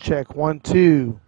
Check 1, 2.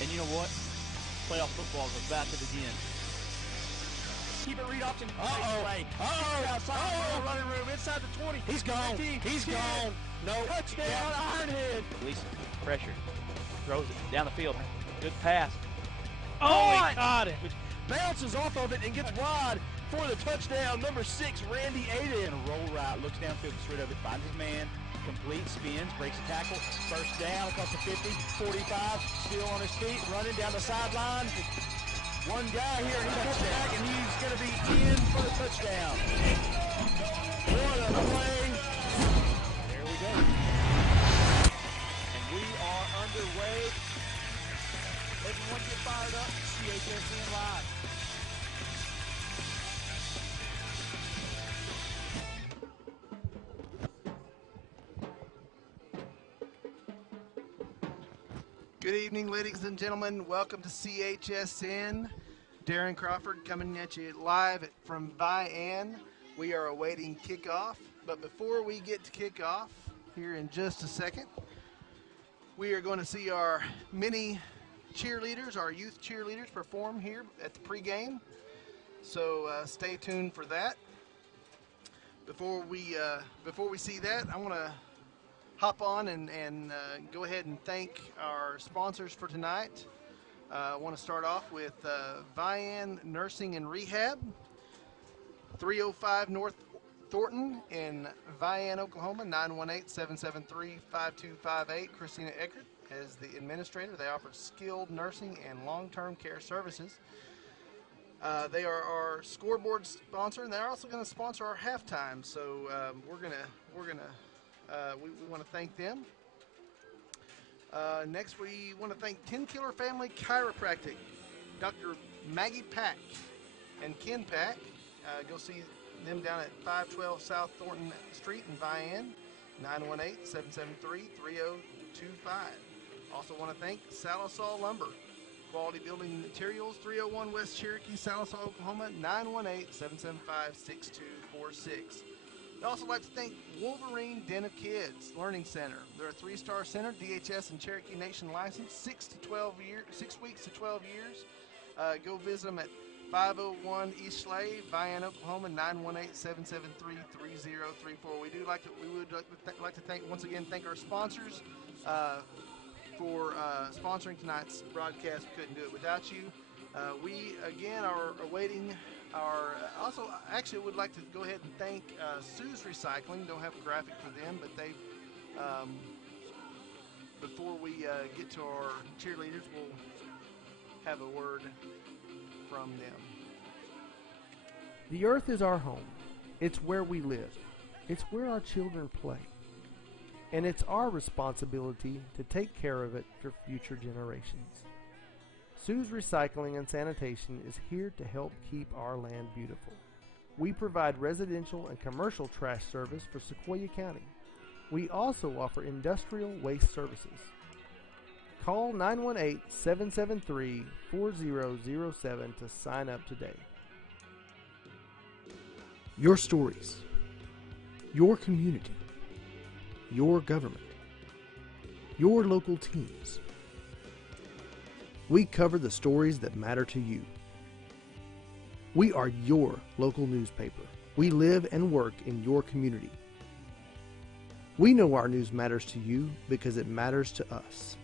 And you know what? Playoff football is about to begin. Keep it read option. Outside running room inside the 20. He's gone. 15, He's 10. gone. No. Touchdown, Ironhead. Gleason, pressure, throws it down the field. Good pass. Oh, He he caught it. Bounces off of it and gets wide for the touchdown. Number 6, Randy Aiden. And a roll right, looks downfield, gets rid of it, finds his man. Complete, spins, breaks a tackle, first down across the 50, 45, still on his feet, running down the sideline. One guy here, and he's got back, and he's going to be in for the touchdown. What a play. There we go. And we are underway. Everyone get fired up. CHSN Live. Good evening, ladies and gentlemen. Welcome to CHSN. Darren Crawford coming at you live from Vian. We are awaiting kickoff, but before we get to kickoff here in just a second, we are going to see our mini cheerleaders, our youth cheerleaders, perform here at the pregame. So stay tuned for that. Before we see that, I want to hop on and go ahead and thank our sponsors for tonight. I want to start off with Vian Nursing and Rehab, 305 North Thornton in Vian, Oklahoma, 918-773-5258. Christina Eckert is the administrator. They offer skilled nursing and long-term care services. They are our scoreboard sponsor, and they're also going to sponsor our halftime. So we want to thank them. Next, we want to thank 10 Killer Family Chiropractic, Dr. Maggie Pack and Ken Pack. Go see them down at 512 South Thornton Street in Vian, 918-773-3025. Also want to thank Salisaw Lumber, Quality Building Materials, 301 West Cherokee, Salisaw, Oklahoma, 918-775-6246. I'd also like to thank Wolverine Den of Kids Learning Center. They're a 3-star center, DHS and Cherokee Nation license, 6 weeks to 12 years. Go visit them at 501 East Slave, Vian, Oklahoma, 918-773-3034. We would like to once again thank our sponsors for sponsoring tonight's broadcast. We couldn't do it without you. We again are awaiting our. Also, actually, would like to go ahead and thank Sue's Recycling. Don't have a graphic for them, but they. Before we get to our cheerleaders, we'll have a word from them. The earth is our home. It's where we live. It's where our children play. And it's our responsibility to take care of it for future generations. Sue's Recycling and Sanitation is here to help keep our land beautiful. We provide residential and commercial trash service for Sequoyah County. We also offer industrial waste services. Call 918-773-4007 to sign up today. Your stories, your community, your government, your local teams. We cover the stories that matter to you. We are your local newspaper. We live and work in your community. We know our news matters to you because it matters to us.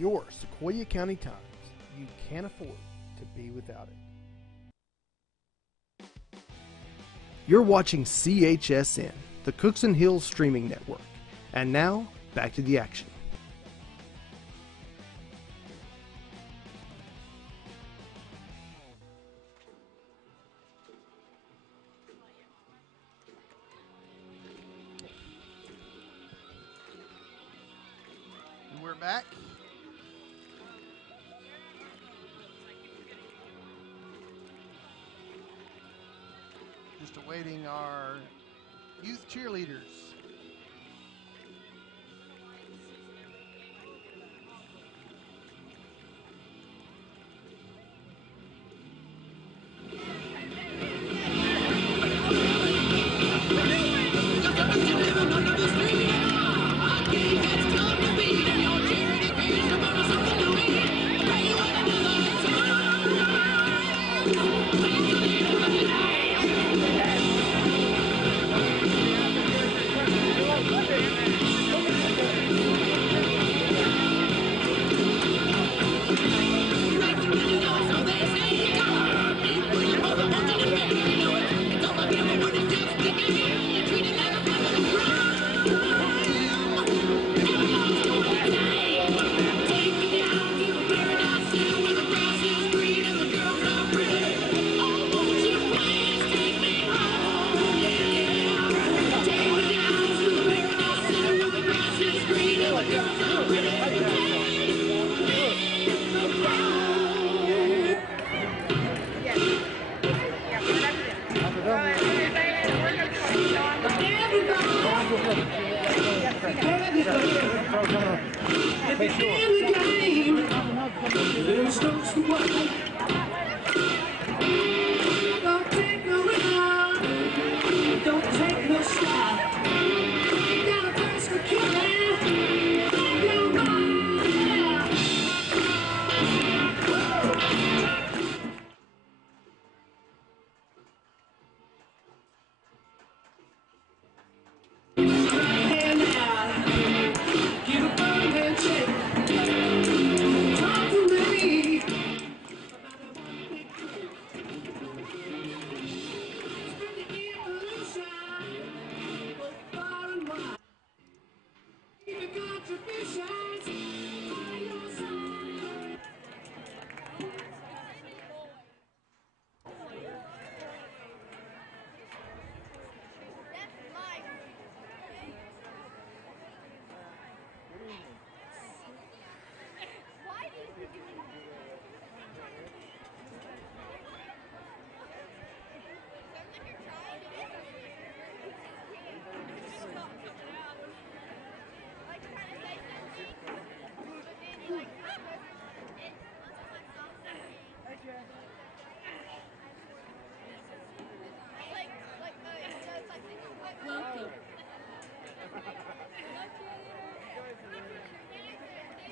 Your Sequoyah County Times. You can't afford to be without it. You're watching CHSN, the Cookson Hills Streaming Network. And now, back to the action. And we're back. Just awaiting our youth cheerleaders.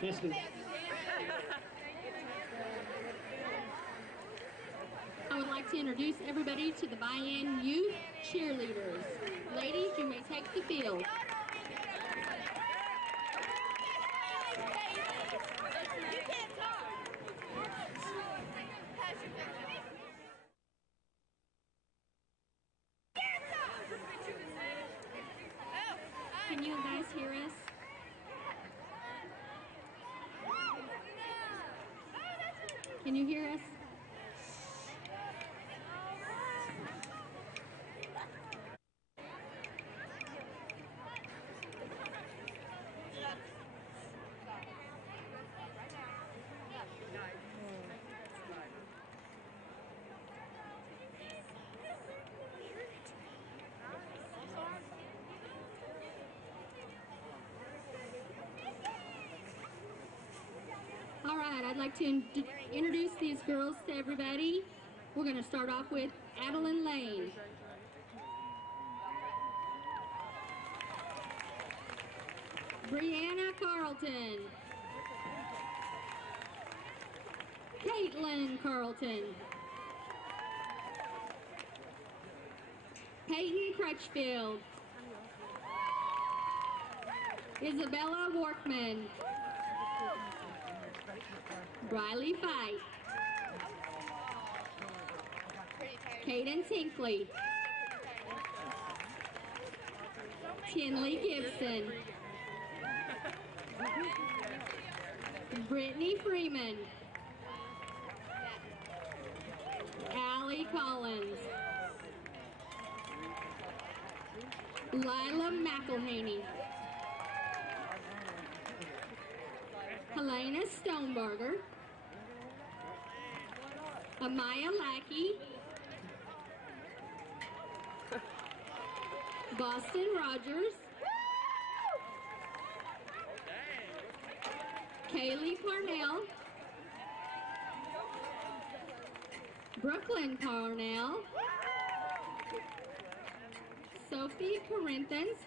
I would like to introduce everybody to the Vian Youth Cheerleaders. Ladies, you may take the field. Can you guys hear us? Can you hear us? All right, I'd like to introduce these girls to everybody. We're going to start off with Adeline Lane. Brianna Carlton. Caitlin Carlton. Peyton Crutchfield. Isabella Workman. Riley Fight. Caden Tinkley. Tinley Gibson. Brittany Freeman. Allie Collins. Lila McElhaney. Helena Stoneberger. Amaya Lackey. Boston Rogers. Kaylee Parnell. Brooklyn Parnell. Sophie Corinthans.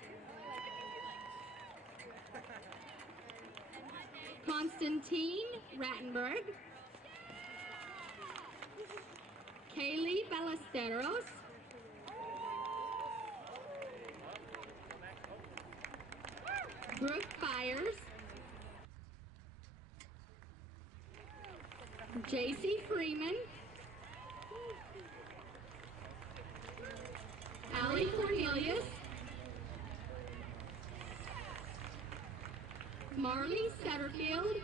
Constantine Rattenberg. Kaylee Ballesteros. Brooke Byers. JC Freeman. Allie Cornelius. Marley Satterfield.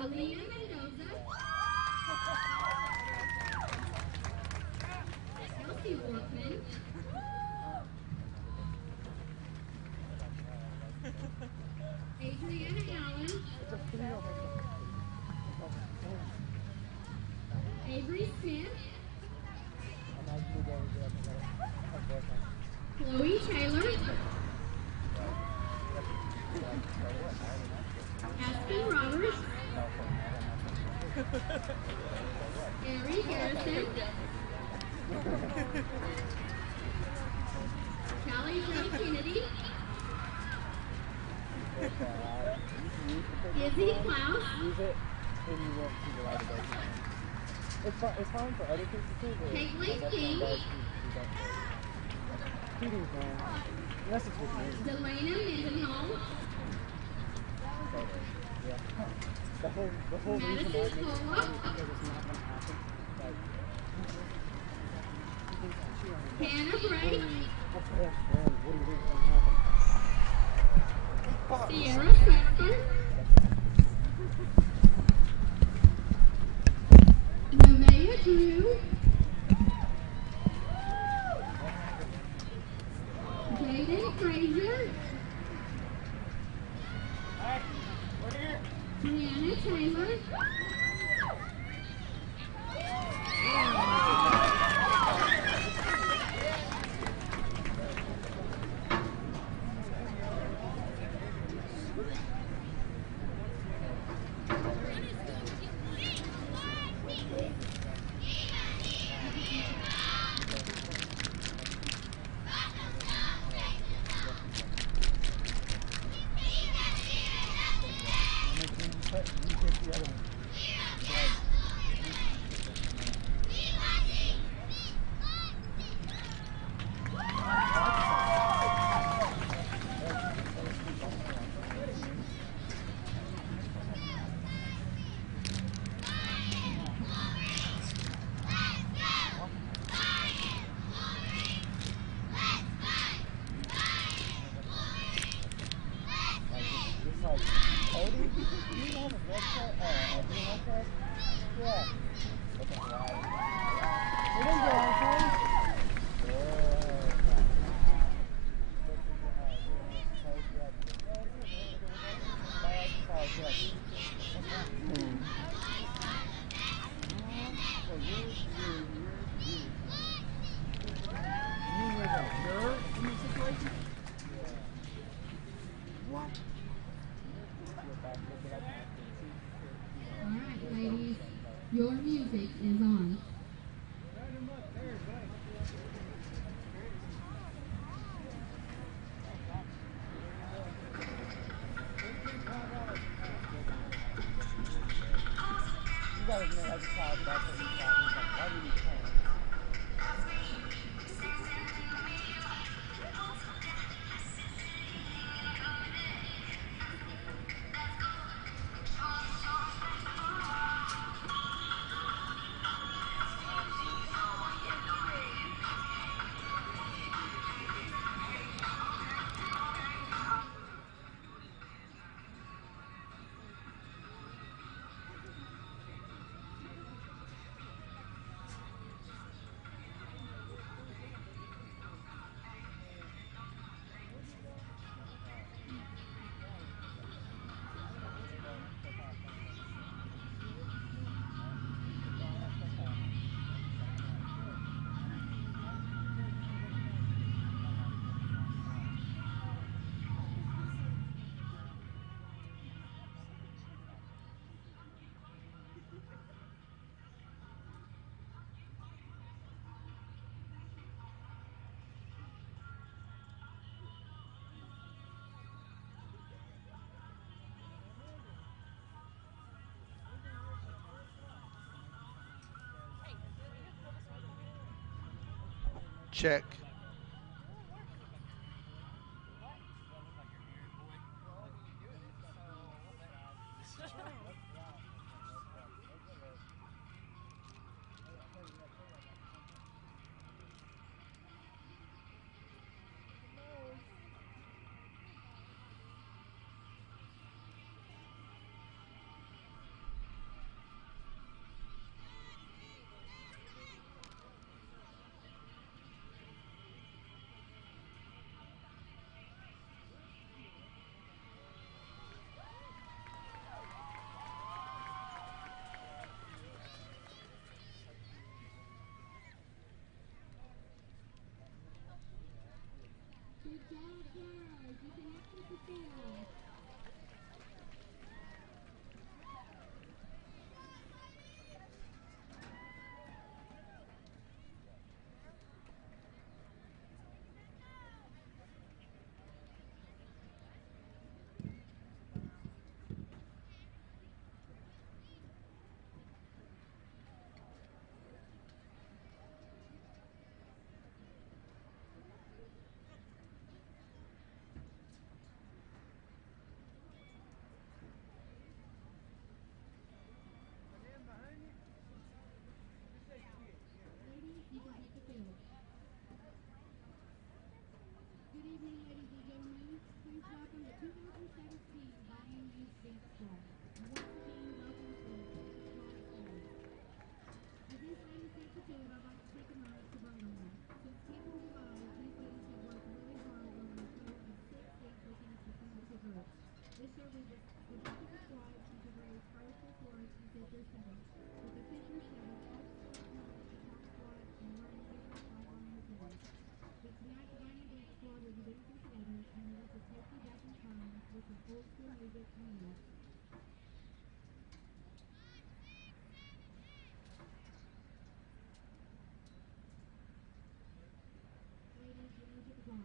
Alina Mendoza. Kelsey Workman. Adriana Allen. Avery Smith. Chloe Taylor. Aspen Roberts. Gary Harrison. Callie J. Kennedy. Izzy Klaus. It's fine for other kids to see, Caitlin King. Cheating's wrong. Unless it's with me. Delana Mendenhall. Yeah. The whole reason why it makes it Madison fun Cole. is because it's not going to happen. Like, you think that she already knows. Hannah Bray. What's the best friend? What do you think is going to happen? Sierra Spencer. Nemea Drew. Jaden Frazier. Brianna Taylor. music is on. You guys may have to call back when you call. He's like, why did he call? Check. Good job, guys. You can exit the field. Ladies, you can hit the field. Good evening, ladies and gentlemen. Please welcome the 2017 Vian Youth Dance Squad. And once again, welcome to the Squad Play. As these ladies take the field, I'd like to take a moment to vote on them. Since taking the live, these ladies have worked really hard over a total of 6 weeks looking at the signature group. This year, we adjusted the squad to integrate powerful chorus and figure 7, with the figure 7 excellent knowledge of top squat and learning different sideline routines. But tonight, the Vian Dance Squad will be dancing together, and we want to take you back in time with some old school music and dance. Ladies, your music is on.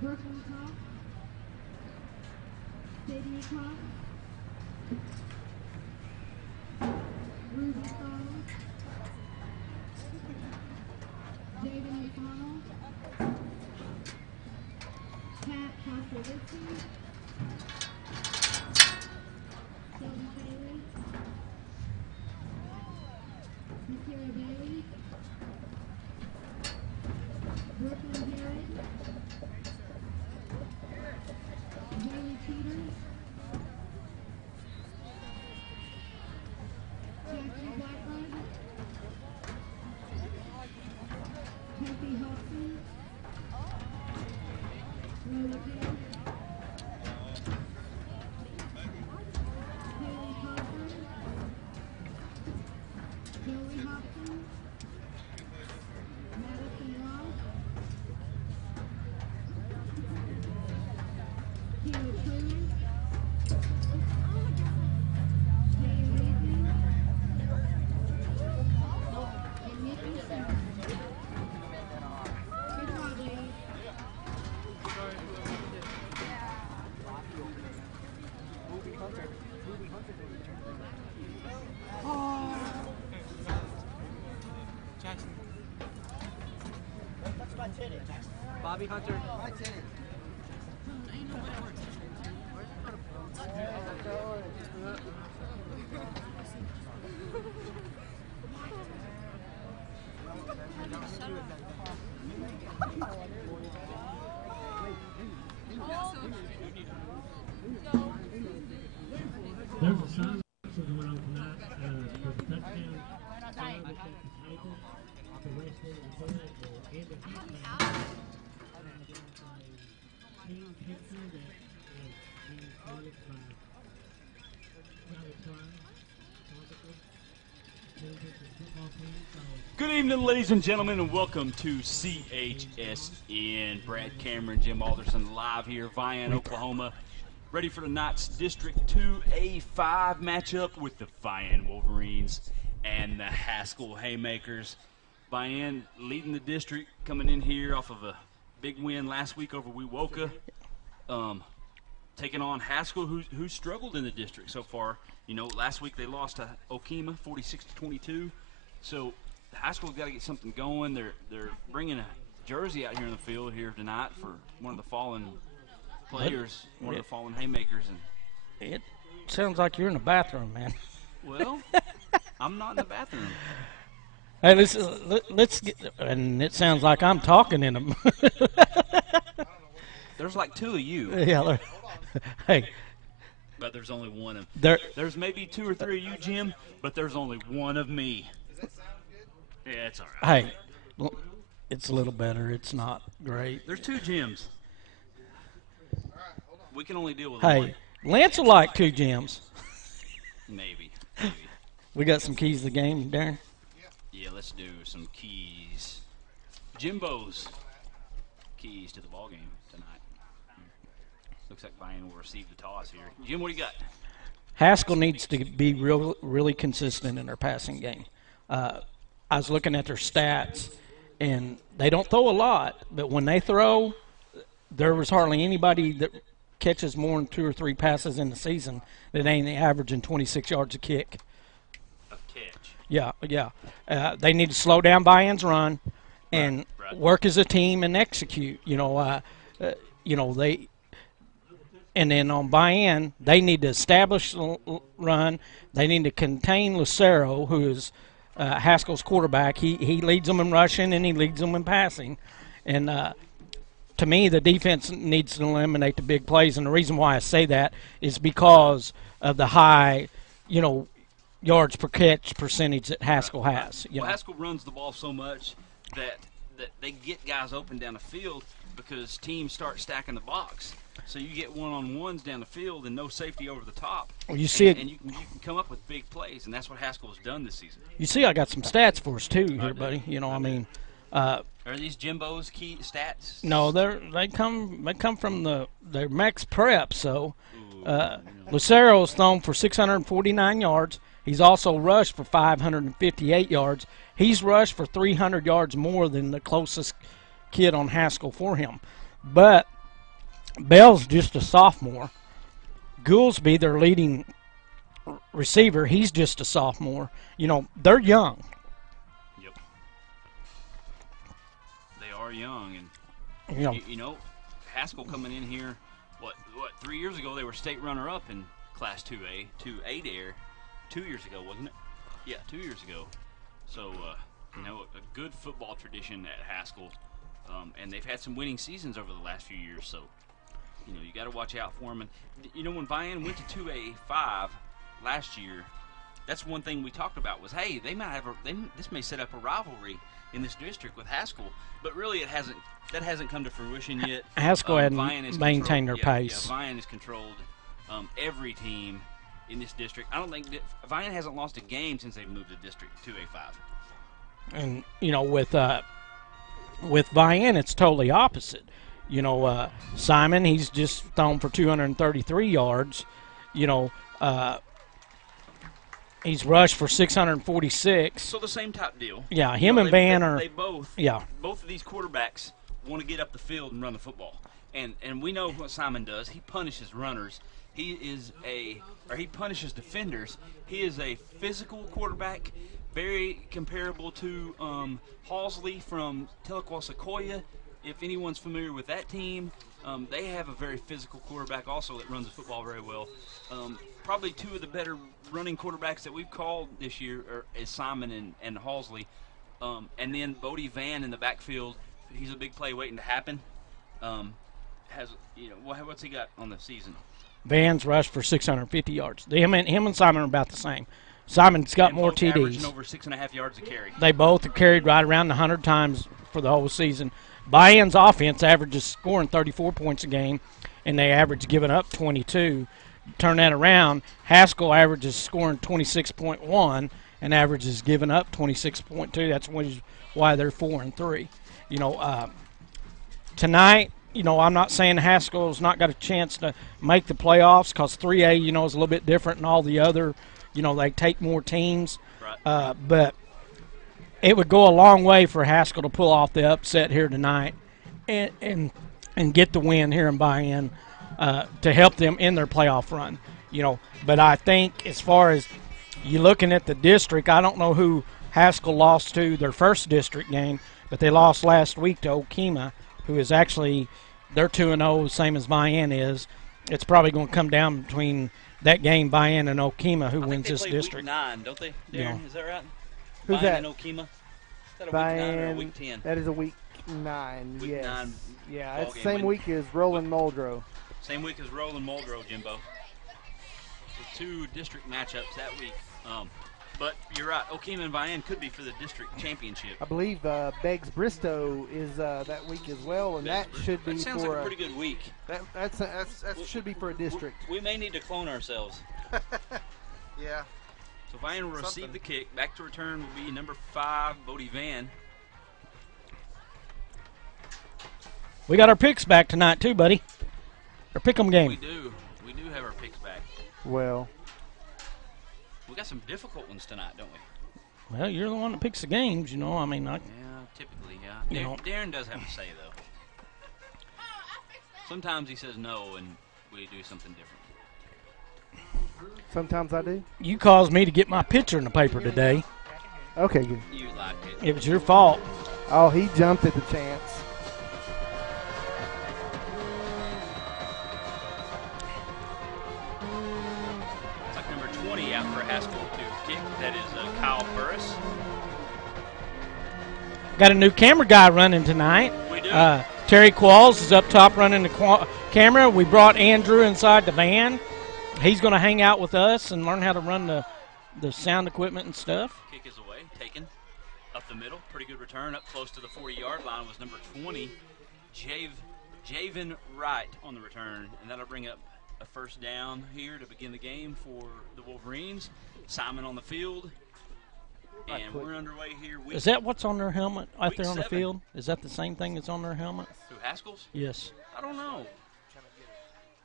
Brooklyn Cox, Sydney Cox, Ruby Falls, Jaden McConnell, Pat Kosowicki, Shelby Bailey, Makira Bailey, Brooklyn Garrett, Haley Peters, Jackson Blackbird, Kathy Hudson, Lola Hill, Haley Cosburn, Joey Hopkins, Madison Ross, Kira Truman, Jay Reason, and Nikki Simmons. Good job, ladies. Bobby Hunter. There's a song going on tonight for the touchdown. Song that takes the title off the west end of the field will end at halftime. Team picture that is being started by Charlie Klein, team picture football team. So Good evening, ladies and gentlemen, and welcome to CHSN. Brad Cameron, Jim Alderson, live here, Vian, Oklahoma. Ready for tonight's District 2A5 matchup with the Vian Wolverines and the Haskell Haymakers. Vian leading the district, coming in here off of a big win last week over Wewoka. Taking on Haskell, who struggled in the district so far. You know, last week they lost to Okemah, 46-22. So Haskell's got to get something going. They're bringing a jersey out here in the field here tonight for one of the fallen players, one of the fallen Haymakers. And It sounds like you're in the bathroom, man. well, I'm not in the bathroom. Hey, let's get, and it sounds like I'm talking in them. There's like two of you, Yeah. Hey, but there's only one of there. There's maybe two or three of you, Jim, but there's only one of me. Yeah, it's all right. Hey, it's a little better. It's not great. There's two Jims. We can only deal with Hey, one. Lance will like two gems. Maybe. We got some keys to the game, Darren. Yeah, let's do some keys. Jimbo's keys to the ball game tonight. Looks like Vian will receive the toss here. Jim, what do you got? Haskell needs to be really consistent in their passing game. I was looking at their stats, and they don't throw a lot, but when they throw, there was hardly anybody that catches more than 2 or 3 passes in the season that ain't averaging 26 yards a kick. A catch. Yeah. They need to slow down Vian's run and Right. work as a team and execute. They. And then on Vian, they need to establish the run. They need to contain Lucero, who is Haskell's quarterback. He leads them in rushing and he leads them in passing. And to me, the defense needs to eliminate the big plays. And the reason why I say that is because of the high, yards per catch percentage that Haskell has. Well, Haskell runs the ball so much that they get guys open down the field because teams start stacking the box. So you get one-on-ones down the field and no safety over the top. Well, you see and you can come up with big plays, and that's what Haskell has done this season. You see, I got some stats for us too here, buddy. Are these Jimbo's key stats? No, they come from their max prep. So Lucero's thrown for 649 yards. He's also rushed for 558 yards. He's rushed for 300 yards more than the closest kid on Haskell for him. But Bell's just a sophomore. Goolsby, their leading receiver, he's just a sophomore. You know, they're young. Yep. They are young, and You know, Haskell coming in here. What 3 years ago they were state runner-up in Class 2A, 2A dare. 2 years ago, wasn't it? Yeah, 2 years ago. So a good football tradition at Haskell, and they've had some winning seasons over the last few years. So you got to watch out for them. And when Vian went to 2A5 last year, that's one thing we talked about was, hey, they might have this may set up a rivalry in this district with Haskell, but really it hasn't. That hasn't come to fruition yet. Haskell hadn't maintained their pace. Yeah, Vian has controlled every team in this district. I don't think Vian hasn't lost a game since they've moved to District 2A5. And with Vian, it's totally opposite. Simon, he's just thrown for 233 yards. He's rushed for 646. So the same type deal. Yeah, him and Van are. They both. Yeah. Both of these quarterbacks want to get up the field and run the football, and we know what Simon does. He punishes runners. He punishes defenders. He is a physical quarterback, very comparable to Halsley from Tahlequah Sequoyah. If anyone's familiar with that team, they have a very physical quarterback also that runs the football very well. Probably two of the better running quarterbacks that we've called this year is Simon and Halsley. And then Bodie Van in the backfield. He's a big play waiting to happen. What's he got on the season? Van's rushed for 650 yards. Him and Simon are about the same. Simon's got more TDs. Averaging over 6.5 yards a carry. They both have carried right around 100 times for the whole season. Vian's offense averages scoring 34 points a game, and they average giving up 22. Turn that around, Haskell averages scoring 26.1 and averages giving up 26.2. That's why they're 4-3. Tonight, I'm not saying Haskell's not got a chance to make the playoffs because 3A, is a little bit different than all the other. They take more teams. Right. But it would go a long way for Haskell to pull off the upset here tonight and get the win here and buy in to help them in their playoff run. But I think as far as you looking at the district, I don't know who Haskell lost to their first district game, but they lost last week to Okmulgee, who is actually they're 2-0, same as Vian is. It's probably going to come down between that game, Vian and Okmulgee, who wins this district. Week 9, don't they? Darren, is that right? Who's Vian that? And Okmulgee. Is that a week 9 or a week 10? That is a week 9. Week yes. 9 Yeah, ball it's the game. same week as Roland Muldrow. Same week as Roland Muldrow, Jimbo. So 2 district matchups that week. But you're right, Okmulgee and Vian could be for the district championship. I believe Beggs Bristow is that week as well, and that should be that sounds for like a pretty good week. That should be for a district. We may need to clone ourselves. Yeah. So Vian will receive the kick. Back to return will be number 5, Bodie Van. We got our picks back tonight too, buddy. Our pick'em game. We do. We do have our picks back. Well, we got some difficult ones tonight, don't we? Well, you're the one that picks the games, Yeah, typically, yeah. Darren does have a say, though. Sometimes he says no, and we do something different. sometimes I do. You caused me to get my picture in the paper today. Okay, good. You liked it. It was your fault. Oh, he jumped at the chance. It's like number 20 out for Haskell to kick. That is Kyle Burris. Got a new camera guy running tonight. We do. Terry Qualls is up top running the camera. We brought Andrew inside the van. He's going to hang out with us and learn how to run the sound equipment and stuff. Kick is away, taken up the middle. Pretty good return up close to the 40-yard line was number 20, Javen Wright on the return. And that'll bring up a first down here to begin the game for the Wolverines. Simon on the field. And we're underway here. Is that what's on their helmet out there on the 7. field? Is that the same thing that's on their helmet? Who, Haskell's? Yes. I don't know.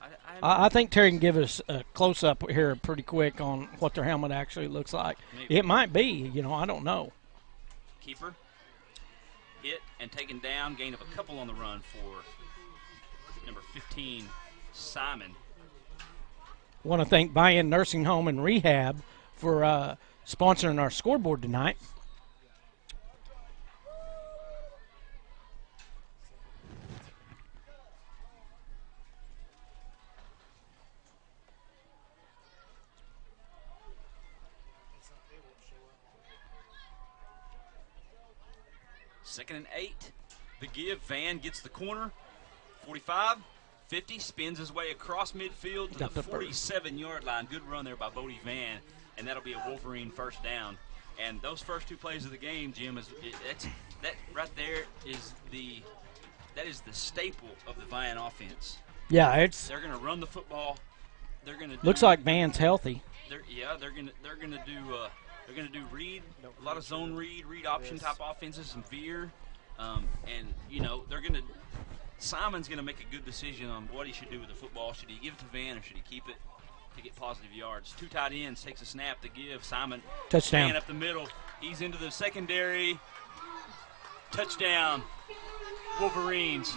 I I think Terry can give us a close-up here pretty quick on what their helmet actually looks like. Maybe. It might be, I don't know. Keeper hit and taken down. Gain of a couple on the run for number 15, Simon. Want to thank Vian Nursing Home and Rehab for sponsoring our scoreboard tonight. Second and 8. The give. Van gets the corner. 45, 50. Spins his way across midfield to the 47-yard line. Good run there by Bodie Van, and that'll be a Wolverine first down. And those first two plays of the game, Jim, that right there is the staple of the Vian offense. Yeah, they're going to run the football. They're going to looks like Van's healthy. They're going to do read, a lot of zone read option type offenses, some veer, and Simon's going to make a good decision on what he should do with the football. Should he give it to Van or should he keep it to get positive yards? Two tight ends, takes a snap to give. Simon, touchdown. Van up the middle. He's into the secondary. Touchdown, Wolverines.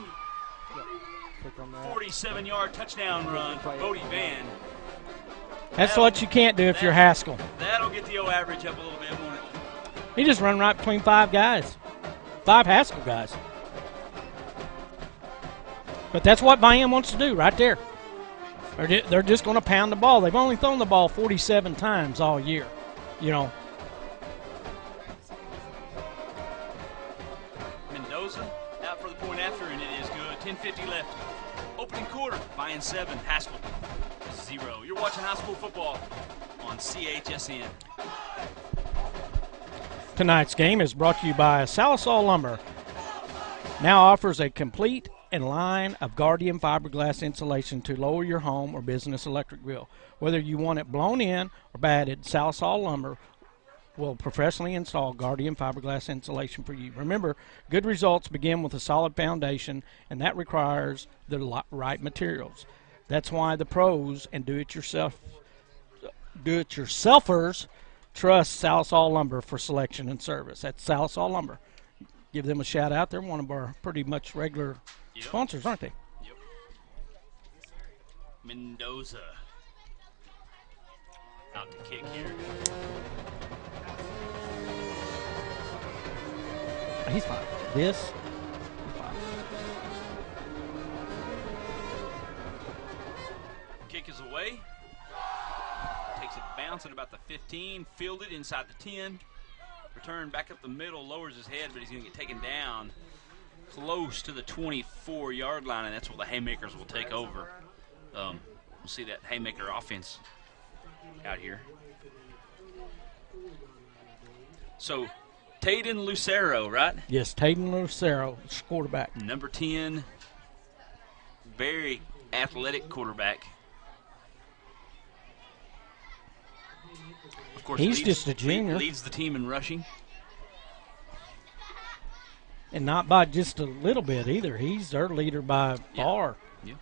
47-yard touchdown run for Bodie Van. That's what you can't do if you're Haskell. That'll get the O average up a little bit, won't it? He just run right between 5 guys. 5 Haskell guys. But that's what Vian wants to do right there. They're just going to pound the ball. They've only thrown the ball 47 times all year, Mendoza out for the point after, and it is good. 10:50 left. Opening quarter. Vian 7, Haskell 0. You're watching high school football on CHSN. Tonight's game is brought to you by Salisol Lumber. Now offers a complete and line of Guardian fiberglass insulation to lower your home or business electric bill. Whether you want it blown in or batted, Salisol Lumber will professionally install Guardian fiberglass insulation for you. Remember, good results begin with a solid foundation, and that requires the right materials. That's why the pros and do-it-yourselfers trust Salisol Lumber for selection and service. That's Salisol Lumber. Give them a shout out. They're one of our pretty much regular sponsors, aren't they? Yep. Mendoza out to kick here. He's fine. He's fine. Kick is away. Takes a bounce at about the 15. Fielded inside the 10. Return back up the middle. Lowers his head, but he's going to get taken down close to the 24-yard line, and that's where the Haymakers will take over. We'll see that Haymaker offense out here. So, Tayden Lucero, right? Yes, Tayden Lucero, quarterback. Number 10, very athletic quarterback. Of course, he's just a junior. Leads the team in rushing. And not by just a little bit either. He's their leader by far. Yeah.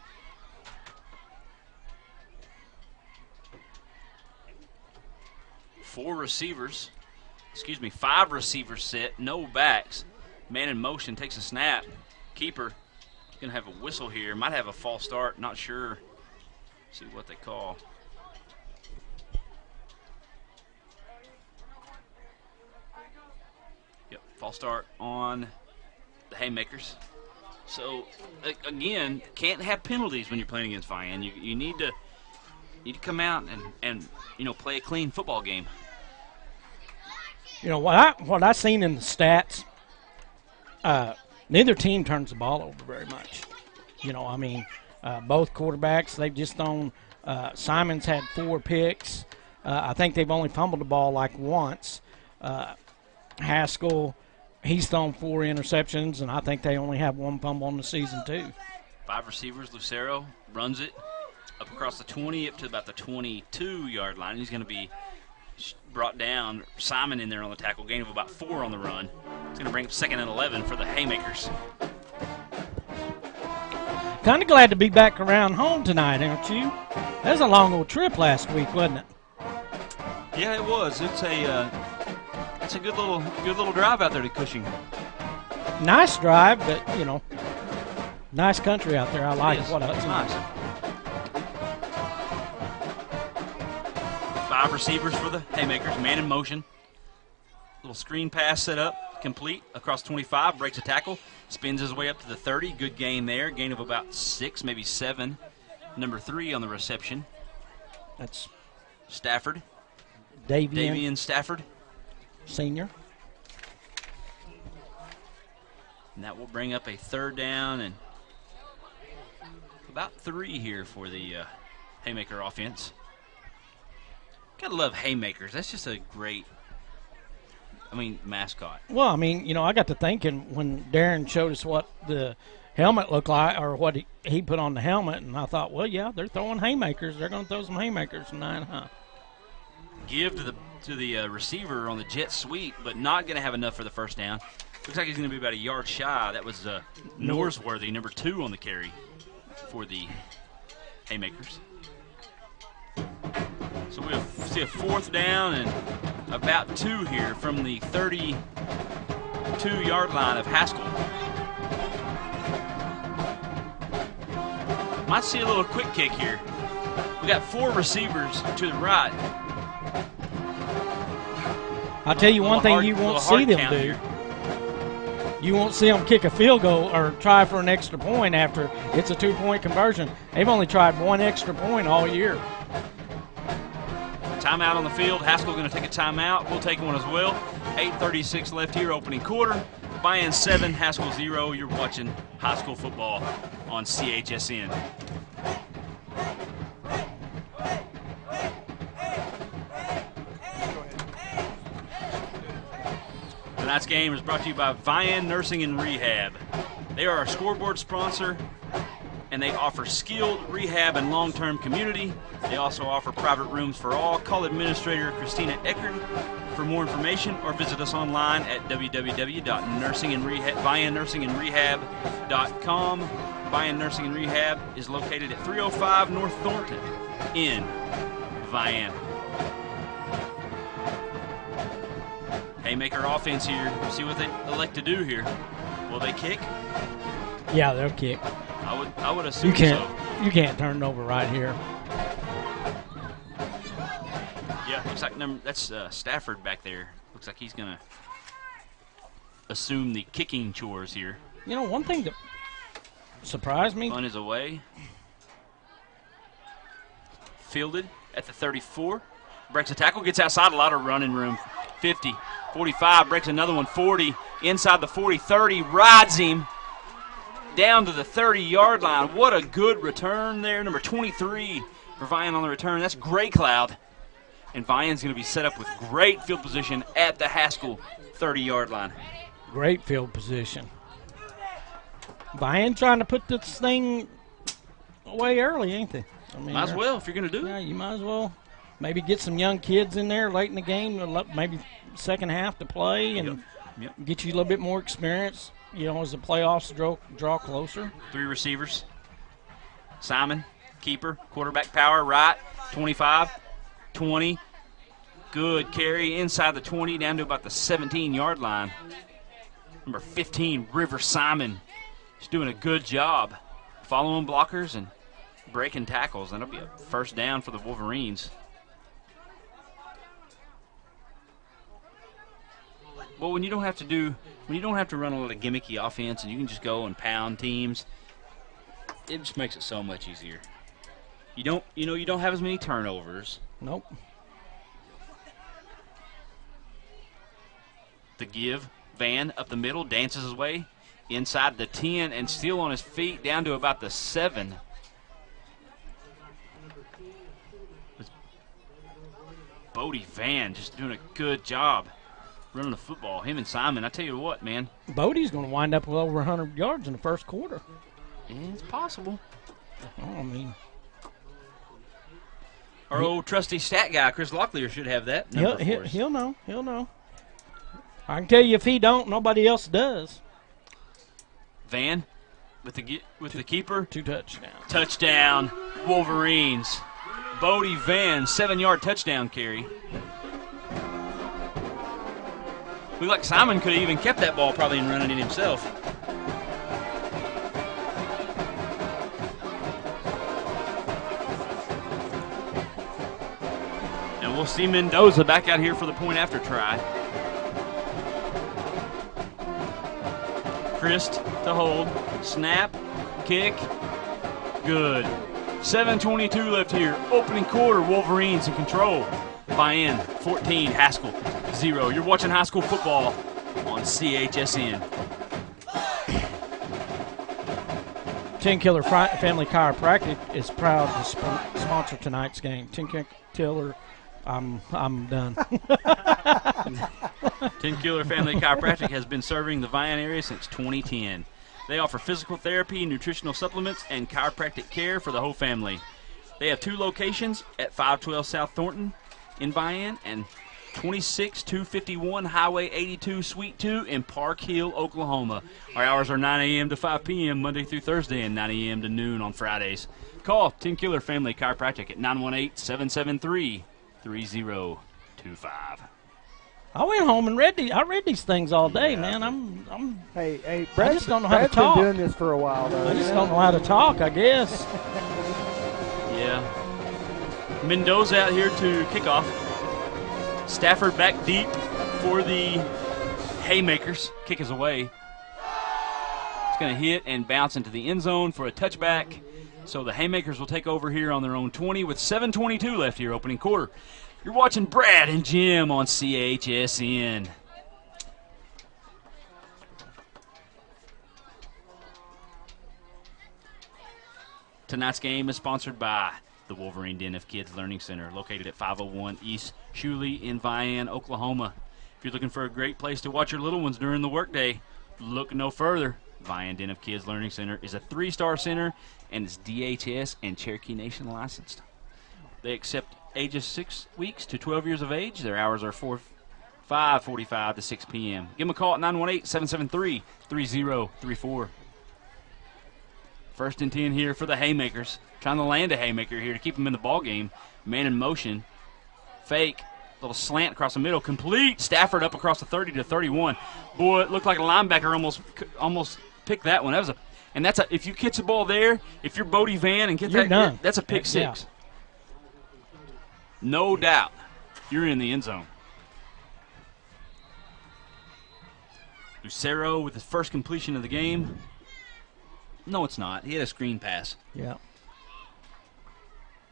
5 receivers set, no backs. Man in motion, takes a snap. Keeper going to have a whistle here. Might have a false start, not sure. See what they call. Yep, false start on the Haymakers. So, again, can't have penalties when you're playing against Vian. You need to come out and play a clean football game. What I seen in the stats, neither team turns the ball over very much. Both quarterbacks, they've just thrown. Simon's had 4 picks. I think they've only fumbled the ball like once. Haskell, he's thrown 4 interceptions, and I think they only have 1 fumble in the season too. 5 receivers. Lucero runs it up across the 20 up to about the 22-yard line. He's going to be brought down. Simon in there on the tackle, gain of about 4 on the run. It's going to bring up 2nd and 11 for the Haymakers. Kind of glad to be back around home tonight, aren't you? That was a long old trip last week, wasn't it? Yeah, it was. It's a good little drive out there to Cushing. Nice drive, but you know, nice country out there. I like It is. what It's I nice. 5 receivers for the Haymakers. Man in motion. Little screen pass set up, complete across 25. Breaks a tackle, spins his way up to the 30. Good gain there. Gain of about 6, maybe 7. Number 3 on the reception. That's Stafford. Davian Davian Stafford. Senior. And that will bring up a 3rd down and about 3 here for the Haymaker offense. Gotta love Haymakers. That's just a great, mascot. Well, I mean, you know, I got to thinking when Darren showed us what the helmet looked like, or what he put on the helmet, and I thought, well, yeah, they're throwing haymakers. They're going to throw some haymakers tonight, huh? Give to the receiver on the jet sweep, but not going to have enough for the 1st down. Looks like he's going to be about a yard shy. That was Norsworthy, number 2 on the carry for the Haymakers. So we'll see a 4th down and about 2 here from the 32-yard line of Haskell. Might see a little quick kick here. We got 4 receivers to the right. I'll tell you one thing you won't see them do. Here. You won't see them kick a field goal or try for an extra point after it's a 2-point conversion. They've only tried 1 extra point all year. Timeout on the field. Haskell going to take a timeout. We'll take one as well. 8:36 left here, opening quarter. Vian 7, Haskell 0. You're watching high school football on CHSN. Tonight's game is brought to you by Vian Nursing and Rehab. They are our scoreboard sponsor, and they offer skilled rehab and long-term community. They also offer private rooms for all. Call Administrator Christina Eckert for more information, or visit us online at www.viannursingandrehab.com. Vian Nursing and Rehab is located at 305 North Thornton in Vian. Haymaker offense here. See what they elect to do here. Will they kick? Yeah, they'll kick. I would assume so. You can't turn it over right here. Yeah, looks like that's Stafford back there. Looks like he's going to assume the kicking chores here. You know, one thing that surprised me. Punt is away. Fielded at the 34. Breaks a tackle, gets outside, a lot of running room. 50, 45, breaks another one, 40. Inside the 40, 30, rides him down to the 30-yard line. What a good return there. Number 23 for Vian on the return. That's Gray Cloud. And Vian's going to be set up with great field position at the Haskell 30-yard line. Great field position. Vian trying to put this thing away early, ain't they? I mean, might as well if you're going to do it. Yeah, you might as well. Maybe get some young kids in there late in the game, maybe second half to play, and get you a little bit more experience, you know, as the playoffs draw closer. 3 receivers. Simon, keeper, quarterback power, right, 25, 20. Good carry inside the 20 down to about the 17-yard line. Number 15, River Simon. He's doing a good job following blockers and breaking tackles. That'll be a 1st down for the Wolverines. Well, when you don't have to run a lot of gimmicky offense and you can just go and pound teams, it just makes it so much easier. You don't have as many turnovers. Nope. The give, Van up the middle, dances his way inside the 10 and still on his feet down to about the 7. Bodie Van just doing a good job running the football. Him and Simon, I tell you what, man. Bodie's going to wind up with over 100 yards in the first quarter. Yeah, it's possible. I mean, our old trusty stat guy, Chris Locklear, should have that number for us. He'll know. He'll know. I can tell you if he don't, nobody else does. Van with the keeper. 2 touchdowns. Touchdown, Wolverines. Bodie Van, 7-yard touchdown carry. Looked like Simon could have even kept that ball probably and running it himself. And we'll see Mendoza back out here for the point after try. Christ to hold. Snap. Kick. Good. 7:22 left here. Opening quarter. Wolverines in control. Vian 14. Haskell 0. You're watching high school football on CHSN. Tin Killer Family Chiropractic is proud to sponsor tonight's game. Tin Killer, I'm done. Tin Killer Family Chiropractic has been serving the Vian area since 2010. They offer physical therapy, nutritional supplements, and chiropractic care for the whole family. They have 2 locations at 512 South Thornton in Vian and 26251 Highway 82 Suite 2 in Park Hill, Oklahoma. Our hours are 9 a.m. to 5 p.m. Monday through Thursday and 9 a.m. to noon on Fridays. Call Tin Killer Family Chiropractic at 918-773-3025. I went home and read these things all day, man. Hey, I just don't know how to talk. been doing this for a while, though. I just don't know how to talk, I guess. Yeah. Mendoza out here to kick off. Stafford back deep for the Haymakers. Kick is away. It's going to hit and bounce into the end zone for a touchback. So the Haymakers will take over here on their own 20 with 7:22 left here, opening quarter. You're watching Brad and Jim on CHSN. Tonight's game is sponsored by the Wolverine Den of Kids Learning Center, located at 501 East Shuley in Vian, Oklahoma. If you're looking for a great place to watch your little ones during the workday, look no further. Vian Den of Kids Learning Center is a 3-star center and is DHS and Cherokee Nation licensed. They accept ages 6 weeks to 12 years of age. Their hours are 5:45 to 6 p.m. Give them a call at 918-773-3034. First and 10 here for the Haymakers. Trying to land a Haymaker here to keep them in the ball game. Man in motion. Fake. Little slant across the middle. Complete. Stafford up across the 30 to 31. Boy, it looked like a linebacker almost picked that one. If you catch the ball there, if you're Bodie Van and get You're that, done. that's a pick six. Yeah. No doubt. You're in the end zone. Lucero with his first completion of the game. No, it's not. He had a screen pass. Yeah.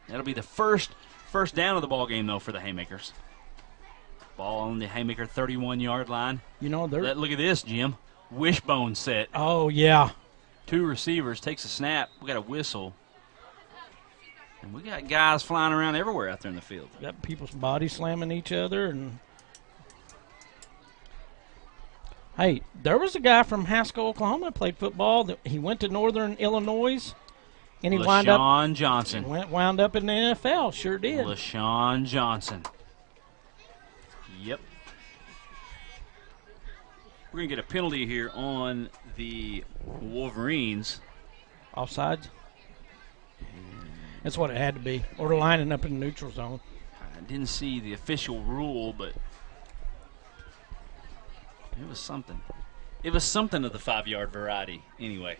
That'll be the first down of the ball game, though, for the Haymakers. Ball on the Haymaker 31-yard line. You know, Look at this, Jim. Wishbone set. Oh, yeah. 2 receivers. Takes a snap. We got a whistle. And we got guys flying around everywhere out there in the field. Got people's body slamming each other. And hey, there was a guy from Haskell, Oklahoma, that played football. He went to Northern Illinois, and he wound up in the NFL. Sure did. LaShawn Johnson. Yep. We're going to get a penalty here on the Wolverines. Offsides? That's what it had to be. Or lining up in the neutral zone. I didn't see the official rule, but it was something. It was something of the 5-yard variety anyway.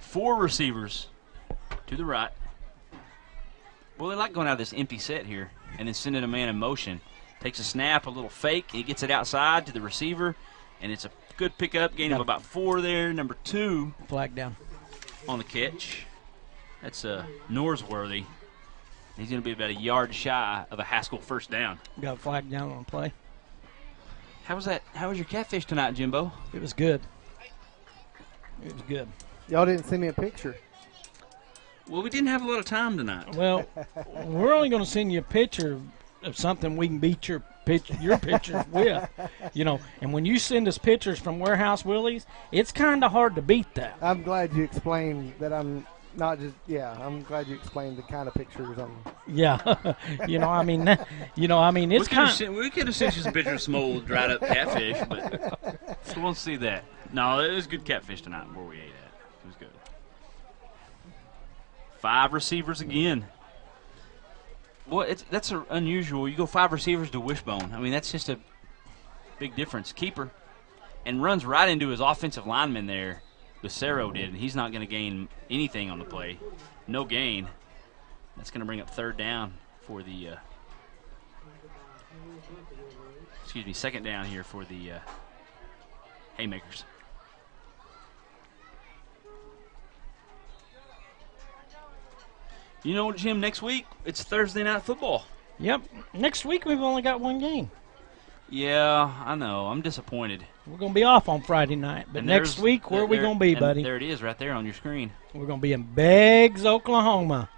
4 receivers to the right. Well, they like going out of this empty set here and then sending a man in motion. Takes a snap, a little fake. He gets it outside to the receiver, and it's a good pickup. Gain of about 4 there. Number 2. Flag down. On the catch. That's Norsworthy. He's going to be about a yard shy of a Haskell first down. Got a flag down on play. How was that? How was your catfish tonight, Jimbo? It was good. It was good. Y'all didn't send me a picture. Well, we didn't have a lot of time tonight. Well, we're only going to send you a picture of something we can beat your pictures with, you know. And when you send us pictures from Warehouse Willie's, it's kind of hard to beat that. I'm glad you explained that. I'm not just. Yeah, I'm glad you explained the kind of pictures I'm. Yeah, you know, I mean, it's kind. We could have sent you some pictures of some old dried up catfish, but we won't see that. No, it was good catfish tonight where we ate at. It was good. 5 receivers again. Boy, that's unusual. You go 5 receivers to Wishbone. I mean, that's just a big difference. Keeper. And runs right into his offensive lineman there. Lucero did, and he's not going to gain anything on the play. No gain. That's going to bring up 3rd down for the second down here for the Haymakers. You know, Jim, next week it's Thursday Night Football. Yep. Next week we've only got 1 game. Yeah, I know. I'm disappointed. We're going to be off on Friday night. But next week, where are we going to be, buddy? There it is right there on your screen. We're going to be in Beggs, Oklahoma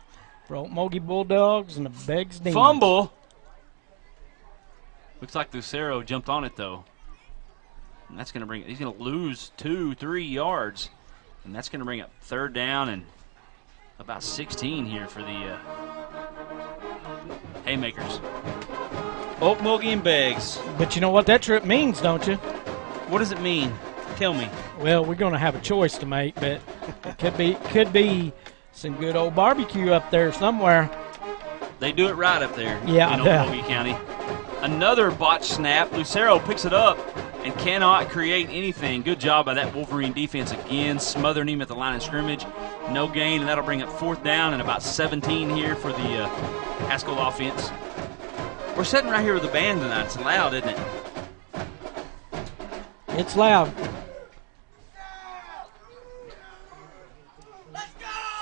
for Okmulgee Bulldogs and the Beggs Demons. Fumble. Looks like Lucero jumped on it, though. And that's going to bring – he's going to lose 2-3 yards. And that's going to bring up 3rd down and about 16 here for the Haymakers. Okmulgee and Beggs. But you know what that trip means, don't you? What does it mean? Tell me. Well, we're going to have a choice to make, but it could be some good old barbecue up there somewhere. They do it right up there in yeah. Okmulgee County. Another botch snap. Lucero picks it up and cannot create anything. Good job by that Wolverine defense again, smothering him at the line of scrimmage. No gain, and that'll bring up 4th down and about 17 here for the Haskell offense. We're sitting right here with the band tonight. It's loud, isn't it? It's loud.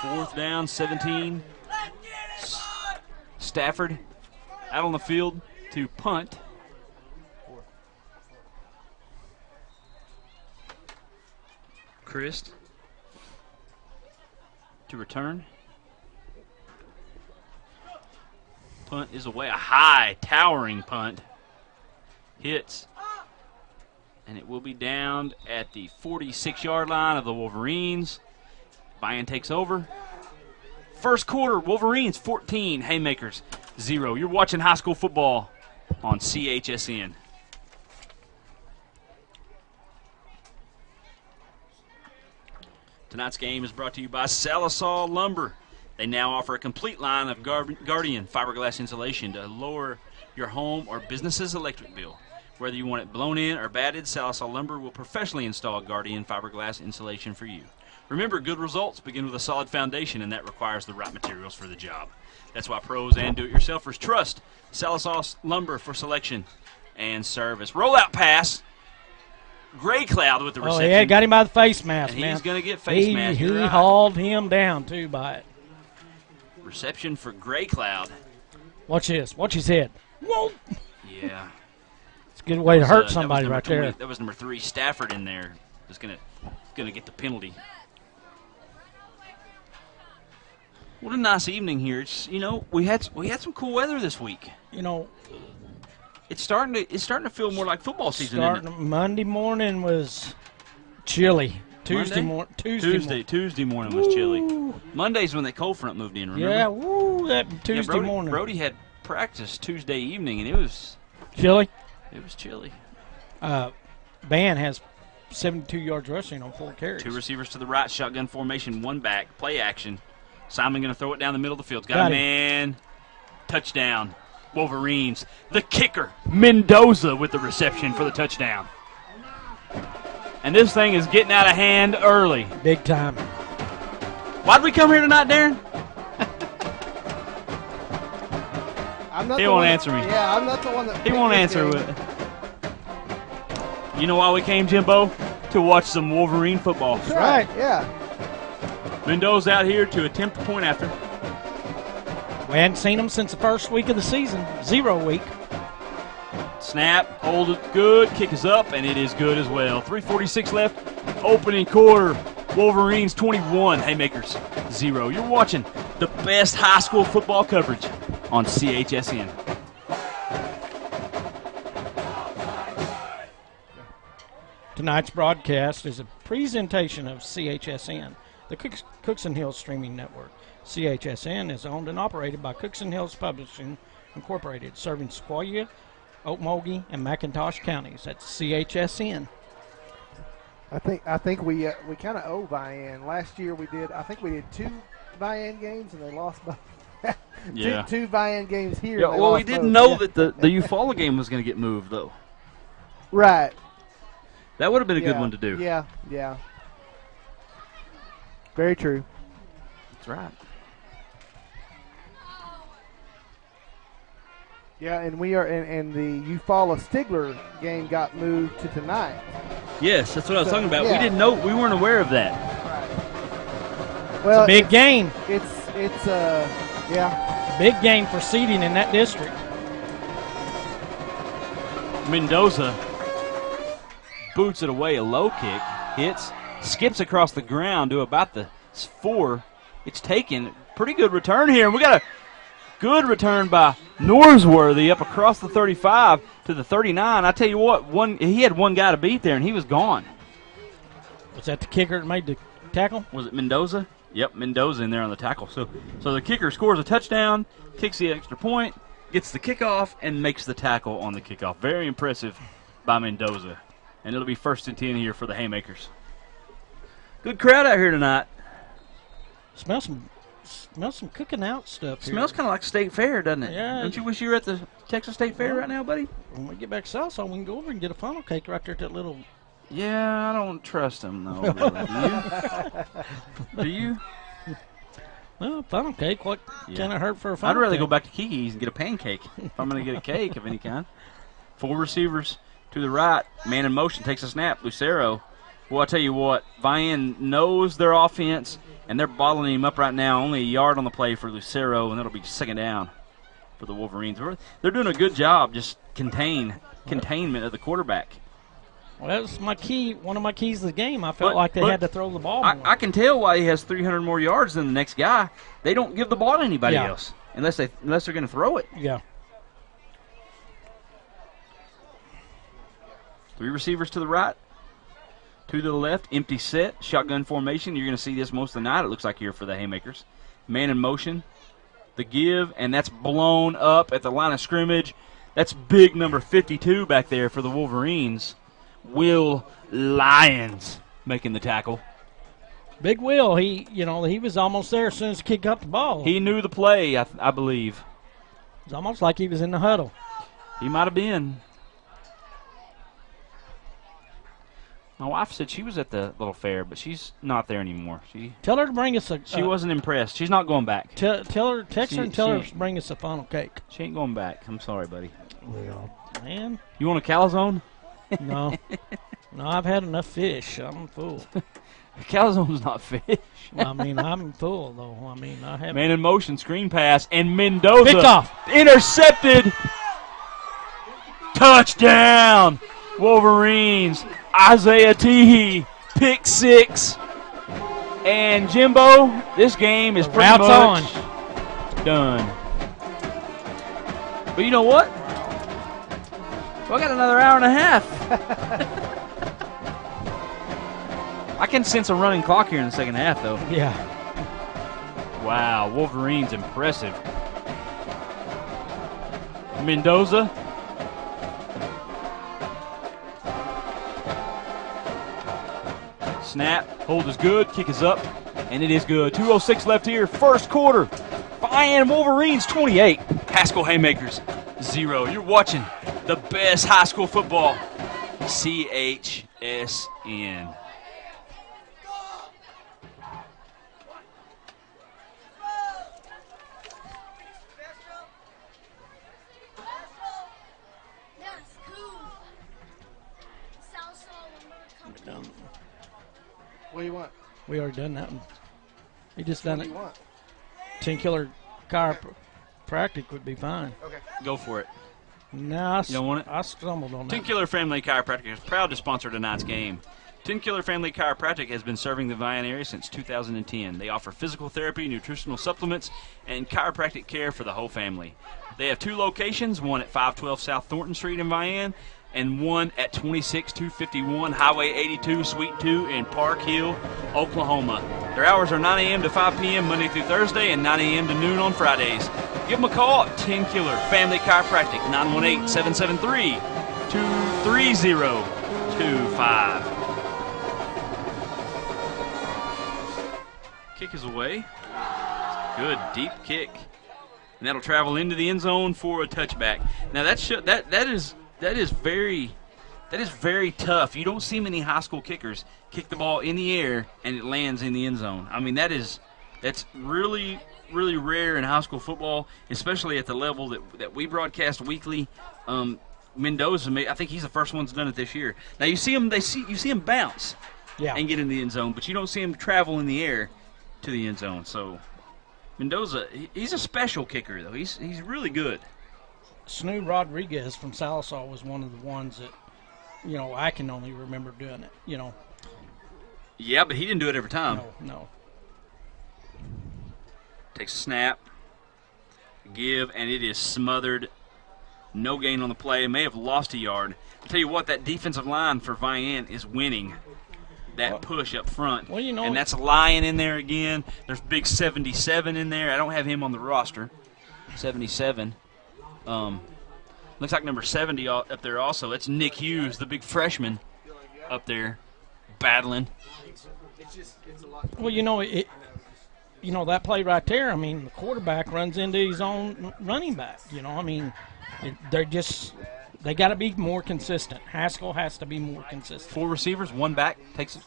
4th down, 17. Stafford out on the field to punt. Christ to return. Punt is away. A high, towering punt. Hits. And it will be down at the 46-yard line of the Wolverines. Vian takes over. First quarter, Wolverines 14, Haymakers 0. You're watching high school football on CHSN. Tonight's game is brought to you by Salisaw Lumber. They now offer a complete line of Guardian fiberglass insulation to lower your home or business's electric bill. Whether you want it blown in or batted, Salisaw Lumber will professionally install Guardian fiberglass insulation for you. Remember, good results begin with a solid foundation, and that requires the right materials for the job. That's why pros and do-it-yourselfers trust Salisaw Lumber for selection and service. Rollout pass. Gray Cloud with the reception. Oh, yeah, got him by the face mask, and man. He's going to get face mask. He right. hauled him down, too, by it. Reception for Gray Cloud. Watch this. Watch his head. Whoa. Yeah. It's a good way to hurt somebody right 20, there. That was number 3, Stafford, in there. Was going to get the penalty. What a nice evening here. It's, you know, we had some cool weather this week. You know, it's starting to feel more like football season. Isn't it? Monday morning was chilly. Tuesday morning was chilly. Monday's when that cold front moved in. Remember? Yeah, that Tuesday morning. Brody had practice Tuesday evening, and it was chilly. It was chilly. Van has 72 yards rushing on 4 carries. 2 receivers to the right, shotgun formation, 1 back, play action. Simon going to throw it down the middle of the field. Got a man. Touchdown. Wolverines. The kicker, Mendoza, with the reception for the touchdown. And this thing is getting out of hand early. Big time. Why'd we come here tonight, Darren? He won't answer me. Yeah, I'm not the one that. He won't answer with it. You know why we came, Jimbo? To watch some Wolverine football. That's right, yeah. Mendoza out here to attempt a point after. We hadn't seen him since the first week of the season, 0 week. Snap, hold it good, kick is up, and it is good as well. 3:46 left, opening quarter. Wolverines 21, Haymakers 0. You're watching the best high school football coverage on CHSN. Tonight's broadcast is a presentation of CHSN, the Cookson Hills Streaming Network. CHSN is owned and operated by Cookson Hills Publishing Incorporated, serving Sequoyah, Okmulgee, and McIntosh counties. That's CHSN. I think we kind of owe Vian. Last year we did 2 Vian games and they lost both. Yeah. two Vian games here. Yeah, and they well, we lost didn't both. know that the Eufaula game was going to get moved, though. Right. That would have been a good one to do. Yeah, yeah. Very true. That's right. Yeah, and we are, and the Eufaula Stigler game got moved to tonight. Yes, that's what I was talking about. yeah. We didn't know. We weren't aware of that. Well, Big game. It's yeah. Big game for seeding in that district. Mendoza boots it away, a low kick, hits, skips across the ground to about the 4. It's taken. Pretty good return here. And we got a good return by Norsworthy up across the 35 to the 39. I tell you what, he had one guy to beat there, and he was gone. Was that the kicker that made the tackle? Was it Mendoza? Yep, Mendoza in there on the tackle. So the kicker scores a touchdown, kicks the extra point, gets the kickoff, and makes the tackle on the kickoff. Very impressive by Mendoza. And it'll be 1st and 10 here for the Haymakers. Good crowd out here tonight. Smell some cooking out stuff here. Smells kind of like State Fair, doesn't it? Yeah. Don't you wish you were at the Texas State Fair right now, buddy? When we get back south, so we can go over and get a funnel cake right there at that little. Yeah, I don't trust them, though. Really. Do you? Well, funnel cake, what can it hurt for a I'd funnel rather cake? go back to Kiki's and get a pancake if I'm going to get a cake of any kind. 4 receivers to the right. Man in motion takes a snap. Lucero. Well, I tell you what, Vian knows their offense, and they're bottling him up right now. Only a yard on the play for Lucero, and that'll be 2nd down for the Wolverines. They're doing a good job just containment of the quarterback. Well, that was my key. One of my keys to the game. I felt like they had to throw the ball more. I can tell why he has 300 more yards than the next guy. They don't give the ball to anybody else unless they're going to throw it. Yeah. 3 receivers to the right, 2 to the left, empty set, shotgun formation. You're going to see this most of the night, it looks like, here for the Haymakers. Man in motion, the give, and that's blown up at the line of scrimmage. That's big number 52 back there for the Wolverines. Will Lyons making the tackle. Big Will, he was almost there as soon as the kid got the ball. He knew the play, I believe. It's almost like he was in the huddle. He might have been. My wife said she was at the little fair, but she's not there anymore. Tell her to bring us a. She wasn't impressed. She's not going back. Text her and tell her to bring us a funnel cake. She ain't going back. I'm sorry, buddy. Well, man. You want a calzone? No. No, I've had enough fish. I'm full. Calzone's not fish. I mean, I'm full, though. I mean, I have. Man in motion, screen pass, and Mendoza. Pick off. Intercepted. Touchdown. Wolverines. Isaiah Teehee, pick 6. And Jimbo, this game is pretty much done. But you know what? We got another hour and a half. I can sense a running clock here in the second half, though. Yeah. Wow, Wolverines impressive. Mendoza. Snap, hold is good, kick is up, and it is good. 2:06 left here, first quarter. Vian Wolverines 28, Haskell Haymakers 0. You're watching the best high school football, CHSN. What do you want? We already done that one. He just done What it. do you want? 10 killer chiropractic would be fine. Okay. Go for it. No, You don't want it? I stumbled on that. 10 Killer Family Chiropractic is proud to sponsor tonight's game. 10 Killer Family Chiropractic has been serving the Vian area since 2010. They offer physical therapy, nutritional supplements, and chiropractic care for the whole family. They have 2 locations, one at 512 South Thornton Street in Vian, and one at 26251 Highway 82, Suite 2 in Park Hill, Oklahoma. Their hours are 9 a.m. to 5 p.m. Monday through Thursday and 9 a.m. to noon on Fridays. Give them a call at 10 Killer Family Chiropractic, 918-773-23025. Kick is away. Good deep kick, and that'll travel into the end zone for a touchback. Now that is very tough. You don't see many high school kickers kick the ball in the air and it lands in the end zone. I mean, that's really, really rare in high school football, especially at the level that we broadcast weekly. Mendoza, I think he's the first one that's done it this year. Now you see him bounce and get in the end zone, but you don't see him travel in the air to the end zone. So Mendoza, he's a special kicker though. He's really good. Snoo Rodriguez from Sallisaw was one of the ones that, I can only remember doing it, Yeah, but he didn't do it every time. No. Takes a snap, give, and it is smothered. No gain on the play. May have lost a yard. I'll tell you what, that defensive line for Vian is winning that push up front. Well, and that's Lyon in there again. There's big 77 in there. I don't have him on the roster. 77. Looks like number 70 up there also. That's Nick Hughes, the big freshman up there battling. Well, that play right there, I mean, the quarterback runs into his own running back. They got to be more consistent. Haskell has to be more consistent. 4 receivers, 1 back, takes a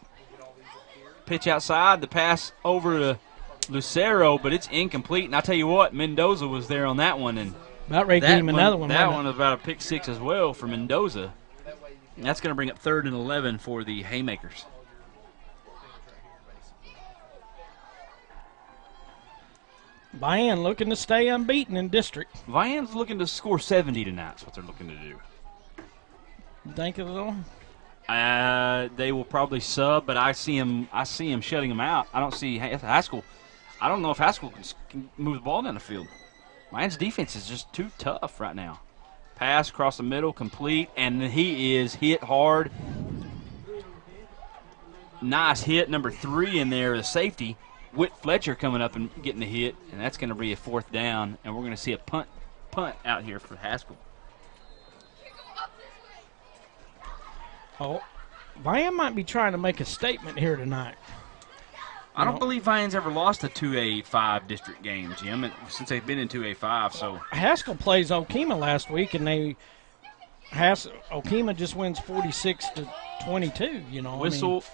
pitch outside, the pass over to Lucero, but it's incomplete. And I tell you what, Mendoza was there on that one, and about ready to give him another one. That one was about a pick 6 as well for Mendoza. And that's going to bring up 3rd and 11 for the Haymakers. Vian looking to stay unbeaten in district. Vian's looking to score 70 tonight. That's what they're looking to do. You think of them? They will probably sub, but I see him shutting them out. I don't see Haskell. I don't know if Haskell can move the ball down the field. Vian's defense is just too tough right now. Pass across the middle, complete, and he is hit hard. Nice hit, number 3 in there, the safety. Whit Fletcher coming up and getting the hit, and that's going to be a 4th down, and we're going to see a punt out here for Haskell. Oh, Vian might be trying to make a statement here tonight. I don't believe Vian's ever lost a 2A5 district game, Jim, since they've been in 2A5. So Haskell plays Okemah last week, and Okemah just wins 46-22. Whistle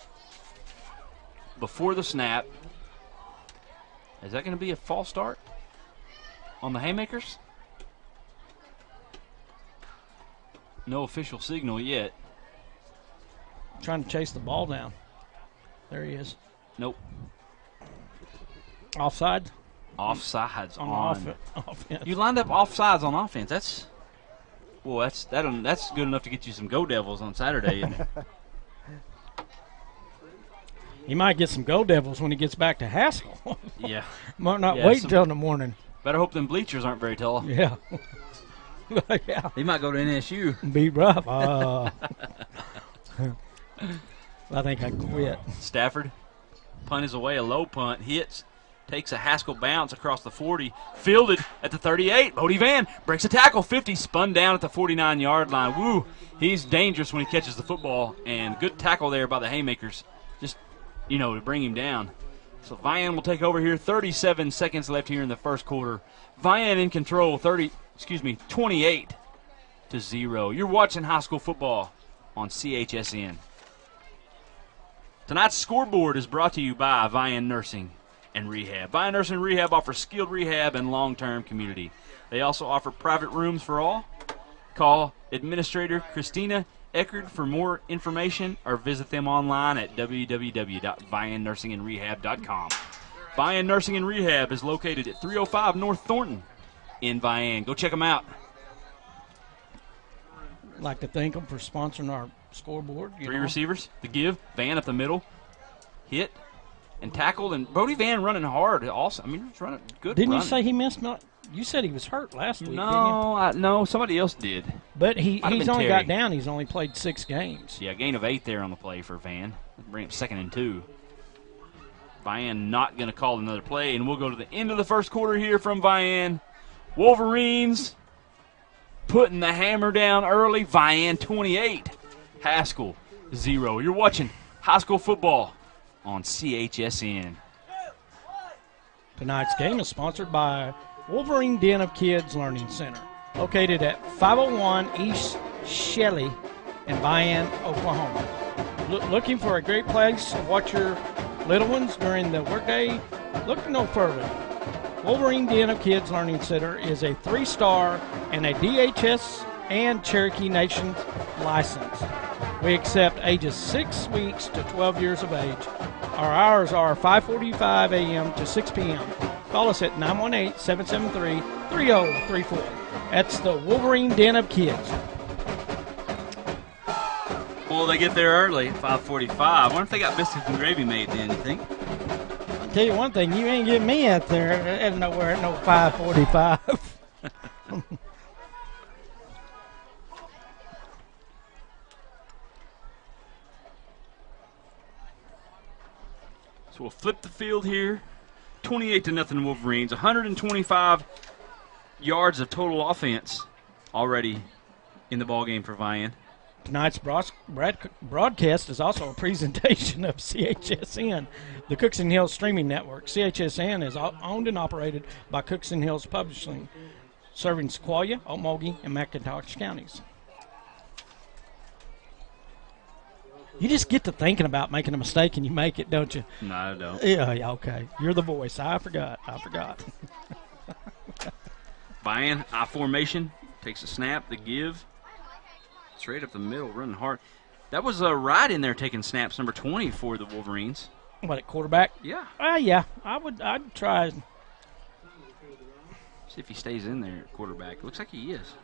before the snap. Is that going to be a false start on the Haymakers? No official signal yet. Trying to chase the ball down. There he is. Nope. Offside? Offsides on offense. You lined up offsides on offense. That's good enough to get you some Go Devils on Saturday. He might get some Go Devils when he gets back to Haskell. Yeah. Might not wait until in the morning. Better hope them bleachers aren't very tall. Yeah. Yeah. He might go to NSU. Be rough. I think I quit. Stafford. Punt is away. A low punt. Hits. Takes a Haskell bounce across the 40. Fielded at the 38. Bodie Van breaks a tackle. 50. Spun down at the 49-yard line. Woo. He's dangerous when he catches the football. And good tackle there by the Haymakers. Just, to bring him down. So Vian will take over here. 37 seconds left here in the first quarter. Vian in control. 28-0. You're watching high school football on CHSN. Tonight's scoreboard is brought to you by Vian Nursing and Rehab. Vian Nursing and Rehab offers skilled rehab and long-term community. They also offer private rooms for all. Call Administrator Christina Eckerd for more information or visit them online at www.viannursingandrehab.com. Vian Nursing and Rehab is located at 305 North Thornton in Vian. Go check them out. I'd like to thank them for sponsoring our scoreboard. 3 receivers, the give, Van up the middle, hit, and tackled, and Bodie Van running hard also. He's running good. Didn't you say he missed? You said he was hurt last week, didn't you? No, somebody else did. But he's only got down. He's only played 6 games. Yeah, gain of 8 there on the play for Van. Bring up 2nd and 2. Vian not going to call another play, and we'll go to the end of the first quarter here from Vian. Wolverines putting the hammer down early. Vian 28, Haskell 0. You're watching high school football on CHSN. Tonight's game is sponsored by Wolverine Den of Kids Learning Center, located at 501 East Shelley in Vian, Oklahoma. Looking for a great place to watch your little ones during the workday? Look no further. Wolverine Den of Kids Learning Center is a 3-star and a DHS and Cherokee Nation license. We accept ages 6 weeks to 12 years of age. Our hours are 5:45 a.m. to 6 p.m. Call us at 918-773-3034. That's the Wolverine Den of Kids. Well, they get there early at 5:45. I wonder if they got biscuits and gravy made then, you think? I'll tell you one thing, you ain't getting me out there at nowhere at no 5:45. So we'll flip the field here. 28-0 Wolverines. 125 yards of total offense already in the ballgame for Vian. Tonight's broadcast is also a presentation of CHSN, the Cookson Hills Streaming Network. CHSN is owned and operated by Cookson Hills Publishing, serving Sequoyah, Okmulgee, and McIntosh counties. You just get to thinking about making a mistake and you make it, don't you? No, I don't. Yeah, okay. You're the voice. I forgot. Vian, I formation, takes a snap, the give. Straight up the middle, running hard. That was right in there taking snaps, number 20 for the Wolverines. What, at quarterback? Yeah. Yeah. I'd try. See if he stays in there at quarterback. Looks like he is.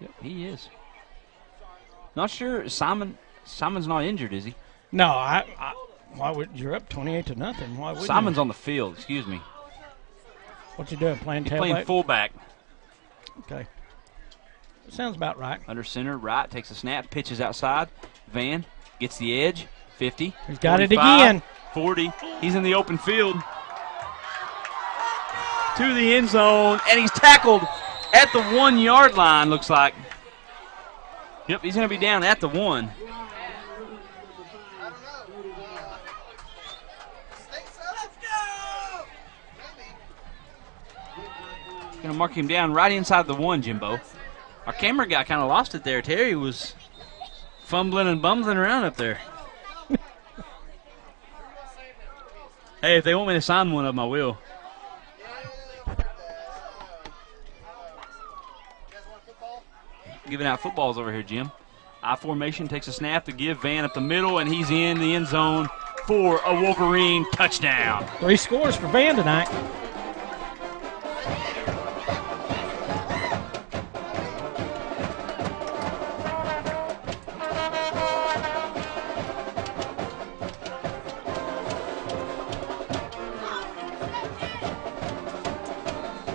Yep, he is. Not sure. Simon's not injured, is he? No, why would you're up 28-0? Why would Simon's on the field. Excuse me. What you doing? Playing He's tailback? playing fullback. Okay. Sounds about right. Under center, right, takes a snap, pitches outside. Van gets the edge. 50. He's got 45, it again. 40. He's in the open field. To the end zone, and he's tackled at the 1-yard line, looks like. Yep, he's going to be down at the 1. Going to mark him down right inside the 1, Jimbo. Our camera guy kind of lost it there. Terry was fumbling and bumbling around up there. Hey, if they want me to sign one of them, I will. Giving out footballs over here, Jim. I formation, takes a snap to give. Van up the middle, and he's in the end zone for a Wolverine touchdown. 3 scores for Van tonight.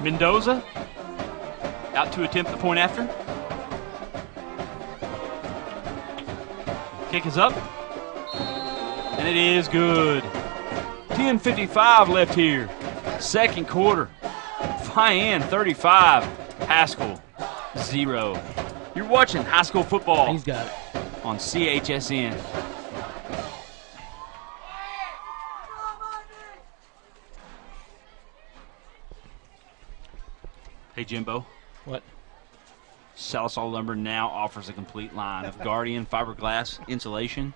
Mendoza out to attempt the point after. Kick is up, and it is good. 10:55 left here. Second quarter. Vian 35, Haskell 0. You're watching high school football. He's got it on CHSN. Hey, Jimbo. What? Salisol Lumber now offers a complete line of Guardian fiberglass insulation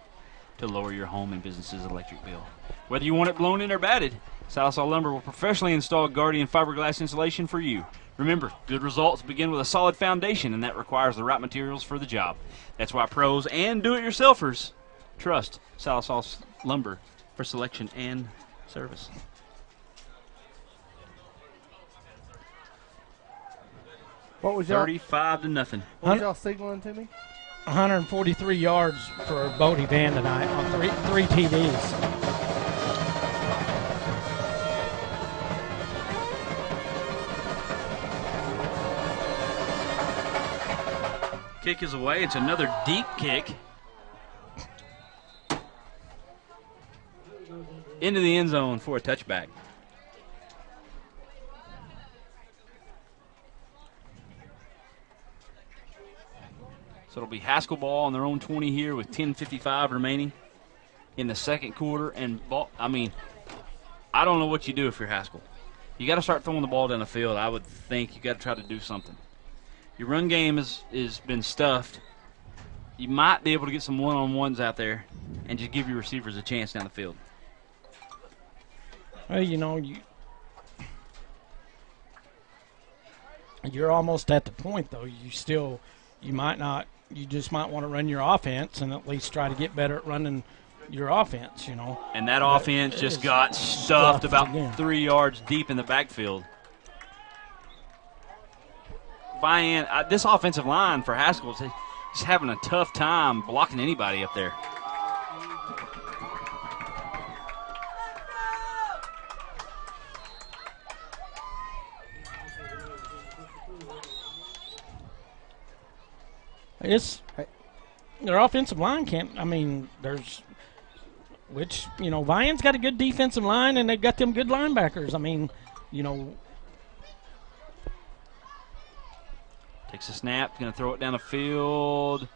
to lower your home and business's electric bill. Whether you want it blown in or batted, Salisol Lumber will professionally install Guardian fiberglass insulation for you. Remember, good results begin with a solid foundation, and that requires the right materials for the job. That's why pros and do-it-yourselfers trust Salisol Lumber for selection and service. What was y'all? 35-0. What was y'all signaling to me? 143 yards for Bodie Van tonight on three TDs. Kick is away. It's another deep kick. Into the end zone for a touchback. So it'll be Haskell ball on their own 20 here with 10:55 remaining in the second quarter. And I don't know what you do if you're Haskell. You got to start throwing the ball down the field. I would think you got to try to do something. Your run game is been stuffed. You might be able to get some one-on-ones out there and just give your receivers a chance down the field. Well, you're almost at the point, though. You just might want to run your offense and at least try to get better at running your offense, And that offense just got stuffed about again. 3 yards deep in the backfield. Vian, this offensive line for Haskell is just having a tough time blocking anybody up there. Their offensive line Vian's got a good defensive line, and they've got them good linebackers. Takes a snap, going to throw it down the field.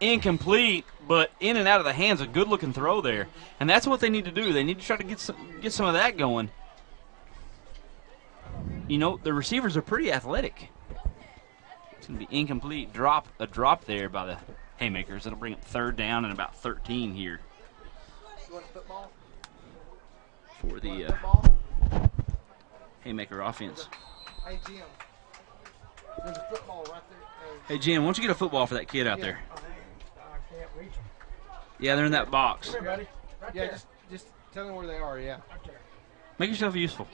Incomplete, but in and out of the hands, a good-looking throw there. And that's what they need to do. They need to try to get some of that going. The receivers are pretty athletic. It's going to be incomplete. A drop there by the Haymakers. That'll bring up 3rd down and about 13 here. For the Haymaker offense. Hey, Jim. There's a football right there. Hey, Jim, why don't you get a football for that kid out there? I can't reach them. Yeah, they're in that box. Come here, buddy. Right Yeah, there. just tell them where they are, yeah. Right there. Make yourself useful.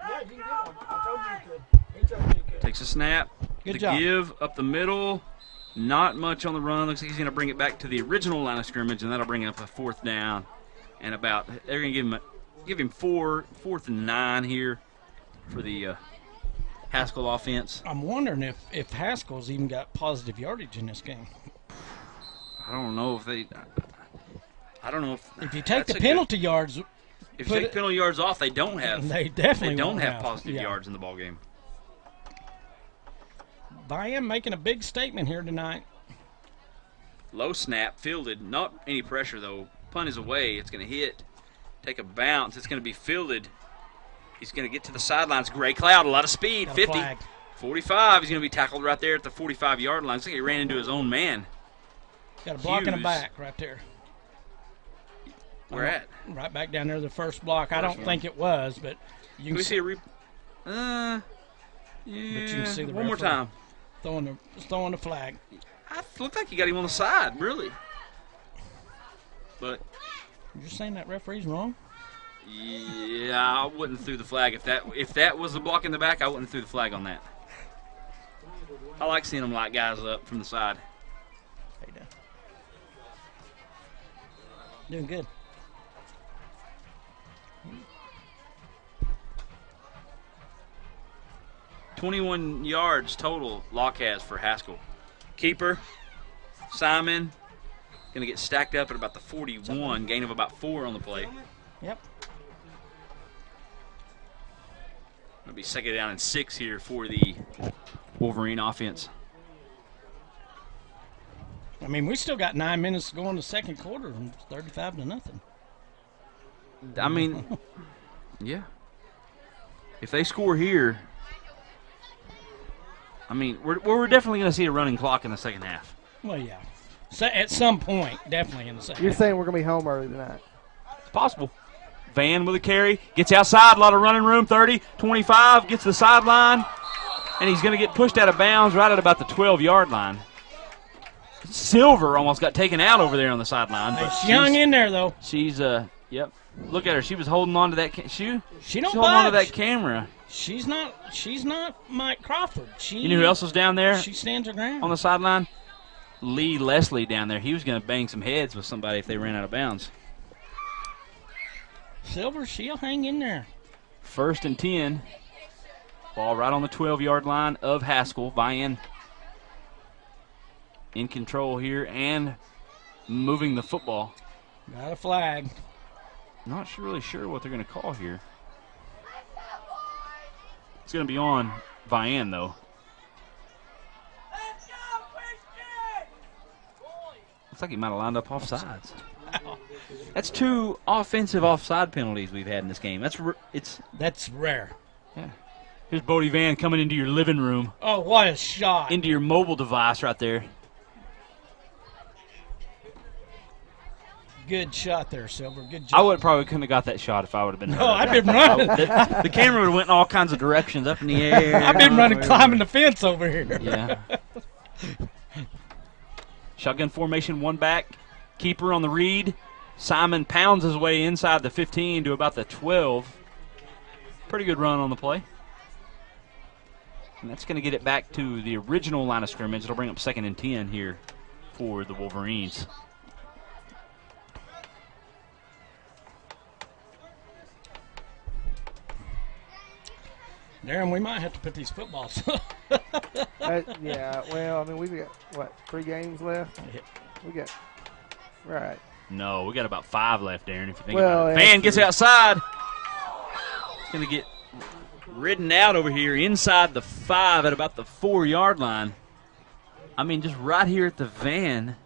Yeah, you can get one. I told you you could. He told you you could. Takes a snap. Good The job. give up the middle. Not much on the run. Looks like he's going to bring it back to the original line of scrimmage, and that'll bring up a 4th down. And they're going to give him 4th and 9 here for the Haskell offense. I'm wondering if Haskell's even got positive yardage in this game. I don't know if they. I don't know If you take the penalty yards, if you take penalty yards off, they don't have. they definitely don't won't have positive yeah. yards in the ball game. Vian making a big statement here tonight. Low snap, fielded. Not any pressure though. Punt is away. It's going to hit. Take a bounce. It's going to be fielded. He's going to get to the sidelines. Gray cloud, a lot of speed. Got a 50, flag. 45. He's going to be tackled right there at the 45-yard line. Looks like he ran into his own man. Got a block in the Hughes. back right there. Where at? Right back down there, the first block. I First don't one. think it was, but you Can can we see see a yeah. you can see the one more referee. time. throwing the flag. Looked like he got him on the side, really. But You're saying that referee's wrong? yeah, I wouldn't have threw the flag if that was the block in the back. I wouldn't have threw the flag on that. I like seeing them light guys up from the side. How you doing? Doing good. 21 yards total Locke has for Haskell. Keeper, Simon, going to get stacked up at about the 41, gain of about 4 on the play. Yep. It'll be 2nd down and 6 here for the Wolverine offense. I mean, we still got 9 minutes to go in the second quarter, and 35-0. I mean, yeah. If they score here, I mean, we're definitely going to see a running clock in the second half. Well, yeah. So at some point, definitely in the second. You're half. saying we're going to be home early tonight. It's possible. Van with a carry, gets outside, a lot of running room, 30, 25, gets to the sideline, and he's going to get pushed out of bounds right at about the 12-yard line. Silver almost got taken out over there on the sideline. Hey, But she hung in there, though. She's, yep. Look at her. She was holding on to that. She don't She's holding on to budge. that camera. She's not Mike Crawford. You know who else was down there She stands her ground. on the sideline? Lee Leslie down there. He was going to bang some heads with somebody if they ran out of bounds. Silver, she'll hang in there. 1st and 10. Ball right on the 12-yard line of Haskell. Vian in control here and moving the football. Got a flag. Not really sure what they're going to call here. It's going to be on Vian, though. Looks like he might have lined up off sides. That's 2 offensive offside penalties we've had in this game. That's rare. Yeah. Here's Bodie Van coming into your living room. Oh, what a shot. Into your mobile device right there. Good shot there, Silver. Good job. I probably couldn't have got that shot if I would have been hurt. No, I've been running. The camera would have went in all kinds of directions, up in the air. I've been running, climbing the fence over here. Yeah. Shotgun formation, 1 back. Keeper on the read. Simon pounds his way inside the 15 to about the 12. Pretty good run on the play. And that's going to get it back to the original line of scrimmage. It'll bring up 2nd and 10 here for the Wolverines. Darren, we might have to put these footballs. Yeah, well, I mean, we've got, what, 3 games left? Yeah. We got, right. No, we got about 5 left, Darren, if you think Well, about it. Van gets outside. It's going to get ridden out over here inside the 5 at about the 4-yard line. I mean, just right here at the Van.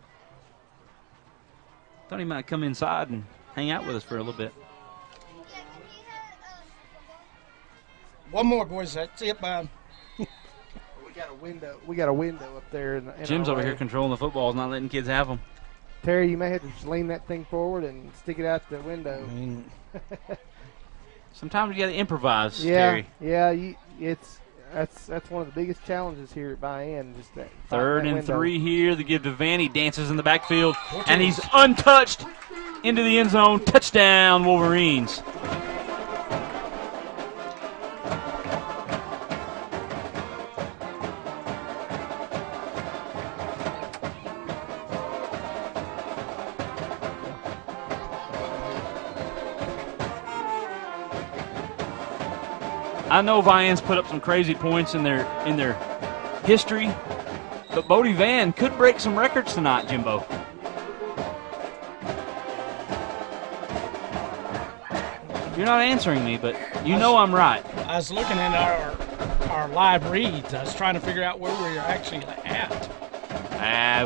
Thought he might come inside and hang out with us for a little bit. One more, boys. That's it, Bob. We got a window. We got a window up there. In Jim's our over way. here controlling the footballs, not letting kids have them. Terry, you may have to just lean that thing forward and stick it out the window. I mean, Sometimes you got to improvise, yeah, Terry. yeah. That's one of the biggest challenges here at Vian. Just that 3rd that and window. 3 here. The give to Van. He dances in the backfield, and he's untouched into the end zone. Touchdown, Wolverines. I know Vian's put up some crazy points in their history, but Bodie Van could break some records tonight, Jimbo. You're not answering me, but you know I'm right. I was looking at our live reads. I was trying to figure out where we were actually at.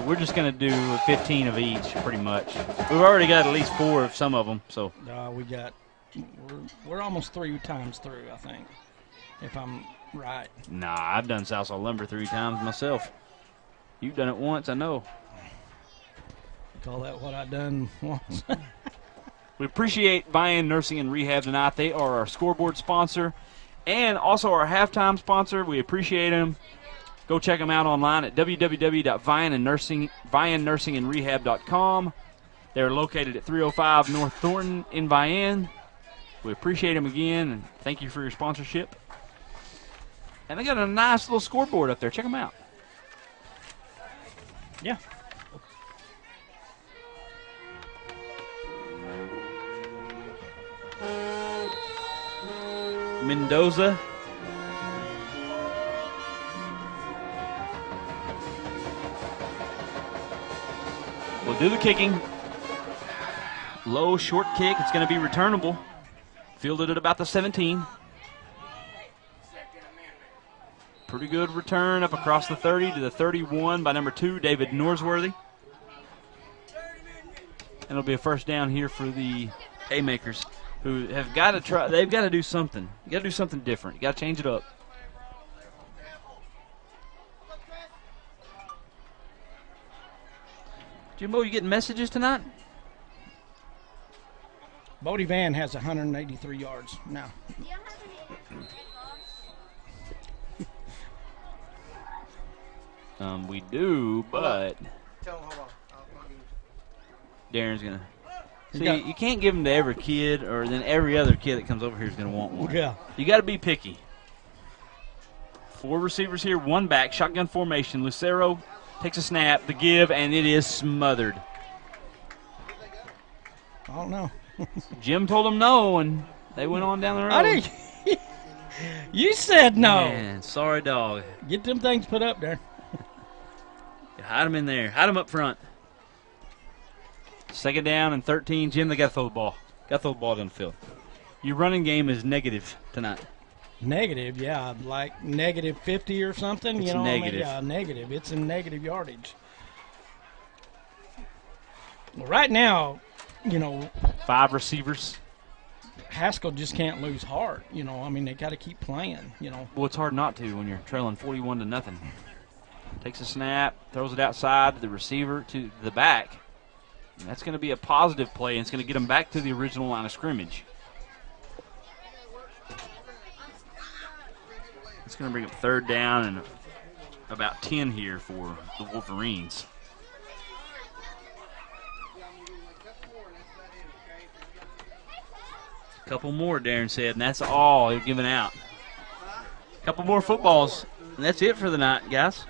We're just going to do 15 of each, pretty much. We've already got at least 4 of some of them, so. We're almost 3 times through, I think, if I'm right. Nah, I've done Southside Lumber 3 times myself. You've done it once, I know. Call that what I done once. We appreciate Vian Nursing and Rehab tonight. They are our scoreboard sponsor and also our halftime sponsor. We appreciate them. Go check them out online at www.viannursingrehab.com. They're located at 305 North Thornton in Vian. We appreciate them again, and thank you for your sponsorship. And they got a nice little scoreboard up there. Check them out. Yeah. Mendoza. We'll do the kicking. Low, short kick. It's going to be returnable. Fielded at about the 17. Pretty good return up across the 30 to the 31 by number 2, David Norsworthy. And it'll be a first down here for the Haymakers, who have got to try. They've got to do something. You got to do something different. You got to change it up. Jimbo, you getting messages tonight? Bodie Van has 183 yards now. We do, but Tell him, hold on. Darren's gonna. See, you can't give them to every kid, or then every other kid that comes over here is gonna want one. Yeah. You got to be picky. 4 receivers here, 1 back, shotgun formation. Lucero takes a snap, the give, and it is smothered. I don't know. Jim told them no, and they went on down the road. You said no. Man, sorry, dog. Get them things put up there. Hide them in there. Hide them up front. 2nd down and 13. Jim, they got to throw the ball. Got to throw the ball down the field. Your running game is negative tonight. Negative, yeah, like negative 50 or something. It's you know, negative. Yeah, negative. It's in negative yardage. Well, right now, you know, 5 receivers. Haskell just can't lose heart. You know, I mean, they got to keep playing. You know. Well, it's hard not to when you're trailing 41-0. Takes a snap, throws it outside to the receiver to the back. And that's going to be a positive play, and it's going to get them back to the original line of scrimmage. It's going to bring up 3rd down and about 10 here for the Wolverines. A couple more, Darren said, and that's all they're giving out. A couple more footballs, and that's it for the night, guys.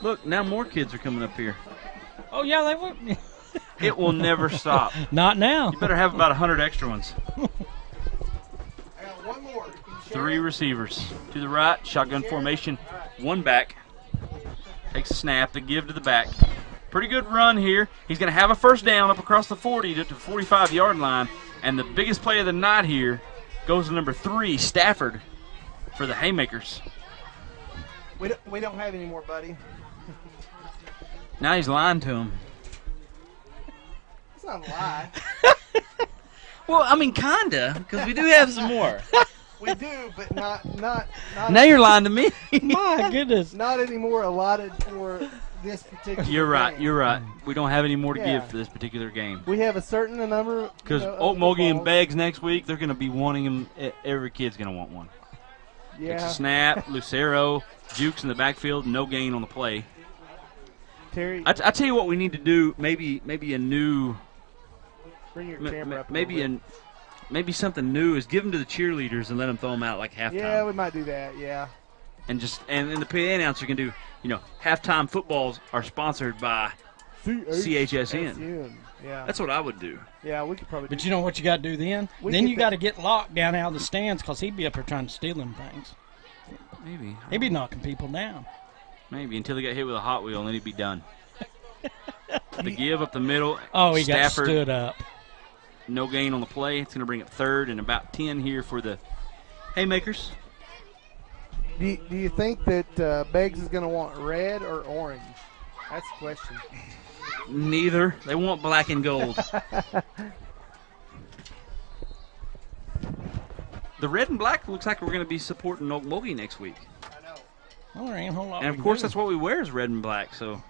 Look, now more kids are coming up here. Oh, yeah, they would. It will never stop. Not now. You better have about 100 extra ones. I got one more. 3 receivers. To the right, shotgun formation, 1 back. Takes a snap, the give to the back. Pretty good run here. He's going to have a 1st down up across the 40 to the 45-yard line. And the biggest play of the night here goes to number 3, Stafford, for the Haymakers. We don't have any more, buddy. Now he's lying to him. It's not a lie. Well, I mean, kinda, because we do have some more. We do, but not. Now you're lying to me. My goodness. Not anymore allotted for this particular. You're right. game. You're right. We don't have any more to Yeah. give for this particular game. We have a certain number. Because of Okmulgee and footballs. Beggs next week, they're going to be wanting them. Every kid's going to want one. Takes Yeah. a snap. Lucero jukes in the backfield. No gain on the play. Terry, I tell you what we need to do. Maybe a new. bring your camera up. Maybe something new is give them to the cheerleaders and let them throw them out like halftime. Yeah, we might do that. Yeah. And the PA announcer can do. Halftime footballs are sponsored by CHSN. Yeah. That's what I would do. Yeah, we could probably. But you know what you got to do then? We Then get you got to get locked down out of the stands because he'd be up there trying to steal them things. Maybe. He'd be knocking people down. Maybe until he got hit with a Hot Wheel and then he'd be done. The give up the middle. Oh, he Stafford, got stood up. No gain on the play. It's going to bring up 3rd and about 10 here for the Haymakers. Do you think that Beggs is going to want red or orange? That's the question. Neither. They want black and gold. The red and black looks like we're going to be supporting Okmulgee next week. Well, there ain't a whole lot. And of we course, do. that's what we wear is red and black. So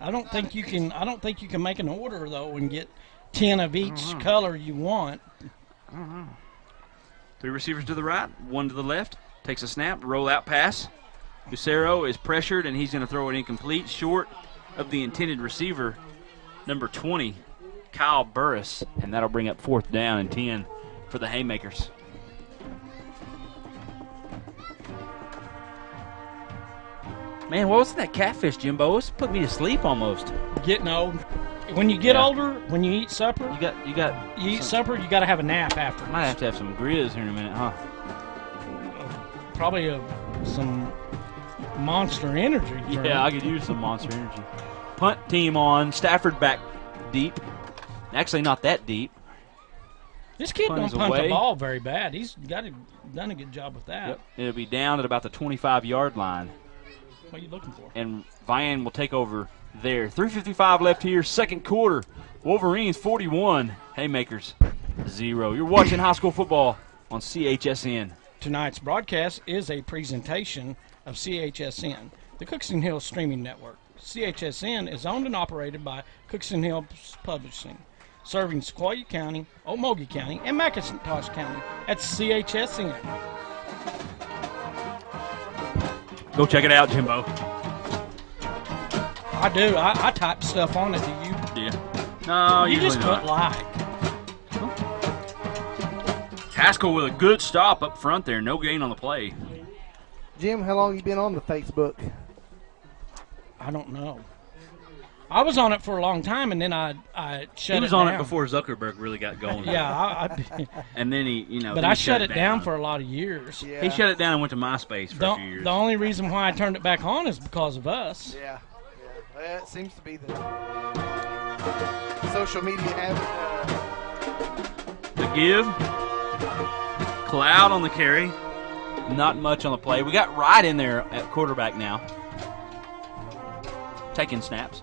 I don't think you can make an order though and get 10 of each color you want. I don't know. 3 receivers to the right, 1 to the left. Takes a snap, roll out pass. Lucero is pressured and he's going to throw it incomplete, short of the intended receiver, number 20, Kyle Burris, and that'll bring up 4th down and 10 for the Haymakers. Man, what was that catfish, Jimbo? It's put me to sleep almost. Getting old. When you get older, when you eat supper, You eat supper, you got to have a nap after. Might have to have some grizz here in a minute, huh? Probably some Monster Energy. drink. Yeah, I could use some Monster Energy. Punt team on. Stafford back deep. Actually, not that deep. This kid Punt don't is punt away. the ball very bad. He's done a good job with that. Yep. It'll be down at about the 25-yard line. What are you looking for? And Vian will take over there. 3:55 left here, 2nd quarter. Wolverines 41, Haymakers 0. You're watching high school football on CHSN. Tonight's broadcast is a presentation of CHSN, the Cookson Hills Streaming Network. CHSN is owned and operated by Cookson Hills Publishing, serving Sequoyah County, Okmulgee County, and McIntosh County. That's CHSN. Go check it out, Jimbo. I do. I type stuff on it. Do you? Yeah. No, You usually just not. put like. Haskell with a good stop up front there. No gain on the play. Jim, how long you been on the Facebook? I don't know. I was on it for a long time, and then I shut it down. He was on it before Zuckerberg really got going. Yeah, And then he, but then I he shut it down for a lot of years. Yeah. He shut it down and went to MySpace for a few years. The only reason why I turned it back on is because of us. Yeah. Well, it seems to be the social media habit. The give. Cloud on the carry. Not much on the play. We got Wright in there at quarterback now. taking snaps.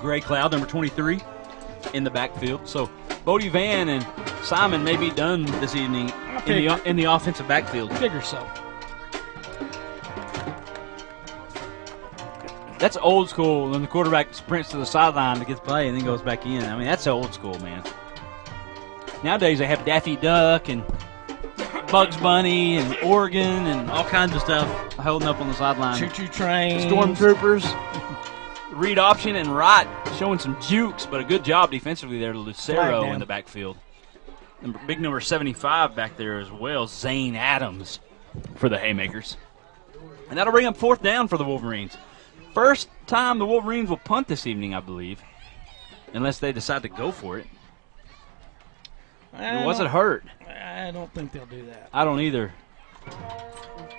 Gray Cloud, number 23, in the backfield. So Bodie Van and Simon may be done this evening in the offensive backfield. Figure so. That's old school when the quarterback sprints to the sideline to get the play and then goes back in. I mean, that's old school, man. Nowadays they have Daffy Duck and Bugs Bunny and Oregon and all kinds of stuff holding up on the sideline. Choo-choo train. Stormtroopers. Read option and Wright showing some jukes, but a good job defensively there to Lucero in the backfield. Big number 75 back there as well, Zane Adams for the Haymakers. And that'll bring up 4th down for the Wolverines. First time the Wolverines will punt this evening, I believe, unless they decide to go for it. Was it hurt? I don't think they'll do that. I don't either.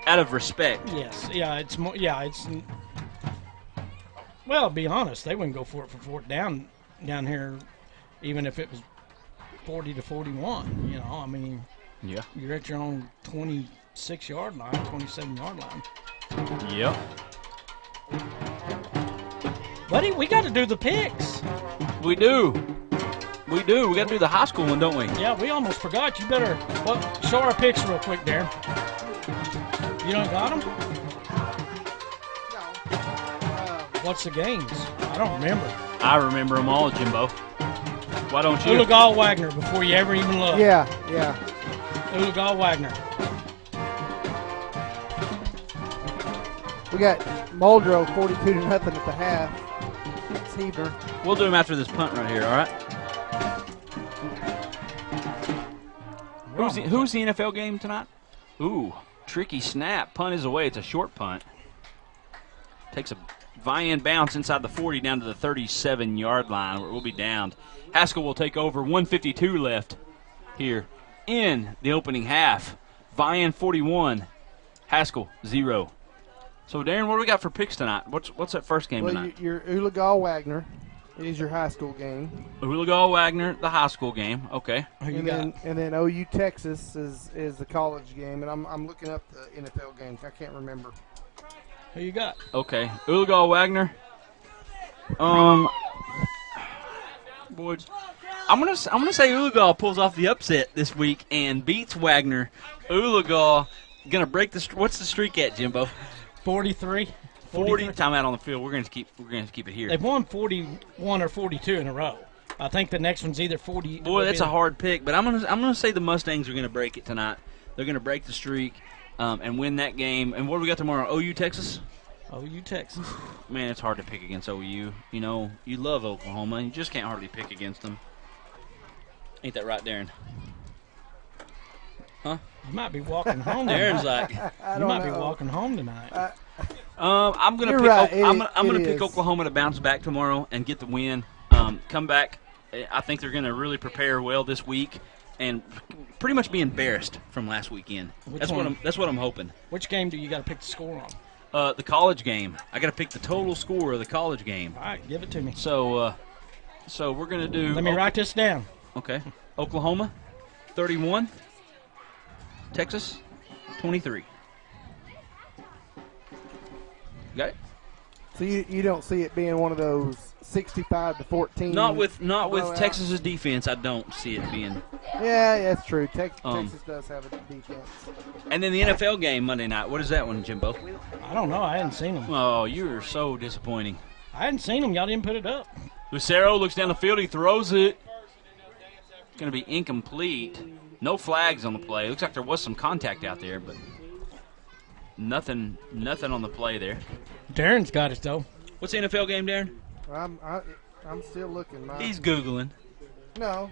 Out of respect. Yes. Yeah, it's more. Yeah, it's. Well, to be honest, they wouldn't go for it for 4th down here, even if it was 40 to 41. You know, I mean, yeah, you're at your own 26-yard line, 27-yard line. Yep. Buddy, we got to do the picks. We do. We do. We got to do the high school one, don't we? Yeah, we almost forgot. You better show our picks real quick, Darren. You don't got them? What's the games? I don't remember. I remember them all, Jimbo. Why don't you? Ulagal Wagner before you ever even look. Yeah. Ulagal Wagner. We got Muldrow 42-0 at the half. Seaver. We'll do them after this punt right here, all right? Who's the NFL game tonight? Ooh, tricky snap. Punt is away. It's a short punt. Takes a Vian bounce inside the 40 down to the 37-yard line where it will be downed. Haskell will take over. 1:52 left here in the opening half. Vian 41, Haskell 0. So, Darren, what do we got for picks tonight? What's that first game tonight? Your Ulagal Wagner is your high school game. Ulagal Wagner, the high school game. Okay. And then OU Texas is the college game, and I'm looking up the NFL games. I can't remember. Who you got? Okay. Ulagal Wagner. Boys, I'm gonna say Ulagal pulls off the upset this week and beats Wagner. Ulagal gonna break the. What's the streak at, Jimbo? 43. 40 timeout on the field. We're gonna keep it here. They've won 41 or 42 in a row. I think the next one's either 40. Boy, that's a hard pick, but I'm gonna say the Mustangs are gonna break it tonight. They're gonna break the streak and win that game. And what do we got tomorrow? OU Texas. OU Texas. Man, it's hard to pick against OU. You know, you love Oklahoma, and you just can't hardly pick against them. Ain't that right, Darren? Huh? You might be walking home. Darren's like, you might be walking home tonight. I'm gonna pick. Right. I'm gonna pick Oklahoma to bounce back tomorrow and get the win. Come back. I think they're gonna really prepare well this week and pretty much be embarrassed from last weekend. That's what I'm hoping. Which game do you got to pick the score on? The college game. I got to pick the total score of the college game. All right, give it to me. So we're gonna do. Let me write this down. Okay. Oklahoma, 31. Texas, 23. Got it? So you don't see it being one of those 65-14. Not with Texas's defense. I don't see it being. Yeah, that's true. Texas does have a defense. And then the NFL game Monday night. What is that one, Jimbo? I don't know. I hadn't seen them. Oh, you're so disappointing. I hadn't seen them. Y'all didn't put it up. Lucero looks down the field. He throws it. It's going to be incomplete. No flags on the play. Looks like there was some contact out there, but nothing on the play there. Darren's got it, though. What's the NFL game, Darren? I'm still looking. He's Googling. No,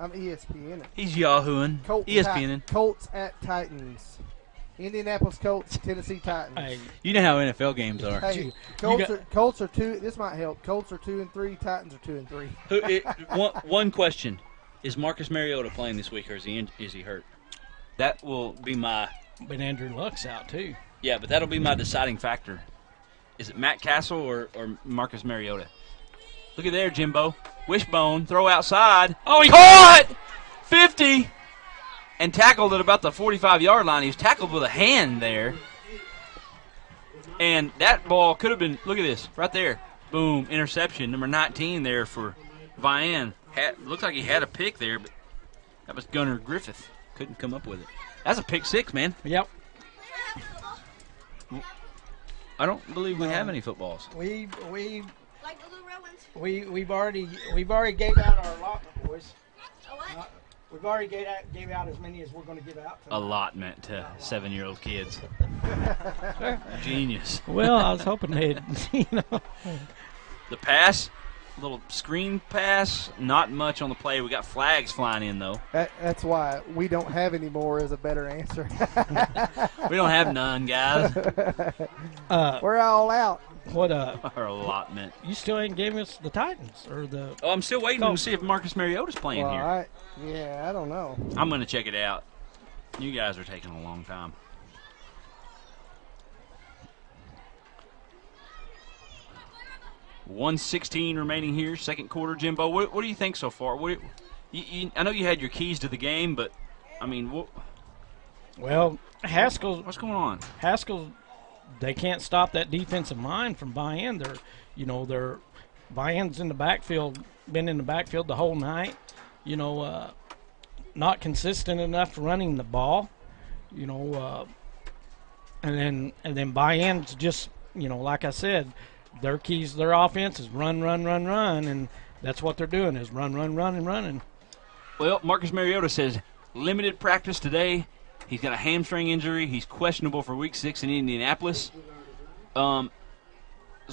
I'm ESPN. He's Yahooing. ESPN. Colts at Titans. Indianapolis Colts, Tennessee Titans. Hey, you know how NFL games are. Hey, Colts are 2. This might help. Colts are 2-3. Titans are 2-3. One question: is Marcus Mariota playing this week, or is he hurt? That will be my. But Andrew Luck's out too. Yeah, but that'll be my deciding factor. Is it Matt Castle or Marcus Mariota? Look at there, Jimbo. Wishbone, throw outside. Oh, he caught! 50! And tackled at about the 45-yard line. He was tackled with a hand there. And that ball could have been, look at this, right there. Boom, interception, number 19 there for Vian. Looks like he had a pick there, but that was Gunnar Griffith. Couldn't come up with it. That's a pick 6, man. Yep. I don't believe we have any footballs. We've already gave out our allotment, boys. We've already gave out as many as we're going to give out. Allotment to 7-year-old kids. Genius. Well, I was hoping they'd, The pass, little screen pass, not much on the play. We got flags flying in, though. That's why we don't have any more is a better answer. We don't have none, guys. We're all out. What Our allotment. You still ain't gave us the Titans or the? Oh, I'm still waiting to see if Marcus Mariota's playing here. I don't know. I'm going to check it out. You guys are taking a long time. $1:16 remaining here, second quarter. Jimbo, what do you think so far? I know you had your keys to the game, but I mean, Well, Haskell. What's going on? Haskell, they can't stop that defensive line from Vian. They're Vian's in the backfield, been in the backfield the whole night. Not consistent enough running the ball. And then Vian's just, like I said, their keys to their offense is run, and that's what they're doing is run, and running. Well, Marcus Mariota says limited practice today. He's got a hamstring injury. He's questionable for Week 6 in Indianapolis. So I'm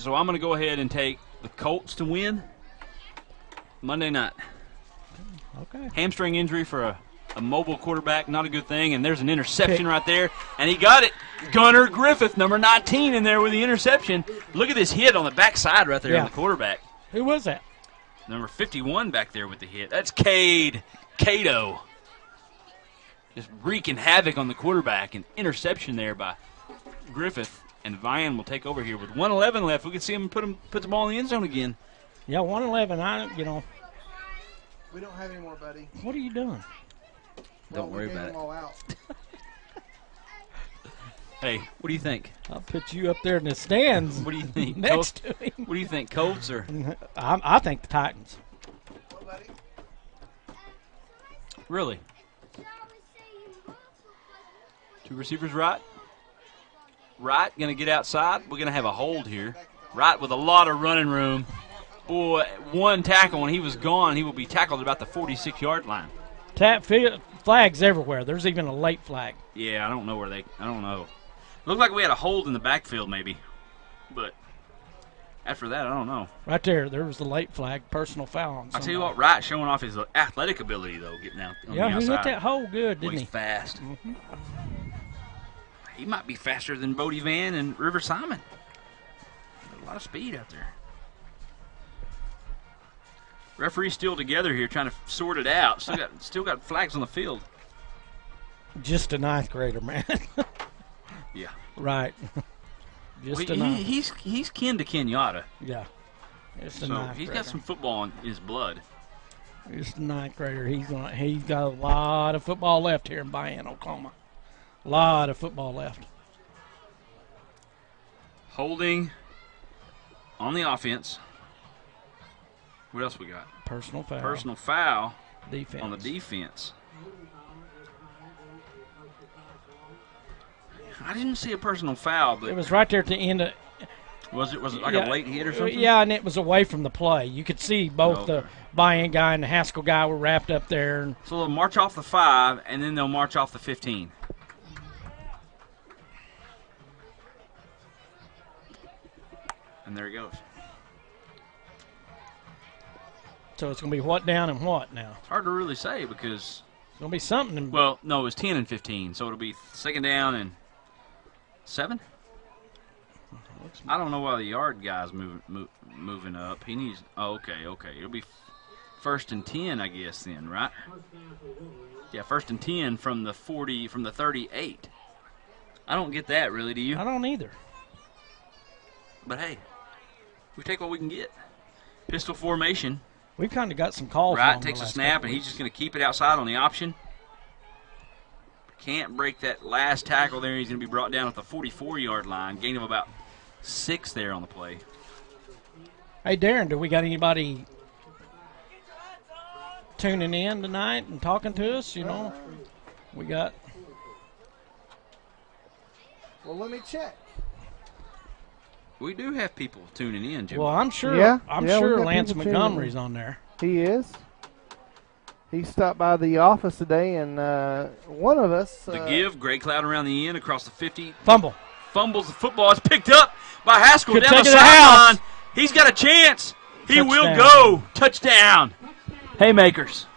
going to go ahead and take the Colts to win Monday night. Okay. Hamstring injury for a mobile quarterback, not a good thing. And there's an interception right there, and he got it. Gunnar Griffith, number 19, in there with the interception. Look at this hit on the backside right there on the quarterback. Who was that? Number 51 back there with the hit. That's Cato. Just wreaking havoc on the quarterback. An interception there by Griffith. And Vian will take over here with 1:11 left. We can see him put the ball in the end zone again. Yeah, 1:11. We don't have any more, buddy. What are you doing? Don't worry about it. All out. Hey, what do you think? I'll put you up there in the stands. What do you think? Next to him. What do you think, Colts or? I think the Titans. Really? Two receivers right. Wright going to get outside. We're going to have a hold here. Wright with a lot of running room. Boy, one tackle when he was gone, he will be tackled about the 46-yard line. Flags everywhere. There's even a late flag. Yeah, I don't know I don't know. Looked like we had a hold in the backfield maybe. But after that, I don't know. Right there was the late flag, personal foul on I tell you somebody. what, Wright showing off his athletic ability, though, getting out on the outside. Yeah, he hit that hole good, Boy, didn't he? he's fast. Mm-hmm. He might be faster than Bodie Van and River Simon. A lot of speed out there. Referee's still together here trying to sort it out. Still got flags on the field. Just a ninth grader, man. Yeah. Right. Just a Well, ninth. he's kin to Kenyatta. Yeah. Just a So ninth he's grader. got some football in his blood. Just a ninth grader. He's got a lot of football left here in Vian, Oklahoma. A lot of football left. Holding on the offense. What else we got? Personal foul. Personal foul Defense. on the defense. I didn't see a personal foul, but It was right there at the end of. was it like a late hit or something? Yeah, and it was away from the play. You could see both the Vian guy and the Haskell guy were wrapped up there. And So they'll march off the 5, and then they'll march off the 15. And there it goes. so it's going to be what down and what now? It's hard to really say because, It's going to be something. well, no, it was 10 and 15, so it'll be second down and 7. I don't know why the yard guy's moving up. He needs. Oh, okay. It'll be first and 10, I guess. Then, right? Yeah, first and 10 from the 38. I don't get that, really. Do you? I don't either. But hey, we take what we can get. Pistol formation. We've kind of got some calls. Right, on the takes a last snap, couple and he's weeks. just going to keep it outside on the option. Can't break that last tackle there. He's going to be brought down at the 44-yard line. Gain of about 6 there on the play. Hey, Darren, do we got anybody tuning in tonight and talking to us? You know, we got. Well, let me check. We do have people tuning in, Jim. Well, I'm sure. Yeah, I'm yeah, we sure got Lance people tuning in. Montgomery's on there. He is. He stopped by the office today, and one of us. The give, Gray Cloud around the end, across the 50. Fumble. Fumbles the football. It's picked up by Haskell Could down take the it to the sideline. house. He's got a chance. He will Touchdown. go. Touchdown. Haymakers.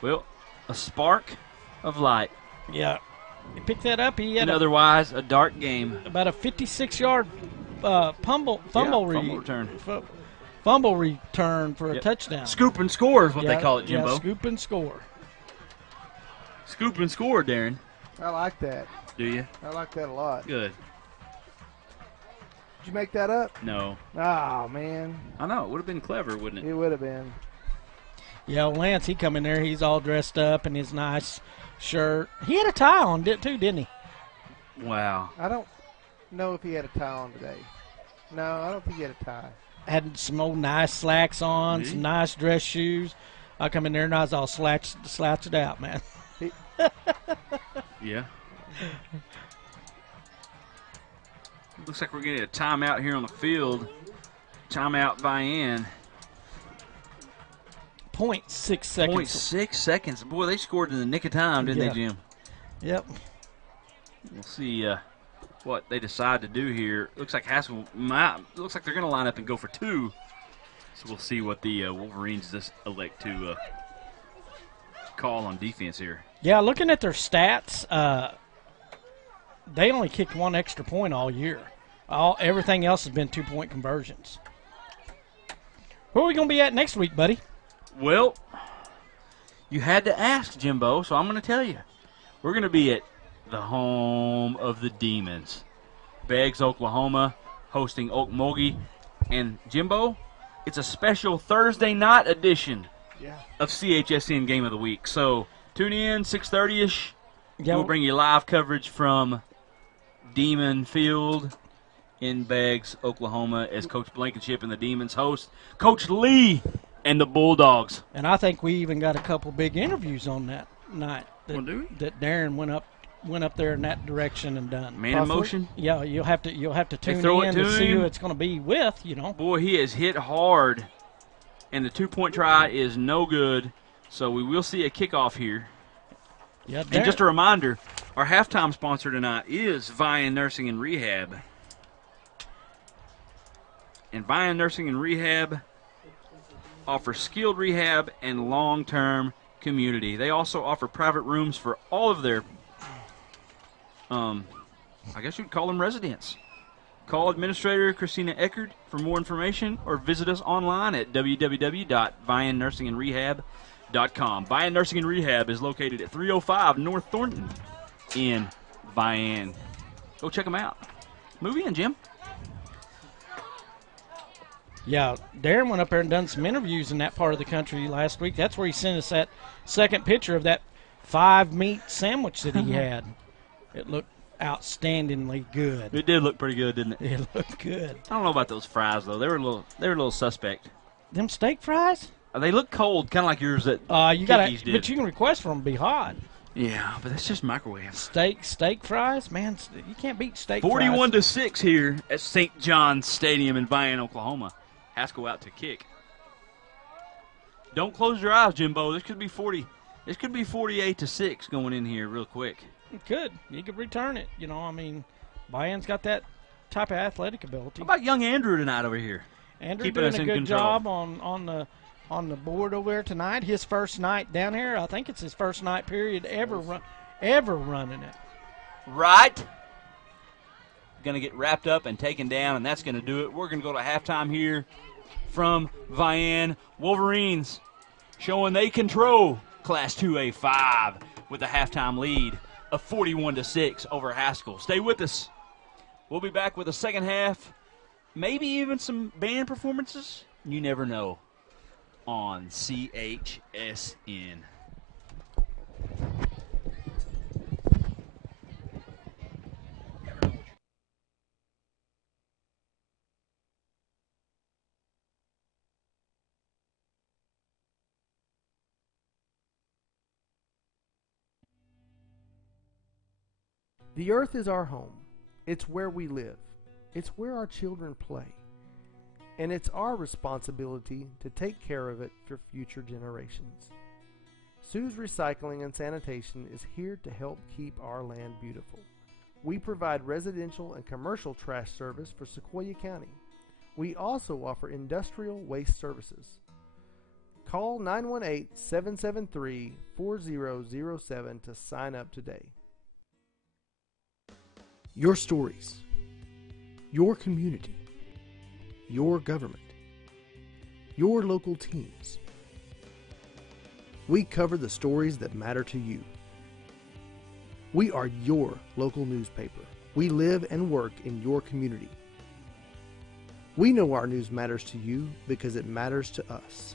Well, a spark of light. Yeah. He picked that up. He had And otherwise, a dark game. about a 56-yard fumble Fumble return. Fumble return for a Yep. touchdown. Scoop and score is what Yeah, they call it, Jimbo. Yeah, scoop and score. Scoop and score, Darren. I like that. Do you? I like that a lot. Good. Did you make that up? No. Oh, man. I know. It would have been clever, wouldn't it? It would have been. Yeah, Lance, he come in there. He's all dressed up in his nice shirt. He had a tie on, didn't he? Wow. I don't know if he had a tie on today. No, I don't think he had a tie. Had some old nice slacks on, Really? some nice dress shoes. I come in there and I was all slouched out, man. Yeah. Looks like we're getting a timeout here on the field. Timeout Vian. 0.6 seconds. 0.6 seconds. Boy, they scored in the nick of time, didn't Yeah. they, Jim? Yep. We'll see what they decide to do here. Looks like Haskell looks like they're going to line up and go for 2. So we'll see what the Wolverines just elect to call on defense here. Yeah, looking at their stats, they only kicked 1 extra point all year. Everything else has been 2-point conversions. Where are we going to be at next week, buddy? Well, you had to ask, Jimbo, so I'm going to tell you. We're going to be at the home of the Demons. Beggs, Oklahoma, hosting Okmulgee. And, Jimbo, it's a special Thursday night edition of CHSN Game of the Week. So tune in, 6:30-ish. Yeah, We'll bring you live coverage from Demon Field in Beggs, Oklahoma, as Coach Blankenship and the Demons host Coach Lee and the Bulldogs. and I think we even got a couple big interviews on that night Well, do we? that Darren went up there in that direction and done. Man in motion. Yeah, you'll have to tune throw it in to to see him. who it's going to be with. You know. Boy, he has hit hard, and the 2-point try is no good. So we will see a kickoff here. Yeah, And just a reminder, our halftime sponsor tonight is Vian Nursing and Rehab. And Vian Nursing and Rehab offers skilled rehab and long-term community. They also offer private rooms for all of their, I guess you'd call them residents. Call Administrator Christina Eckert for more information or visit us online at www.viannursingandrehab.com. Vian Nursing and Rehab is located at 305 North Thornton in Vian. Go check them out. Move in, Jim. Yeah, Darren went up there and done some interviews in that part of the country last week. That's where he sent us that second picture of that 5-meat sandwich that he had. It looked outstandingly good. It did look pretty good, didn't it? It looked good. I don't know about those fries though. They were a little suspect. Them steak fries? They look cold, kind of like yours that You got Kickies to, did. but you can request for them to be hot. Yeah, but that's just microwave. Steak fries, man. You can't beat steak 41 fries. to 6 here at St. John's Stadium in Vian, Oklahoma. Haskell out to kick. Don't close your eyes, Jimbo. This could be 40. This could be 48 to 6 going in here real quick. You could return it. You know, I mean, Vian's got that type of athletic ability. How about young Andrew tonight over here? Andrew keeping doing us a in good control? job on the board over there tonight. His first night down here. I think it's his first night period ever running it. Right. Going to get wrapped up and taken down, and that's going to do it. We're going to go to halftime here from Vian. Wolverines showing they control Class 2A5 with a halftime lead of 41 to 6 over Haskell. Stay with us. We'll be back with the second half, maybe even some band performances. You never know on CHSN. The earth is our home. It's where we live. It's where our children play. And it's our responsibility to take care of it for future generations. Sue's Recycling and Sanitation is here to help keep our land beautiful. We provide residential and commercial trash service for Sequoyah County. We also offer industrial waste services. Call 918-773-4007 to sign up today. Your stories, your community, your government, your local teams. We cover the stories that matter to you. We are your local newspaper. We live and work in your community. We know our news matters to you because it matters to us.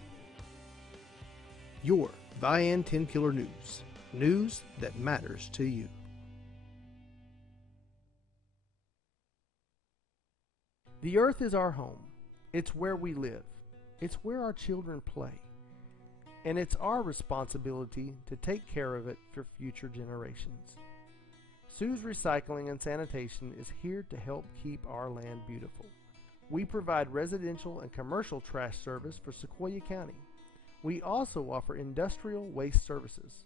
Your Vian 10 Killer News. News that matters to you. The earth is our home. It's where we live. It's where our children play. And it's our responsibility to take care of it for future generations. Sue's Recycling and Sanitation is here to help keep our land beautiful. We provide residential and commercial trash service for Sequoyah County. We also offer industrial waste services.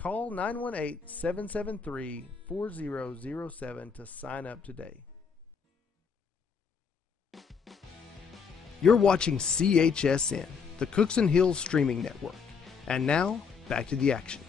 Call 918-773-4007 to sign up today. You're watching CHSN, the Cookson Hills Streaming Network. And now, back to the action.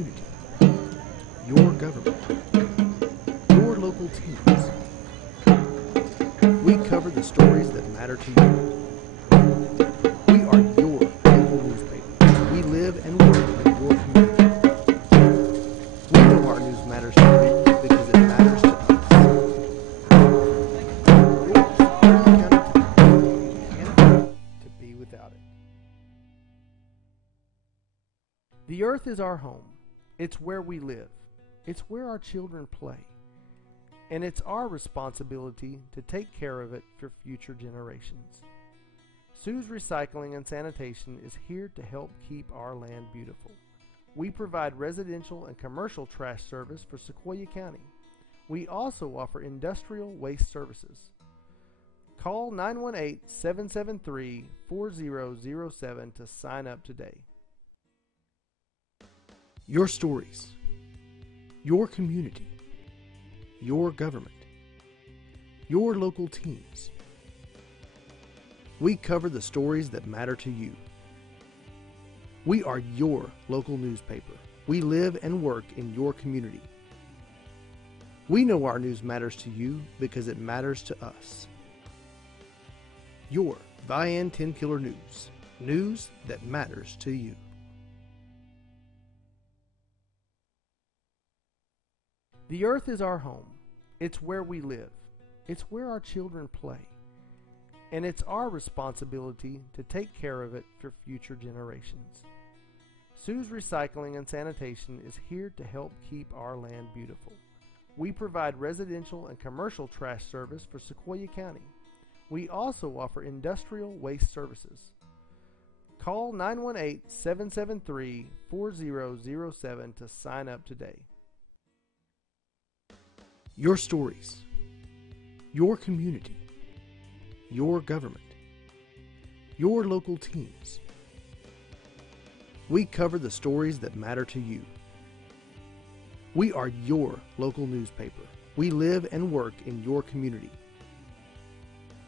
community, your government, your local teams. We cover the stories that matter to you. We are your local newspaper. We live and work in your community. We know our news matters to you because it matters to us. To be without it. The earth is our home. It's where we live. It's where our children play. And it's our responsibility to take care of it for future generations. Sue's Recycling and Sanitation is here to help keep our land beautiful. We provide residential and commercial trash service for Sequoyah County. We also offer industrial waste services. Call 918-773-4007 to sign up today. Your stories, your community, your government, your local teams. We cover the stories that matter to you. We are your local newspaper. We live and work in your community. We know our news matters to you because it matters to us. Your Vian 10 Killer News. News that matters to you. The earth is our home. It's where we live. It's where our children play. And it's our responsibility to take care of it for future generations. Sue's Recycling and Sanitation is here to help keep our land beautiful. We provide residential and commercial trash service for Sequoyah County. We also offer industrial waste services. Call 918-773-4007 to sign up today. Your stories, your community, your government, your local teams. We cover the stories that matter to you. We are your local newspaper. We live and work in your community.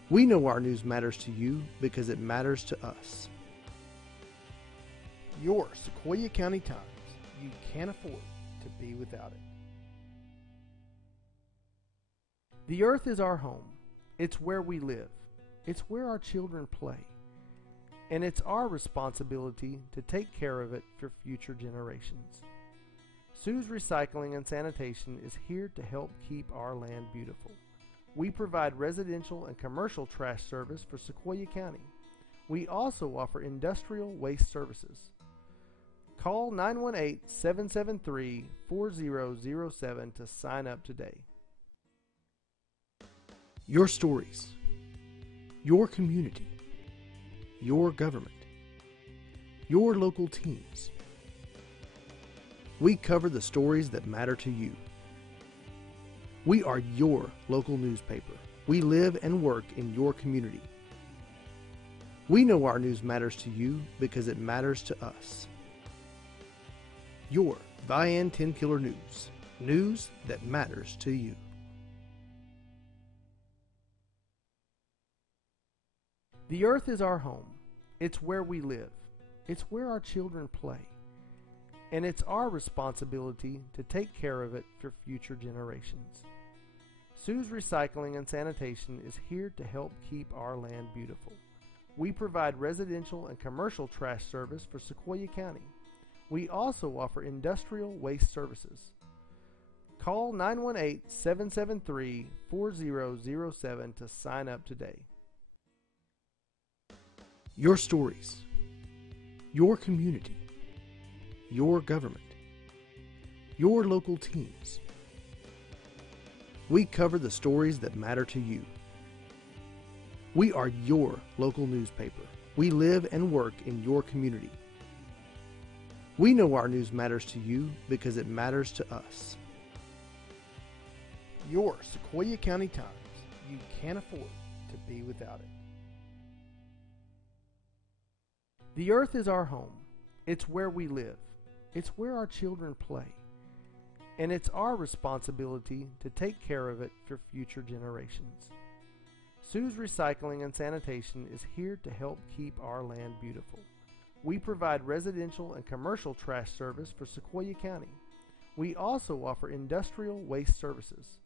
We know our news matters to you because it matters to us. Your Sequoyah County Times. You can't afford to be without it. The earth is our home. It's where we live. It's where our children play. And it's our responsibility to take care of it for future generations. Sue's Recycling and Sanitation is here to help keep our land beautiful. We provide residential and commercial trash service for Sequoyah County. We also offer industrial waste services. Call 918-773-4007 to sign up today. Your stories, your community, your government, your local teams. We cover the stories that matter to you. We are your local newspaper. We live and work in your community. We know our news matters to you because it matters to us. Your Vian 10 Killer News. News that matters to you. The earth is our home. It's where we live. It's where our children play. And it's our responsibility to take care of it for future generations. Sue's Recycling and Sanitation is here to help keep our land beautiful. We provide residential and commercial trash service for Sequoyah County. We also offer industrial waste services. Call 918-773-4007 to sign up today. Your stories, your community, your government, your local teams. We cover the stories that matter to you. We are your local newspaper. We live and work in your community. We know our news matters to you because it matters to us. Your Sequoyah County Times. You can't afford to be without it. The earth is our home. It's where we live. It's where our children play. And it's our responsibility to take care of it for future generations. Sue's Recycling and Sanitation is here to help keep our land beautiful. We provide residential and commercial trash service for Sequoyah County. We also offer industrial waste services.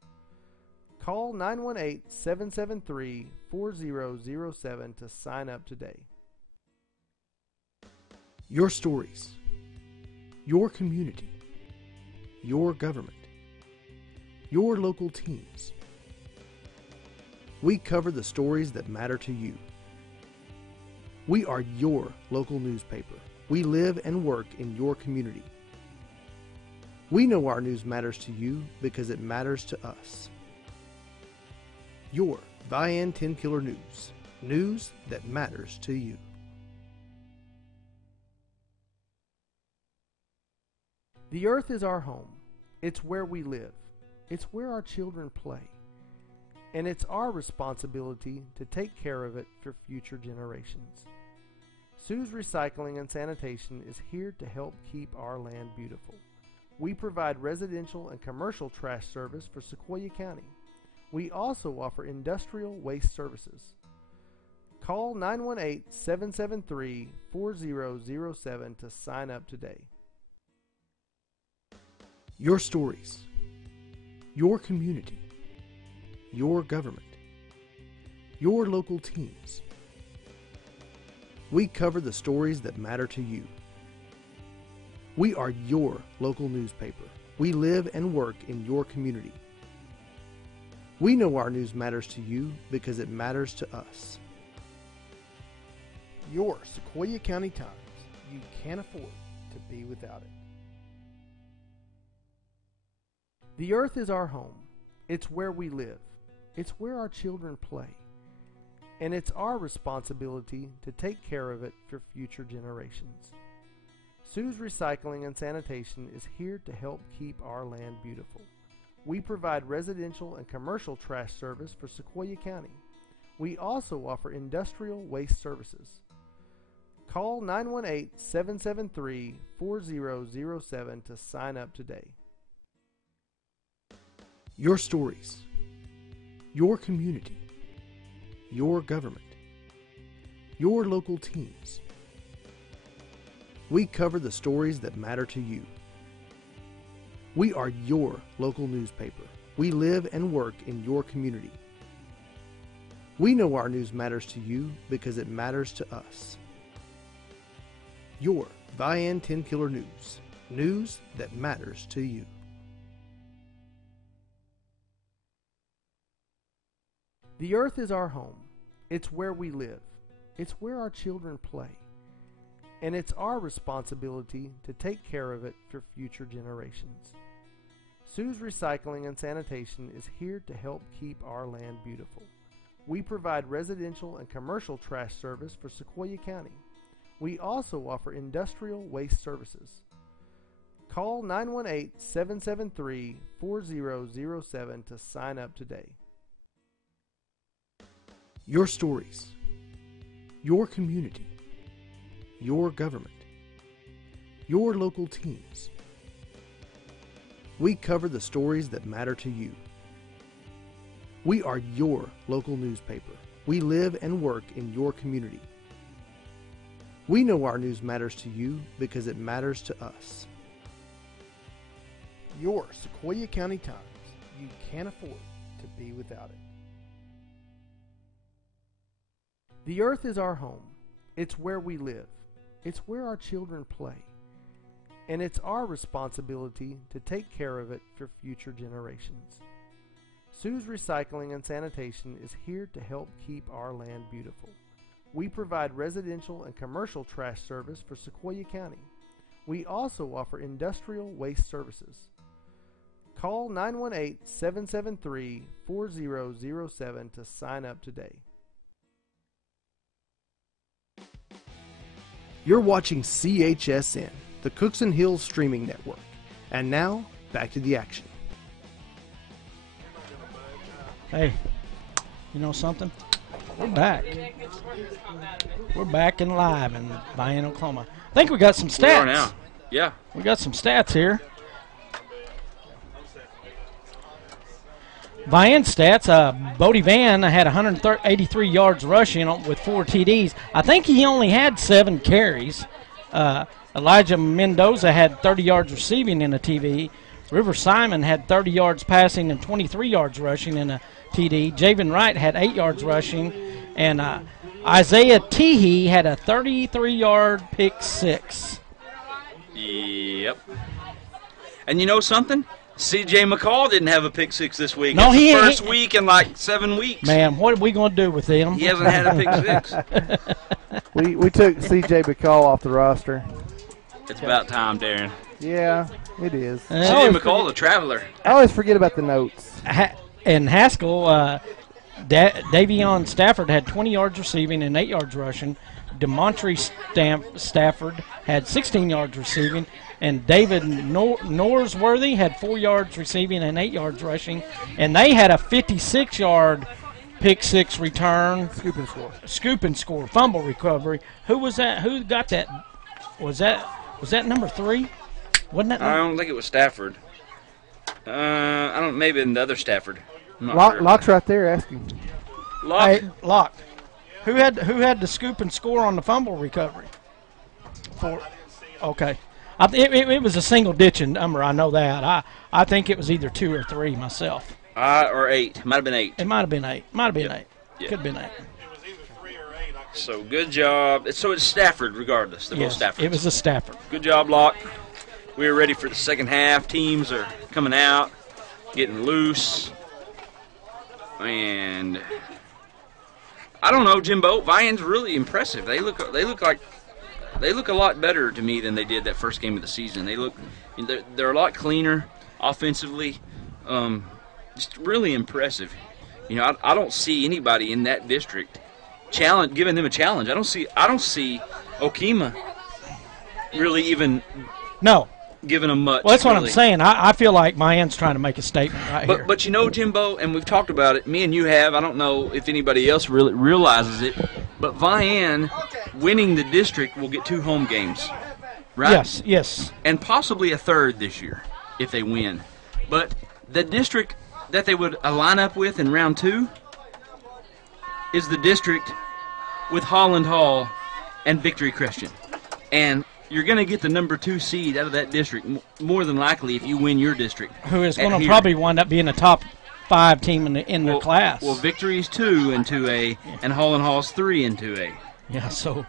Call 918-773-4007 to sign up today. Your stories, your community, your government, your local teams. We cover the stories that matter to you. We are your local newspaper. We live and work in your community. We know our news matters to you because it matters to us. Your Vian 10 Killer News. News that matters to you. The earth is our home. It's where we live. It's where our children play. And it's our responsibility to take care of it for future generations. Sue's Recycling and Sanitation is here to help keep our land beautiful. We provide residential and commercial trash service for Sequoyah County. We also offer industrial waste services. Call 918-773-4007 to sign up today. Your stories, your community, your government, your local teams. We cover the stories that matter to you. We are your local newspaper. We live and work in your community. We know our news matters to you because it matters to us. Your Sequoyah County Times. You can't afford to be without it. The earth is our home. It's where we live. It's where our children play. And it's our responsibility to take care of it for future generations. Sue's Recycling and Sanitation is here to help keep our land beautiful. We provide residential and commercial trash service for Sequoyah County. We also offer industrial waste services. Call 918-773-4007 to sign up today. Your stories, your community, your government, your local teams. We cover the stories that matter to you. We are your local newspaper. We live and work in your community. We know our news matters to you because it matters to us. Your Vian 10 Killer News. News that matters to you. The earth is our home. It's where we live. It's where our children play. And it's our responsibility to take care of it for future generations. Sue's Recycling and Sanitation is here to help keep our land beautiful. We provide residential and commercial trash service for Sequoyah County. We also offer industrial waste services. Call 918-773-4007 to sign up today. Your stories, your community, your government, your local teams. We cover the stories that matter to you. We are your local newspaper. We live and work in your community. We know our news matters to you because it matters to us. Your Sequoyah County Times. You can't afford to be without it. The earth is our home. It's where we live. It's where our children play. And it's our responsibility to take care of it for future generations. Sue's Recycling and Sanitation is here to help keep our land beautiful. We provide residential and commercial trash service for Sequoyah County. We also offer industrial waste services. Call 918-773-4007 to sign up today. You're watching CHSN, the Cookson Hills Streaming Network. And now, back to the action. Hey, you know something? We're back. We're back and live in Vian, Oklahoma. I think we got some stats. We are now. Yeah. We got some stats here. Vian stats, Bodie Van had 183 yards rushing with 4 TDs. I think he only had 7 carries. Elijah Mendoza had 30 yards receiving in a TD. River Simon had 30 yards passing and 23 yards rushing in a TD. Javen Wright had 8 yards rushing. And Isaiah Teehee had a 33-yard pick six. Yep. And you know something? C.J. McCall didn't have a pick six this week. No, it's he the first week in like 7 weeks. Man, what are we going to do with him? He hasn't had a pick six. We took C.J. McCall off the roster. It's about time, Darren. Yeah, it is. C.J. McCall, the traveler. I always forget about the notes. And Haskell, Davion Stafford had 20 yards receiving and 8 yards rushing. DeMontre Stafford had 16 yards receiving. And David Norsworthy had 4 yards receiving and 8 yards rushing. And they had a 56-yard pick six return. Scoop and score. Fumble recovery. Who was that? Who got that? Was that number 3? Wasn't that? I don't think it was Stafford. I don't. Maybe the other Stafford. I'm not sure. Locke's right there. Ask him. Locke. Hey, Locke. Who had the scoop and score on the fumble recovery? Okay. It was a single ditching number. I know that. I think it was either 2 or 3 myself. Or 8. Might have been 8. It might have been 8. Might have been 8. Yeah. Could have been 8. So good job. So it's Stafford, regardless. They're both Stafford. It was a Stafford. Good job, Locke. We are ready for the second half. Teams are coming out, getting loose, and I don't know, Jimbo. Vian's really impressive. They look a lot better to me than they did that first game of the season. They're a lot cleaner offensively. Just really impressive. You know, I don't see anybody in that district giving them a challenge. I don't see Okima really even giving them much. Well, that's what really. I'm saying. I feel like Mayan's trying to make a statement here. But you know, Jimbo, and we've talked about it. Me and you have. I don't know if anybody else really realizes it, but Vian winning the district will get 2 home games, right? Yes. And possibly a third this year if they win. But the district that they would line up with in round 2 is the district with Holland Hall and Victory Christian. And you're going to get the number 2 seed out of that district more than likely if you win your district. Who is going to probably wind up being a top 5 team in their class. Well, Victory's 2 in 2A, and Holland Hall's 3 in 2A. Yeah, so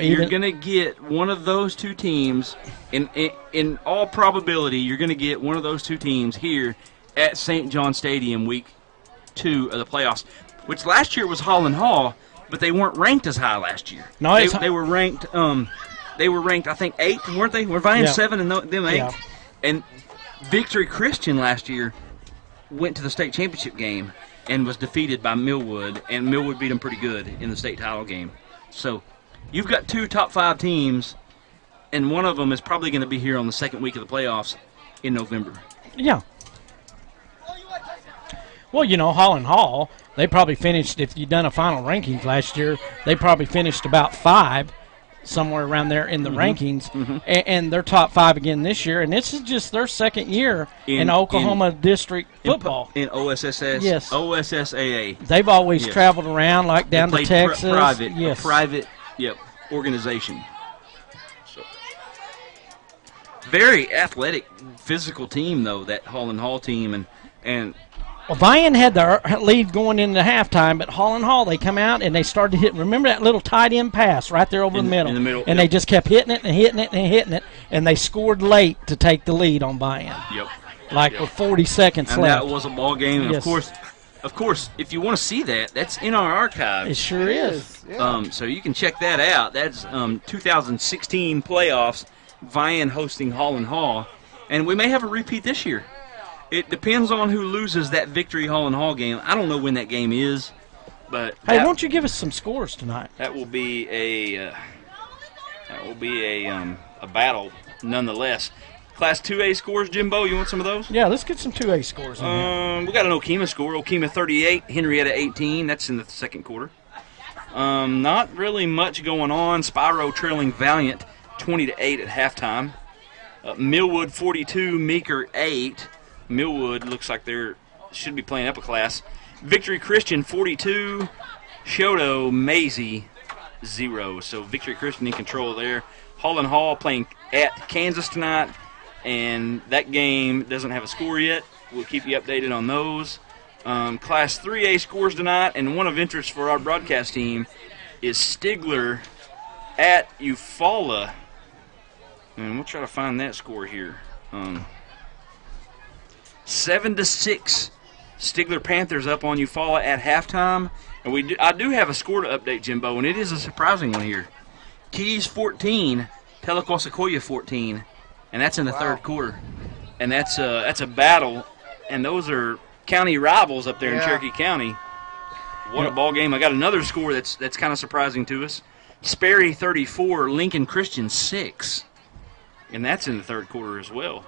you're going to get one of those 2 teams. In all probability, you're going to get one of those 2 teams here at St. John Stadium week 2 of the playoffs, which last year was Holland Hall, but they weren't ranked as high last year. No, they were ranked. They were ranked, I think, 8th, weren't they? We're Vian 7 and them 8th. Yeah. And Victory Christian last year went to the state championship game and was defeated by Millwood, and Millwood beat them pretty good in the state title game. So you've got 2 top 5 teams, and one of them is probably going to be here on the second week of the playoffs in November. Yeah. Well, you know, Holland Hall, they probably finished, if you'd done a final rankings last year, they probably finished about 5, somewhere around there in the rankings, and they're top 5 again this year. And this is just their second year in Oklahoma District football. In OSSS? Yes. OSSAA. They've always traveled around, like down to Texas. Private organization. So, very athletic, physical team, though, that Holland Hall team. And Well, Vian had the lead going into halftime, but Holland Hall, they come out and they started to hit. Remember that little tight end pass right there over the middle? In the middle. And they just kept hitting it and hitting it and hitting it, and they scored late to take the lead on Vian. Yep. With 40 seconds and left. And that was a ball game. And of course, if you want to see that, that's in our archives. It sure is. Yeah. So you can check that out. That's 2016 playoffs, Vian hosting Holland Hall. And we may have a repeat this year. It depends on who loses that Victory Holland Hall game. I don't know when that game is, but hey, why don't you give us some scores tonight? That will be a battle nonetheless. Class 2A scores, Jimbo. You want some of those? Yeah, let's get some 2A scores in here. We got an Okima score. Okima 38, Henrietta 18. That's in the second quarter. Not really much going on. Spyro trailing Valiant 20-8 at halftime. Millwood 42, Meeker 8. Millwood looks like should be playing up a class. Victory Christian 42, Shoto Maisie 0. So Victory Christian in control there. Holland Hall playing at Kansas tonight, and that game doesn't have a score yet. We'll keep you updated on those. Class 3A scores tonight, and one of interest for our broadcast team is Stigler at Eufaula. And we'll try to find that score here. 7-6. Stigler Panthers up on Eufaula at halftime. And I do have a score to update, Jimbo, and it is a surprising one here. Keys 14, Sequoyah 14, and that's in the third quarter. And that's a battle, and those are county rivals up there in Cherokee County. What a ball game! I got another score that's kind of surprising to us. Sperry 34, Lincoln Christian 6, and that's in the third quarter as well.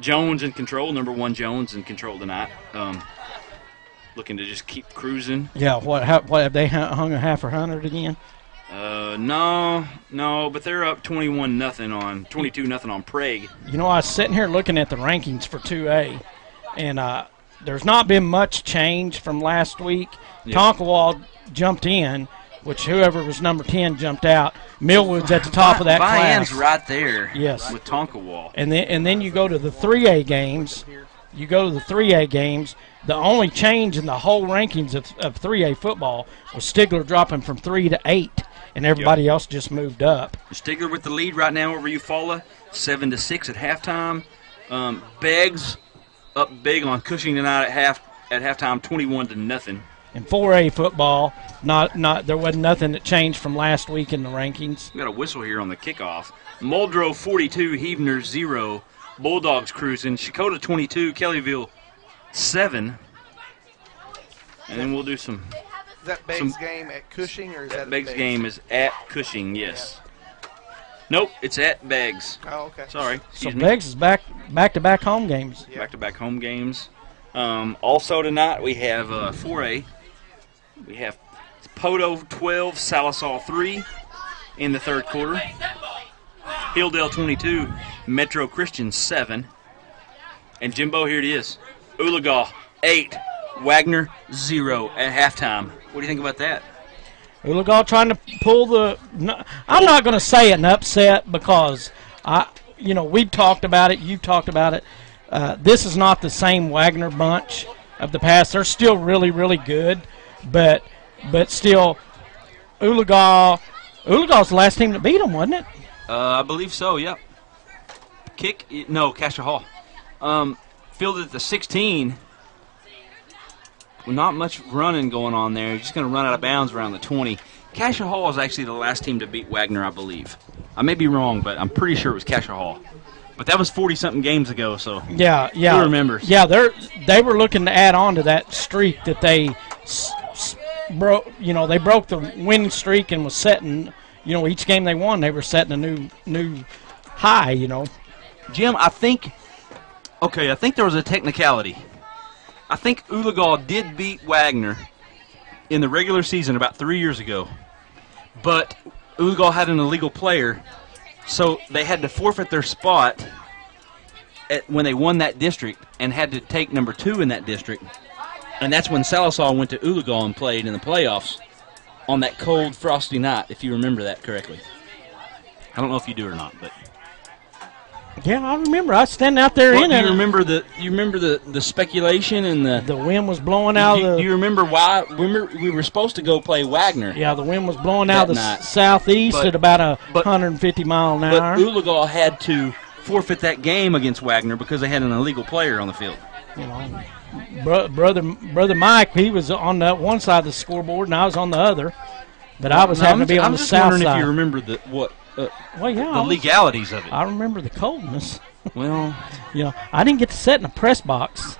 Jones in control, number 1 Jones in control tonight. Looking to just keep cruising. Yeah, what have they hung a half or 100 again? No, but they're up 22-0 on Prague. You know, I was sitting here looking at the rankings for 2A, and there's not been much change from last week. Yep. Tonkawa jumped in, which whoever was number 10 jumped out. Millwood's at the top of that class. Vian's right there. Yes. With Tonkawa. And then you go to the 3A games. The only change in the whole rankings of 3A football was Stigler dropping from 3 to 8, and everybody else just moved up. Stigler with the lead right now over Eufaula, 7-6 at halftime. Beggs up big on Cushing tonight at halftime, 21-0. In 4A football, there wasn't nothing that changed from last week in the rankings. We got a whistle here on the kickoff. Muldrow 42, Heavener 0. Bulldogs cruising. Shakota 22, Kellyville 7. And then we'll do some. Is that Beggs' game at Cushing, or is that Beggs' game is at Cushing? Yes. Nope, it's at Beggs. Oh, okay. Sorry. So Beggs is back-to-back home games. Yep. Back-to-back home games. Also tonight we have 4A. We have Poto 12, Salisaw 3 in the third quarter. Hilldale 22, Metro Christian 7. And Jimbo, here it is. Oologah 8, Wagner 0 at halftime. What do you think about that? Oologah trying to pull the. I'm not going to say an upset because we've talked about it. You've talked about it. This is not the same Wagner bunch of the past. They're still really, really good, but still, Oologah's the last team to beat them, wasn't it? I believe so. Yep. Cassia Hall. Fielded at the 16. Well, not much running going on there. He's just going to run out of bounds around the 20. Cassia Hall is actually the last team to beat Wagner, I believe. I may be wrong, but I'm pretty sure it was Cassia Hall. But that was 40-something games ago, so yeah. Who remembers? Yeah, they were looking to add on to that streak that they broke. They broke the winning streak and was setting. Each game they won, they were setting a new high. Jim, I think there was a technicality. I think Oologah did beat Wagner in the regular season about 3 years ago, but Oologah had an illegal player, so they had to forfeit their spot when they won that district and had to take number 2 in that district. And that's when Salisaw went to Oologah and played in the playoffs on that cold, frosty night, if you remember that correctly. I don't know if you do or not, but yeah, I remember. I was standing out there in it. You remember the speculation and the wind was blowing out. Do you remember why? We were supposed to go play Wagner. Yeah, the wind was blowing out the southeast at about 150 mile an hour. But Oologah had to forfeit that game against Wagner because they had an illegal player on the field. Brother Mike, he was on the one side of the scoreboard and I was on the other, but I was having to be on the south side. I'm just wondering if you remember the legalities of it. I remember the coldness. Well, I didn't get to sit in the press box.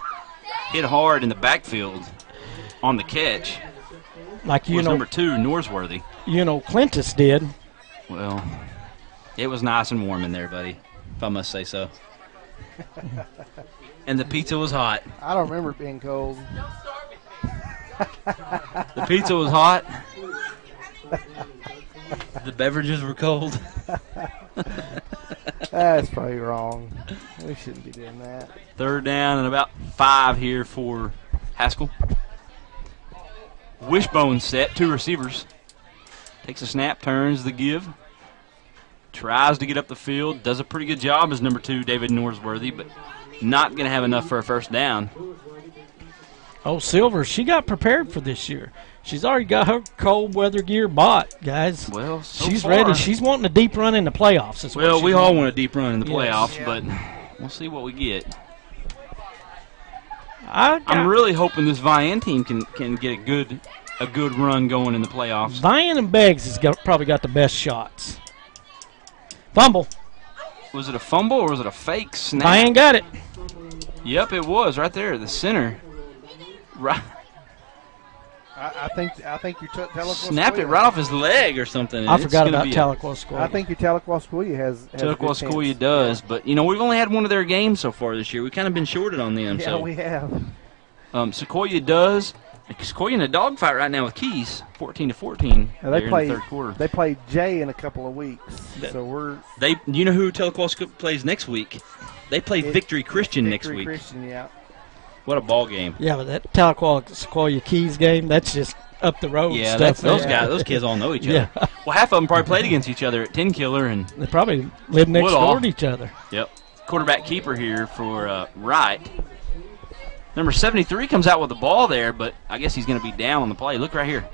Hit hard in the backfield on the catch. Like number 2, Norsworthy. Clintus did. Well, it was nice and warm in there, buddy, if I must say so. And the pizza was hot. I don't remember it being cold. The pizza was hot. The beverages were cold. That's probably wrong. We shouldn't be doing that. Third down and about 5 here for Haskell. Wishbone set, 2 receivers. Takes a snap, turns the give. tries to get up the field, does a pretty good job as number 2, David Norsworthy, but not going to have enough for a first down. Oh, Silver, she got prepared for this year. She's already got her cold weather gear bought, guys. Well, so she's far, ready. She's wanting a deep run in the playoffs. Well, we all want a deep run in the playoffs, Yes. but we'll see what we get. I'm I'm really hoping this Vian team can get a good run going in the playoffs. Vian and Beggs has probably got the best shots. Fumble. Was it a fumble or was it a fake snap? Vian got it. Yep, it was right there, the center. Right. I think your Tahlequah Snapped it right off his leg or something. I forgot about Tahlequah Sequoyah. I think your Tahlequah Sequoyah has Tahlequah Sequoyah does, but, you know, we've only had one of their games so far this year. We've kind of been shorted on them. Yeah, so. we have. Sequoyah does. Sequoyah in a dogfight right now with Keys, 14-14. Now they in play the third quarter. They play Jay in a couple of weeks, so we're. You know who Tahlequah plays next week? They play Victory Christian next week. Christian, yeah. What a ball game! Yeah, but that Tahlequah Sequoyah Keys game, that's just up the road. Yeah, stuff those there. guys, those kids all know each other. Yeah. Well, half of them probably played against each other at 10 Killer and. They probably live next Woodall. door to each other. Yep. Quarterback keeper here for Wright. Number 73 comes out with the ball there, but I guess he's going to be down on the play. Look right here.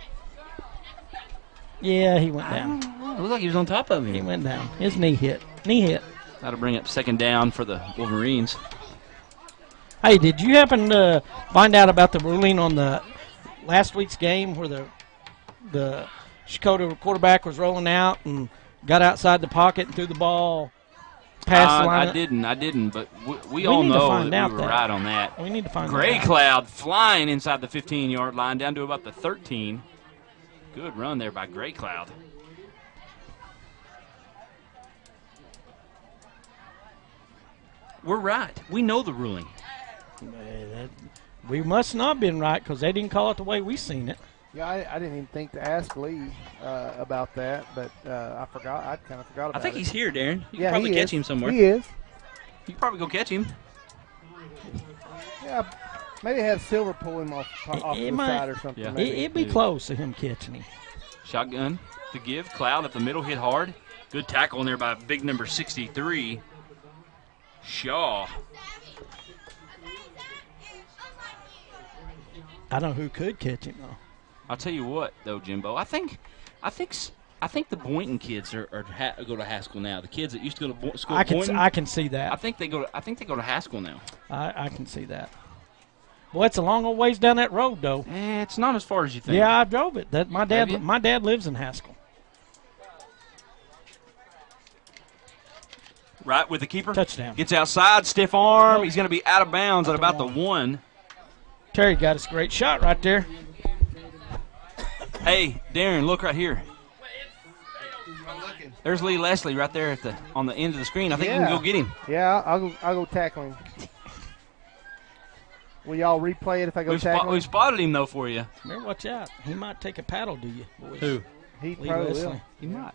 Yeah, he went down. It looked like he was on top of him. He went down. His knee hit. Knee hit. That'll bring up second down for the Wolverines. Hey, did you happen to find out about the ruling on the last week's game where the Shakota quarterback was rolling out and got outside the pocket and threw the ball past the line? I didn't, but we all know that we were right on that. We need to find Gray out. Cloud flying inside the 15-yard line down to about the 13. Good run there by Gray Cloud. We're right. We know the ruling. We must not have been right because they didn't call it the way we seen it. Yeah, I didn't even think to ask Lee about that, but I forgot. I kind of forgot about it. I think he's here, Darren. You Yeah, can probably he catch is. him somewhere. He is. You can probably go catch him. Yeah, maybe have Silver pull him off It the might- side or something. Yeah. maybe. It'd be close to him catching him. Shotgun to give. Cloud up the middle, hit hard. Good tackle in there by big number 63, Shaw. I don't know who could catch him though. I'll tell you what, though, Jimbo. I think the Boynton kids go to Haskell now. The kids that used to go to school at Boynton. I can see that. I think they go to Haskell now. I can see that. Well, it's a long old ways down that road though. It's not as far as you think. Yeah, I drove it. That my Have you? dad lives in Haskell. Right with the keeper. Touchdown. Gets outside, stiff arm. He's going to be out of bounds at about the 1. Terry got us a great shot right there. Hey, Darren, look right here. There's Lee Leslie right there on the end of the screen. I think you can go get him. Yeah, I'll go tackle him. Will y'all replay it if I go tackle him? We spotted him, though, for you. Remember, watch out. He might take a paddle to you, boys. Who? He Lee probably Leslie. will. He might.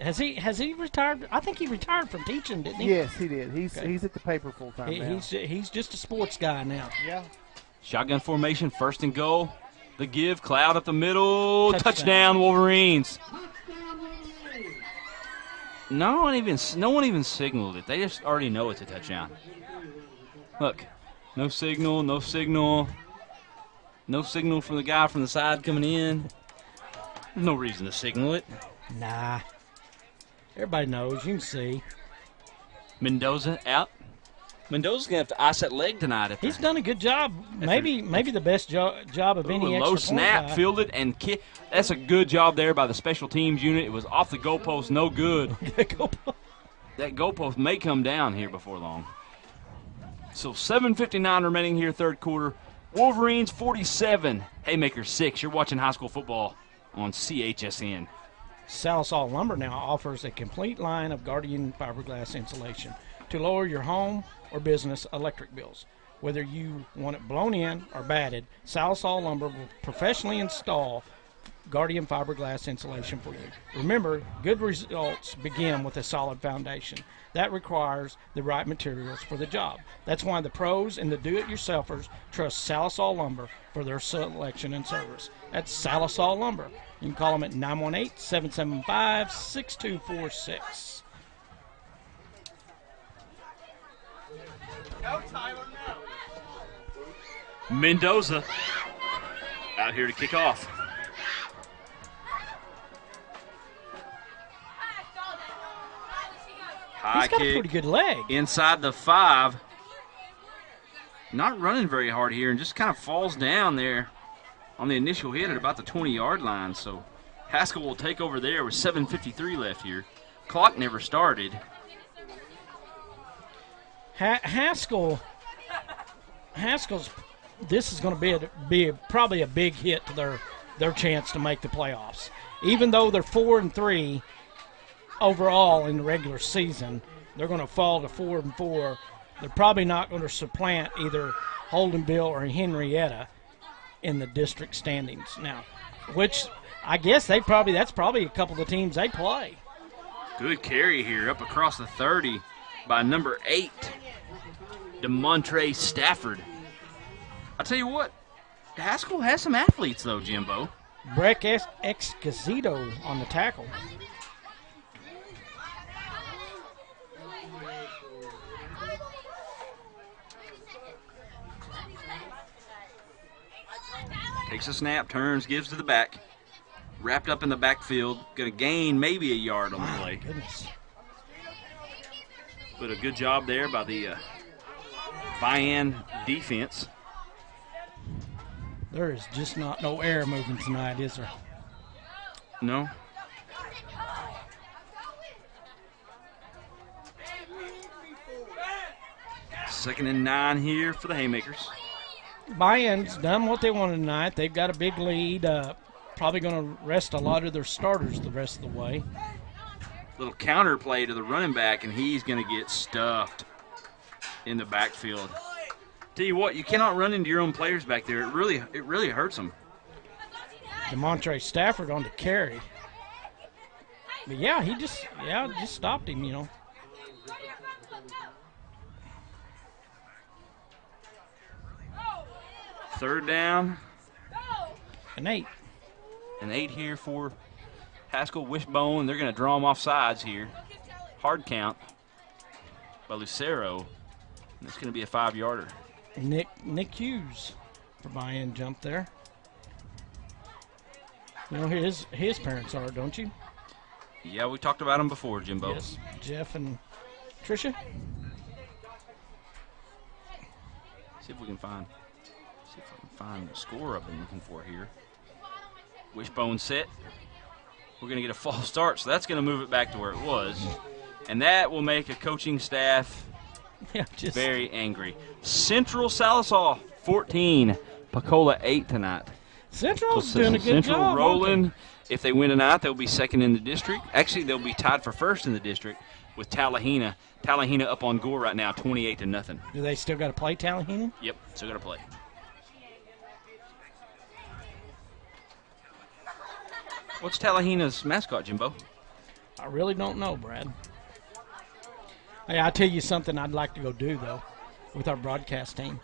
Has he retired? I think he retired from teaching, didn't he? Yes, he did. He's at the paper full time now. He's just a sports guy now. Yeah. Shotgun formation, first and goal. The give, Cloud up the middle. Touchdown. Touchdown Wolverines. No one even signaled it. They just already know it's a touchdown. Look, no signal, no signal. No signal from the guy from the side coming in. There's no reason to signal it. Nah. Everybody knows. You can see. Mendoza out. Mendoza's going to have to ice that leg tonight. He's done a good job. Maybe the best job of any extra low point snap, guy. fielded, and kick. That's a good job there by the special teams unit. It was off the goalpost, no good. That goalpost may come down here before long. So 7:59 remaining here, third quarter. Wolverines 47, Haymakers 6. You're watching high school football on CHSN. Salisol Lumber now offers a complete line of Guardian fiberglass insulation to lower your home or business electric bills. Whether you want it blown in or batted, Salisol Lumber will professionally install Guardian fiberglass insulation for you. Remember, good results begin with a solid foundation. That requires the right materials for the job. That's why the pros and the do-it-yourselfers trust Salisol Lumber for their selection and service. That's Salisol Lumber. You can call them at 918-775-6246. Mendoza out here to kick off. High He's got a kick pretty good leg. inside the 5. Not running very hard here and just kind of falls down there on the initial hit at about the 20-yard line. So Haskell will take over there with 7:53 left here. Clock never started. Haskell's. This is going to be probably a big hit to their chance to make the playoffs. Even though they're 4-3 overall in the regular season, they're going to fall to 4-4. They're probably not going to supplant either Holdenville or Henrietta in the district standings now, which I guess that's probably a couple of the teams they play. Good carry here up across the 30 by number 8, DeMontre Stafford. I'll tell you what, Haskell has some athletes though, Jimbo. Breck Exquisito on the tackle. Takes a snap, turns, gives to the back. Wrapped up in the backfield. Going to gain maybe a yard on the play. Goodness. But a good job there by the Vian defense. There is just no air moving tonight, is there? No. Second and 9 here for the Haymakers. Vian's done what they wanted tonight. They've got a big lead. Probably going to rest a lot of their starters the rest of the way. Little counter play to the running back, and he's going to get stuffed in the backfield. Tell you what, you cannot run into your own players back there. It really hurts them. DeMontre Stafford on the carry. But yeah, he just stopped him, you know. Third down. An 8. An 8 here for Haskell. Wishbone. They're going to draw him off sides here. Hard count by Lucero. And it's going to be a 5-yarder. Nick Hughes for Vian jump there. You know who his parents are, don't you? Yeah, we talked about them before, Jimbo. Yes, Jeff and Tricia. See if we can find the score I've been looking for here. Wishbone set. We're going to get a false start, so that's going to move it back to where it was. And that will make a coaching staff very angry. Central Salisaw 14, Pacola 8 tonight. Central's doing a good Central job. rolling. If they win tonight, they'll be second in the district. Actually, they'll be tied for first in the district with Tallahena. Tallahena up on Gore right now, 28-0. Do they still got to play Tallahena? Yep, still got to play. What's Tallahena's mascot, Jimbo? I really don't know, Brad. Hey, I'll tell you something I'd like to go do, though, with our broadcast team.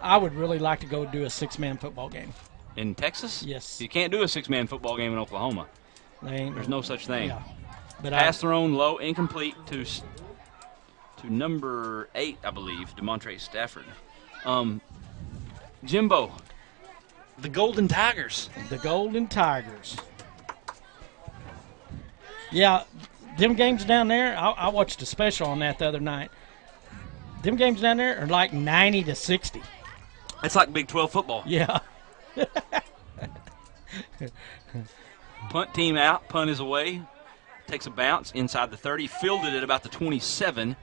I would really like to go do a 6-man football game. In Texas? Yes. You can't do a 6-man football game in Oklahoma. There's no such thing. Yeah. But Pass thrown low, incomplete to number 8, I believe, DeMontre Stafford. Jimbo, the Golden Tigers. The Golden Tigers. Yeah, them games down there, I watched a special on that the other night. Them games down there are like 90-60. It's like Big 12 football. Yeah. Punt team out, punt is away. Takes a bounce inside the 30, fielded at about the 27.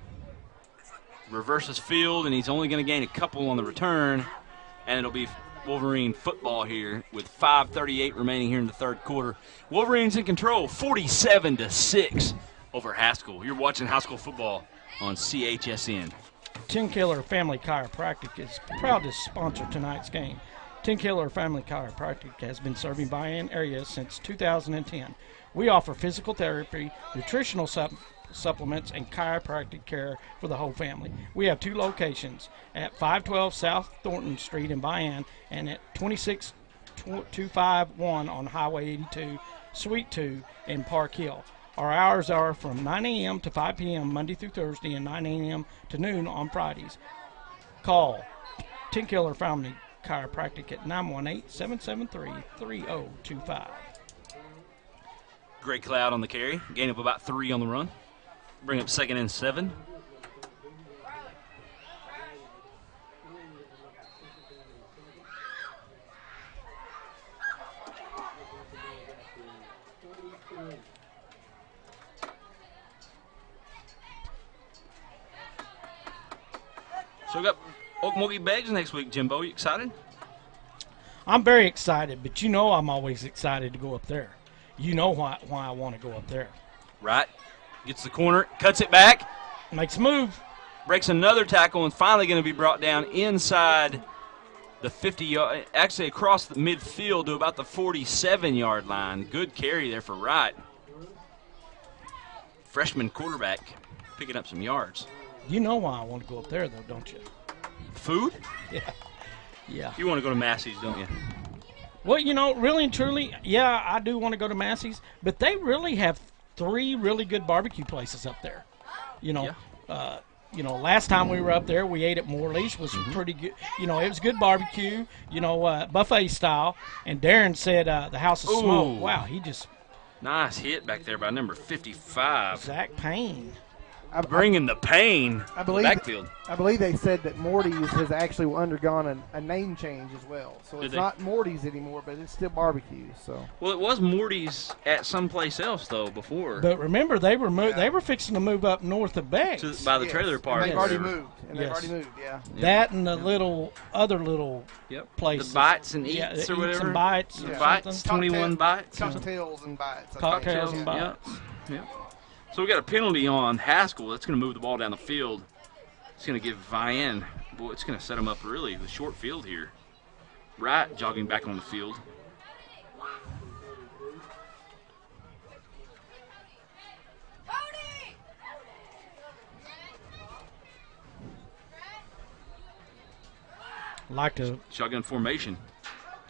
Reverses field, and he's only going to gain a couple on the return. And it'll be Wolverine football here with 5:38 remaining here in the third quarter. Wolverines in control, 47-6 over Haskell. You're watching Haskell football on CHSN. 10 Killer Family Chiropractic is proud to sponsor tonight's game. 10 Killer Family Chiropractic has been serving Vian area since 2010. We offer physical therapy, nutritional supplements, and chiropractic care for the whole family. We have 2 locations at 512 South Thornton Street in Vian and at 26251 on Highway 82, Suite 2 in Park Hill. Our hours are from 9 a.m. to 5 p.m. Monday through Thursday and 9 a.m. to noon on Fridays. Call 10 Killer Family Chiropractic at 918-773-3025. Gray Cloud on the carry. Gain of about 3 on the run. Bring up 2nd and 7. So we got Okmulgee Beggs next week, Jimbo. You excited? I'm very excited, but you know I'm always excited to go up there. You know why I want to go up there. Right. Gets the corner, cuts it back. Makes a move. Breaks another tackle and finally going to be brought down inside the 50-yard, actually across the midfield to about the 47-yard line. Good carry there for Wright. Freshman quarterback picking up some yards. You know why I want to go up there, though, don't you? Food? Yeah. Yeah. You want to go to Massey's, don't you? Well, you know, really and truly, yeah, I do want to go to Massey's, but they really have 3 really good barbecue places up there. You know, last time we were up there, we ate at Morley's, was pretty good. You know, it was good barbecue, buffet style. And Darren said the House of Smoke. Wow, he just. Nice hit back there by number 55. Zach Payne. Bringing the pain I believe backfield. I believe they said that Morty's has actually undergone a name change as well. So it's not Morty's anymore, but it's still barbecue. So Well, it was Morty's at someplace else though before. But remember, they were fixing to move up north of Beck's. By the trailer park. And they've already moved. Yeah. That and the other little places. The Bites and Eats or whatever. And Bites. Yeah. Bites, 21 Bites. Cocktails and Bites. Cocktails and Bites. Yep. So we got a penalty on Haskell. That's going to move the ball down the field. It's going to give Vian. Boy, it's going to set him up really with short field here. Wright jogging back on the field. Shotgun formation.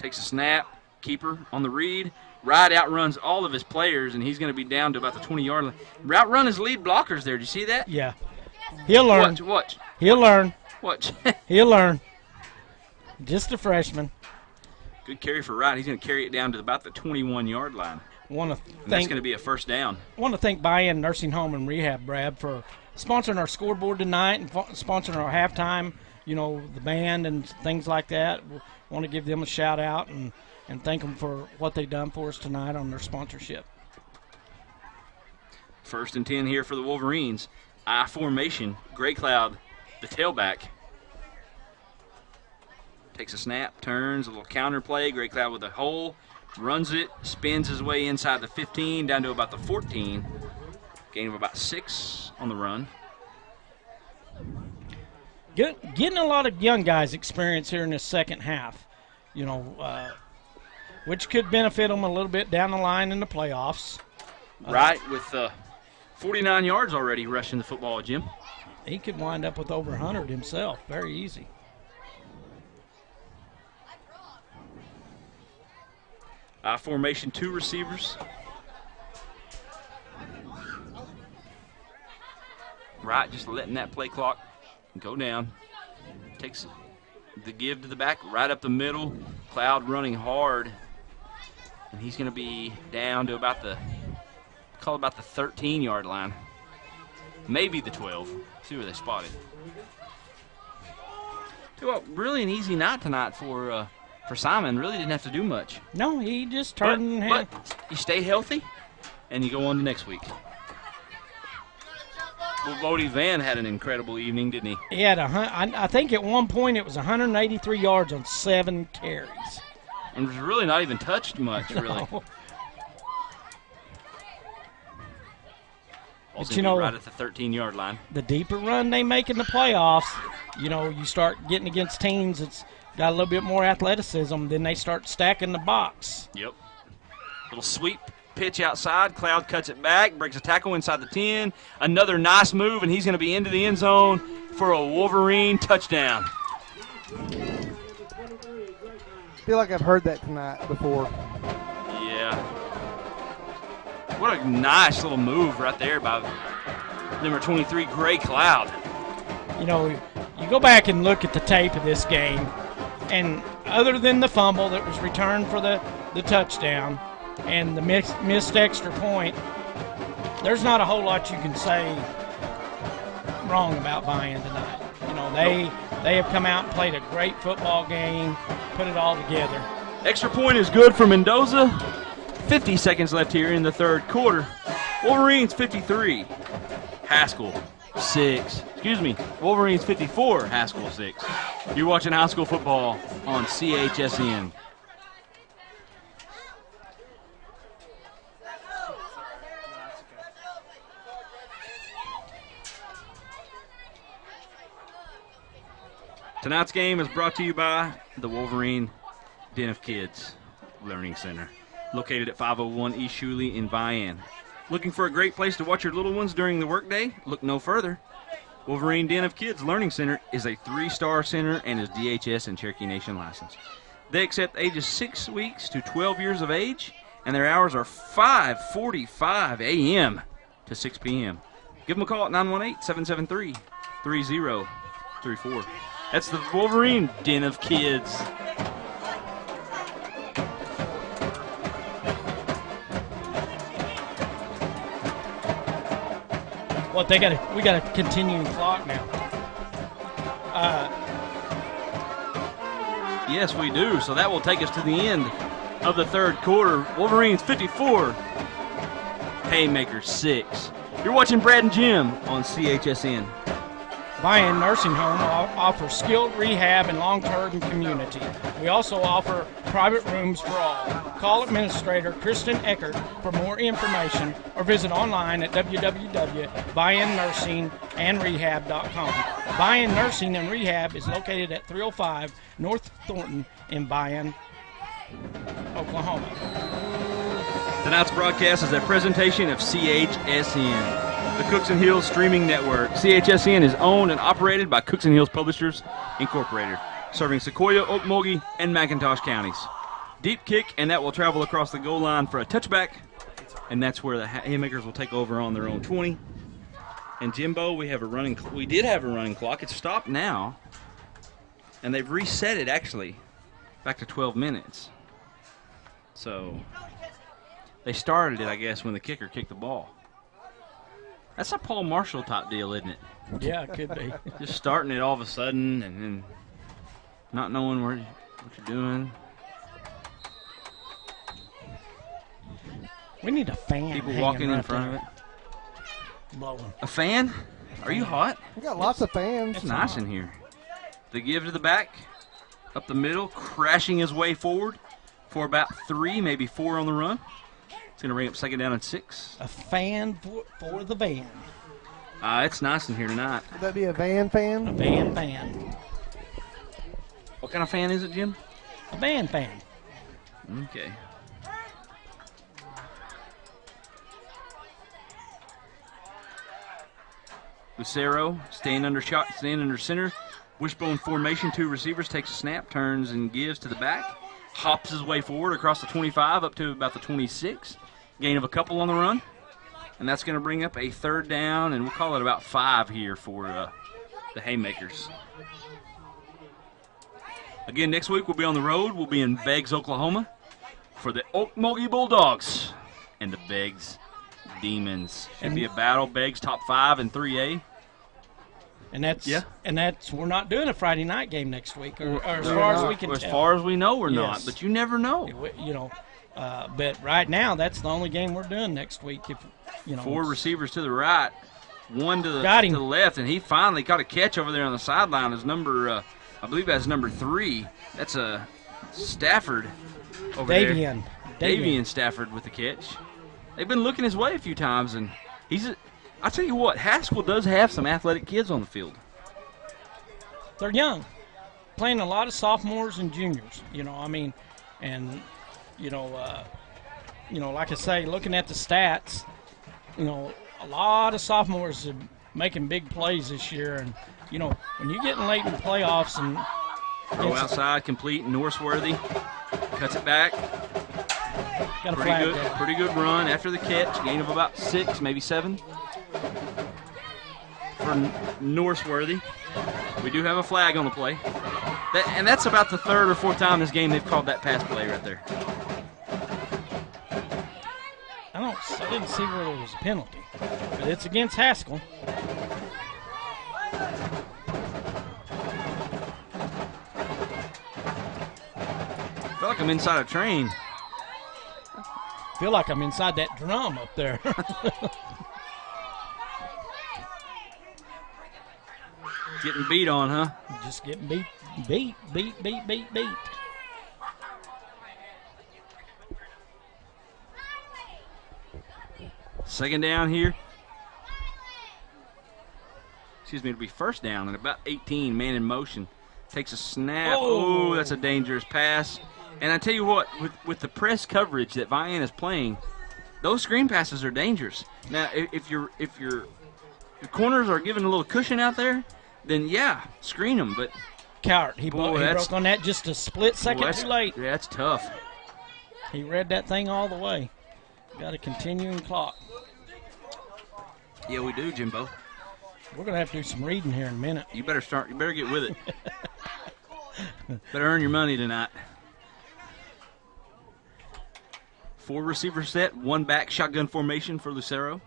Takes a snap. Keeper on the read. Wright outruns all of his players, and he's going to be down to about the 20-yard line. Outrun his lead blockers there. Did you see that? Yeah. He'll learn. Watch. He'll learn. Watch. He'll learn. Just a freshman. Good carry for Wright. He's going to carry it down to about the 21-yard line. That's going to be a first down. I want to thank Vian Nursing Home and Rehab, Brad, for sponsoring our scoreboard tonight and sponsoring our halftime, the band and things like that. We want to give them a shout-out and thank them for what they've done for us tonight on their sponsorship. 1st and 10 here for the Wolverines. I formation. Gray Cloud, the tailback. Takes a snap, turns, a little counter play. Gray Cloud with a hole, runs it, spins his way inside the 15, down to about the 14. Gain of about 6 on the run. Getting a lot of young guys experience here in the second half, which could benefit them a little bit down the line in the playoffs. Right, with 49 yards already rushing the football, Jim. He could wind up with over 100 himself. Very easy. Formation, 2 receivers. Right, just letting that play clock go down. Takes the give to the back, right up the middle. Cloud running hard. And he's going to be down to about the 13-yard line. Maybe the 12. See where they spot it. Well, really an easy night tonight for Simon. Really didn't have to do much. No, he just turned. But you stay healthy, and you go on to next week. Well, Bodie Van had an incredible evening, didn't he? He had I think at one point it was 183 yards on 7 carries. And was really not even touched much, really. No. But right at the 13-yard line. The deeper run they make in the playoffs, you start getting against teams that's got a little bit more athleticism, then they start stacking the box. Yep. Little sweep pitch outside. Cloud cuts it back, breaks a tackle inside the 10. Another nice move, and he's going to be into the end zone for a Wolverine touchdown. I feel like I've heard that tonight before. Yeah. What a nice little move right there by number 23, Gray Cloud. you go back and look at the tape of this game, and other than the fumble that was returned for the touchdown and the missed extra point, there's not a whole lot you can say wrong about Vian tonight. You know, they have come out and played a great football game, put it all together. Extra point is good for Mendoza. 50 seconds left here in the third quarter. Wolverines 53, Haskell 6. Wolverines 54, Haskell 6. You're watching high school football on CHSN. Tonight's game is brought to you by the Wolverine Den of Kids Learning Center, located at 501 East Shuley in Vian. Looking for a great place to watch your little ones during the workday? Look no further. Wolverine Den of Kids Learning Center is a 3-star center and is DHS and Cherokee Nation licensed. They accept ages 6 weeks to 12 years of age, and their hours are 5:45 a.m. to 6 p.m. Give them a call at 918-773-3034. That's the Wolverine Den of Kids. Well, we got a continuing clock now. Yes, we do. So that will take us to the end of the third quarter. Wolverines 54, Haymakers 6. You're watching Brad and Jim on CHSN. Vian Nursing Home offers skilled rehab and long-term community. We also offer private rooms for all. Call Administrator Kristen Eckert for more information or visit online at www.viannursingandrehab.com. Vian Nursing and Rehab is located at 305 North Thornton in Vian, Oklahoma. Tonight's broadcast is a presentation of CHSN. The Cookson Hills Streaming Network. CHSN is owned and operated by Cookson Hills Publishers, Incorporated, serving Sequoyah, Okmulgee, and McIntosh counties. Deep kick, and that will travel across the goal line for a touchback, and that's where the Haymakers will take over on their own 20. And Jimbo, we did have a running clock. It's stopped now, and they've reset it actually back to 12 minutes. So they started it, I guess, when the kicker kicked the ball. That's a Paul Marshall type deal, isn't it? Yeah, it could be. Just starting it all of a sudden and then not knowing what you're doing. We need a fan. People walking in front of it. Blowing. A fan? Are you hot? We got lots of fans. It's nice in here. The give to the back, up the middle, crashing his way forward for about 3, maybe 4 on the run. It's going to bring up second down and 6. A fan for the van. It's nice in here tonight. Would that be a van fan? A van fan. What kind of fan is it, Jim? A van fan. Okay. Lucero staying under center. Wishbone formation, 2 receivers, takes a snap, turns and gives to the back. Hops his way forward across the 25 up to about the 26. Gain of a couple on the run. And that's going to bring up a third down, and we'll call it about 5 here for the Haymakers. Again, next week we'll be on the road. We'll be in Beggs, Oklahoma for the Okmulgee Bulldogs and the Beggs Demons. Should be a battle. Beggs top 5 in 3A. And that's we're not doing a Friday night game next week, or as far as we can tell. As far as we know, we're not, but you never know. You know, but right now that's the only game we're doing next week. If 4 receivers to the right, 1 to the left, and he finally caught a catch over there on the sideline. His number, I believe that's number 3. That's a Stafford over there. Davian Stafford with the catch. They've been looking his way a few times, and I tell you what, Haskell does have some athletic kids on the field. They're young, playing a lot of sophomores and juniors. Like I say, looking at the stats, a lot of sophomores are making big plays this year, and when you're getting late in the playoffs and go outside, complete, Norseworthy cuts it back. Got a pretty good run after the catch. Gain of about 6, maybe 7 for Norseworthy. We do have a flag on the play. And that's about the third or fourth time this game they've called that pass play right there. I didn't see where there was a penalty, but it's against Haskell. I feel like I'm inside a train. Feel like I'm inside that drum up there. Getting beat on, huh? Just getting beat. Second down here. Excuse me, it'll be first down and about 18, man in motion. Takes a snap. Oh, that's a dangerous pass. And I tell you what, with the press coverage that Vian is playing, those screen passes are dangerous. Now, if your corners are giving a little cushion out there, then yeah, screen them. But Cowart, he broke on that just a split second too late. Yeah, that's tough. He read that thing all the way. Got a continuing clock. Yeah, we do, Jimbo. We're gonna have to do some reading here in a minute. You better get with it. Better earn your money tonight. 4 receiver set, 1 back, shotgun formation for Lucero.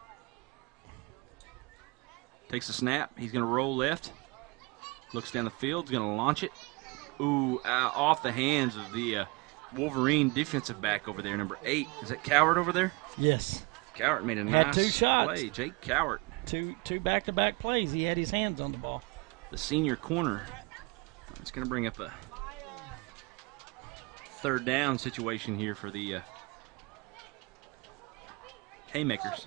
Takes a snap. He's going to roll left. Looks down the field. He's going to launch it. Ooh, off the hands of the Wolverine defensive back over there, number 8. Is that Cowart over there? Yes. Cowart made a Had nice 2 shots. play. Jake Cowart. Two back-to-back plays. He had his hands on the ball. The senior corner. It's going to bring up a third down situation here for the Haymakers.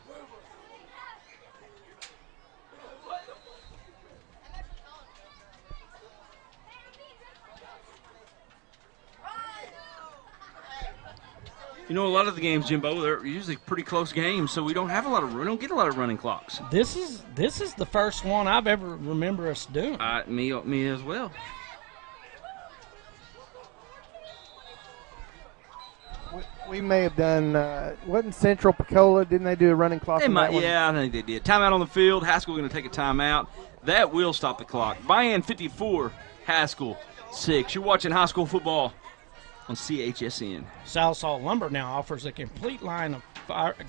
You know, a lot of the games, Jimbo, they're usually pretty close games, so we don't get a lot of running clocks. This is the first one I've ever remember us doing. Me as well. We may have done, wasn't Central Pecola, didn't they do a running clock? They on might, that one? yeah, I think they did. Timeout on the field. Haskell going to take a timeout. That will stop the clock. Vian 54, Haskell 6. You're watching high school football on CHSN. Salisol Lumber now offers a complete line of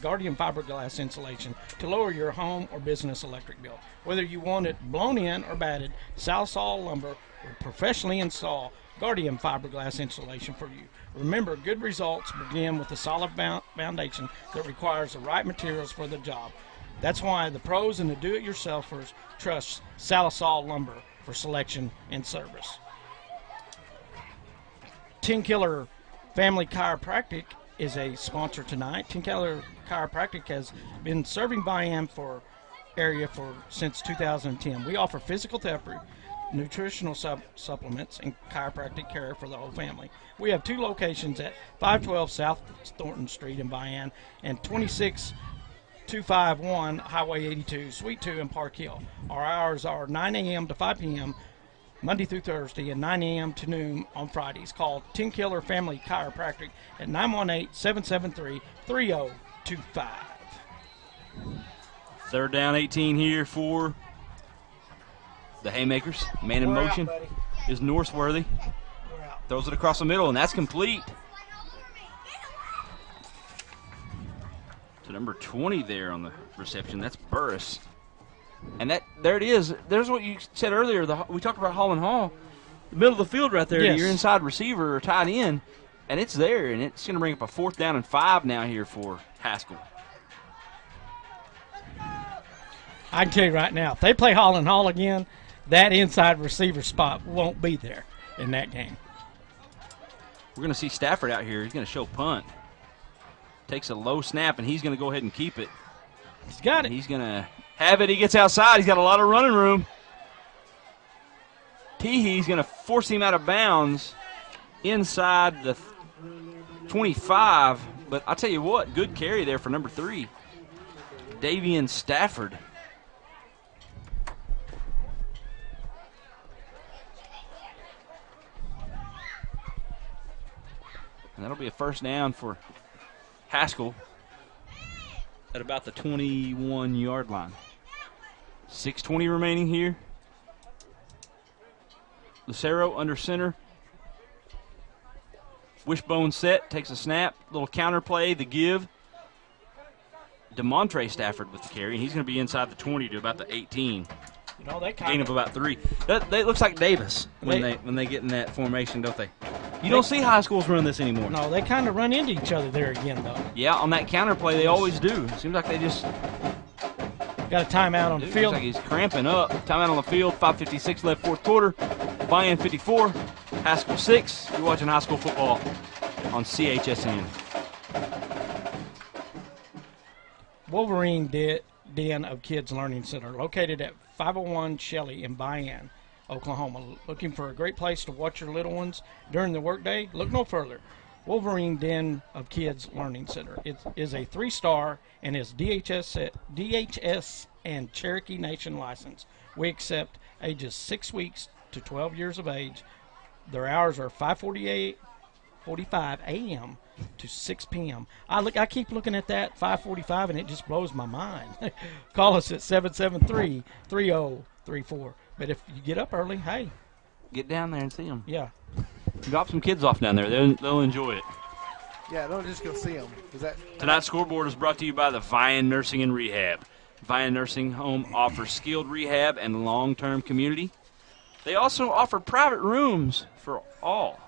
Guardian fiberglass insulation to lower your home or business electric bill. Whether you want it blown in or batted, Salisol Lumber will professionally install Guardian fiberglass insulation for you. Remember, good results begin with a solid foundation that requires the right materials for the job. That's why the pros and the do-it-yourselfers trust Salisol Lumber for selection and service. 10 Killer Family Chiropractic is a sponsor tonight. 10 Killer Chiropractic has been serving Vian since 2010. We offer physical therapy, nutritional supplements, and chiropractic care for the whole family. We have 2 locations at 512 South Thornton Street in Vian and 26251 Highway 82, Suite 2 in Park Hill. Our hours are 9 a.m. to 5 p.m. Monday through Thursday and 9 a.m. to noon on Fridays. Call 10 Killer Family Chiropractic at 918-773-3025. Third down, 18 here for the Haymakers. Man in motion is Northworthy. Throws it across the middle, and that's complete. To number 20 there on the reception. That's Burris. And there it is. There's what you said earlier. We talked about Holland Hall. The middle of the field right there. Yes. Your inside receiver or tight end. And it's there, and it's going to bring up a 4th down and 5 now here for Haskell. I can tell you right now, if they play Holland Hall again, that inside receiver spot won't be there in that game. We're going to see Stafford out here. He's going to show punt. Takes a low snap, and he's going to go ahead and keep it. He's got it. He's going to have it. He gets outside. He's got a lot of running room. Teehee's going to force him out of bounds inside the 25. But I'll tell you what, good carry there for number 3, Davian Stafford. And that'll be a first down for Haskell at about the 21-yard line. 6:20 remaining here. Lucero under center. Wishbone set, takes a snap, little counter play, the give. DeMontre Stafford with the carry, and he's going to be inside the 20 to about the 18. You know, they Gain of about 3. That looks like Davis when they get in that formation, don't they? You don't see high schools run this anymore. No, they kind of run into each other there again, though. Yeah, on that counter play, they always do. Seems like they just got a timeout on the field. Looks like he's cramping up. Timeout on the field. 5:56 left, fourth quarter. Vian 54, Haskell 6. You're watching high school football on CHSN. Wolverine Den of Kids Learning Center, located at 501 Shelley in Vian, Oklahoma. Looking for a great place to watch your little ones during the workday? Look no further. Wolverine Den of Kids Learning Center. It is a 3-star and is DHS and Cherokee Nation license. We accept ages 6 weeks to 12 years of age. Their hours are 5:45 a.m. to 6 p.m. I keep looking at that 5:45 and it just blows my mind. Call us at 773-3034. But if you get up early, hey, get down there and see them. Yeah. Drop some kids off down there. They'll enjoy it. Yeah, don't just go see them. Tonight's scoreboard is brought to you by the Vian Nursing and Rehab. Vian Nursing Home offers skilled rehab and long-term community. They also offer private rooms for all.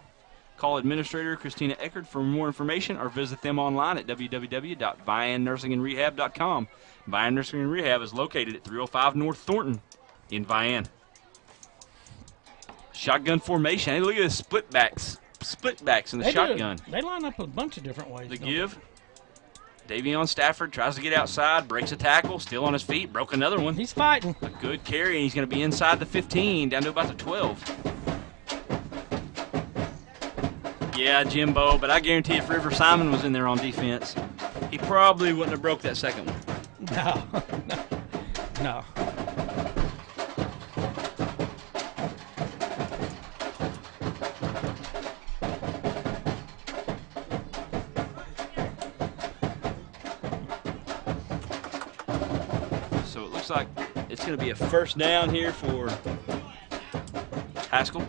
Call Administrator Christina Eckert for more information or visit them online at www.viannursingandrehab.com. Vian Nursing and Rehab is located at 305 North Thornton in Vian. Shotgun formation. Hey, look at the split backs in the shotgun. They line up a bunch of different ways. The give. Davion Stafford tries to get outside, breaks a tackle, still on his feet, broke another one. He's fighting. A good carry, and he's going to be inside the 15, down to about the 12. Yeah, Jimbo, but I guarantee if River Simon was in there on defense, he probably wouldn't have broke that second one. No. So it looks like it's going to be a first down here for Haskell.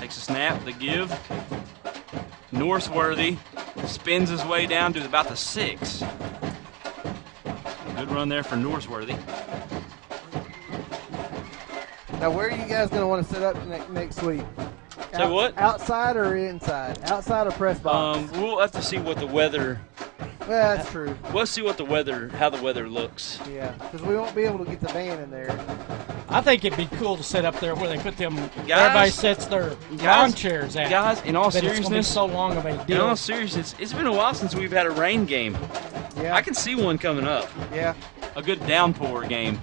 Takes a snap, the give. Northworthy spins his way down to about the 6. Good run there for Northworthy. Now, where are you guys going to want to set up next week? Say what? Outside or inside? Outside or press box? We'll have to see what the weather. Well, that's true. We'll see what how the weather looks. Yeah, because we won't be able to get the van in there. I think it'd be cool to set up there where they put them. Guys, everybody sets their lawn chairs out. Guys, in all but seriousness, it's gonna be so long of a deal. In all seriousness, it's been a while since we've had a rain game. Yeah. I can see one coming up. Yeah. A good downpour game.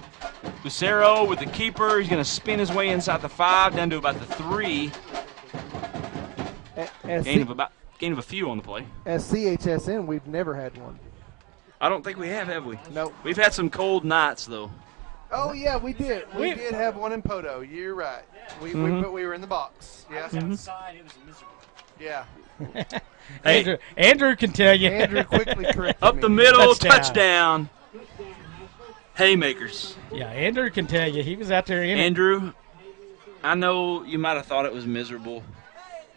Lucero with the keeper. He's going to spin his way inside the 5, down to about the 3. Gain of a few on the play. As CHSN, we've never had one. I don't think we have we? Nope. We've had some cold nights, though. Oh, yeah, we did. We did have one in Poto. You're right. We were in the box. Yeah. Outside, it was miserable. Yeah. Hey, Andrew can tell you. Andrew quickly corrected up me. the middle, touchdown. Haymakers. Yeah, Andrew can tell you. He was out there in Andrew, I know you might have thought it was miserable,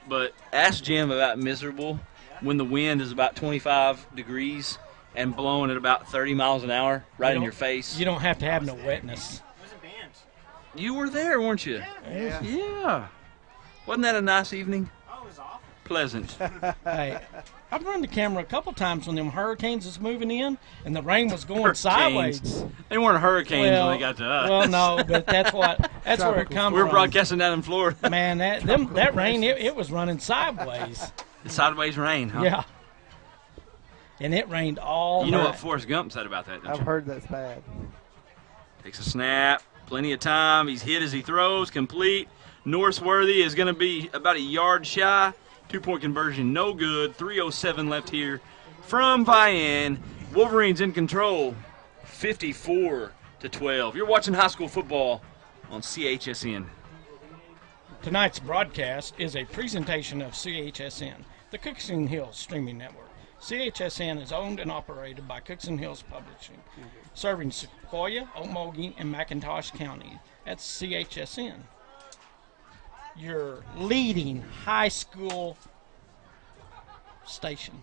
but ask Jim about miserable when the wind is about 25 degrees and blowing at about 30 miles an hour right in your face. You don't have to have no wetness. You were there, weren't you? Yeah. Wasn't that a nice evening? Oh, it was awful. Pleasant. Hey, I've run the camera a couple times when them hurricanes was moving in and the rain was going sideways. They weren't hurricanes when they got to us. Well, no, but that's where it comes from. We were broadcasting down in Florida. Man, that rain, it was running sideways. Sideways rain, huh? Yeah. And it rained all night. You know what Forrest Gump said about that, don't you? I've heard that's bad. Takes a snap. Plenty of time. He's hit as he throws. Complete. Northworthy is going to be about a yard shy. 2-point conversion, no good. 3:07 left here from Vian. Wolverines in control, 54-12. You're watching high school football on CHSN. Tonight's broadcast is a presentation of CHSN, the Cookson Hills Streaming Network. CHSN is owned and operated by Cookson Hills Publishing, serving Sequoyah, Okmulgee, and McIntosh County. That's CHSN. your leading high school station.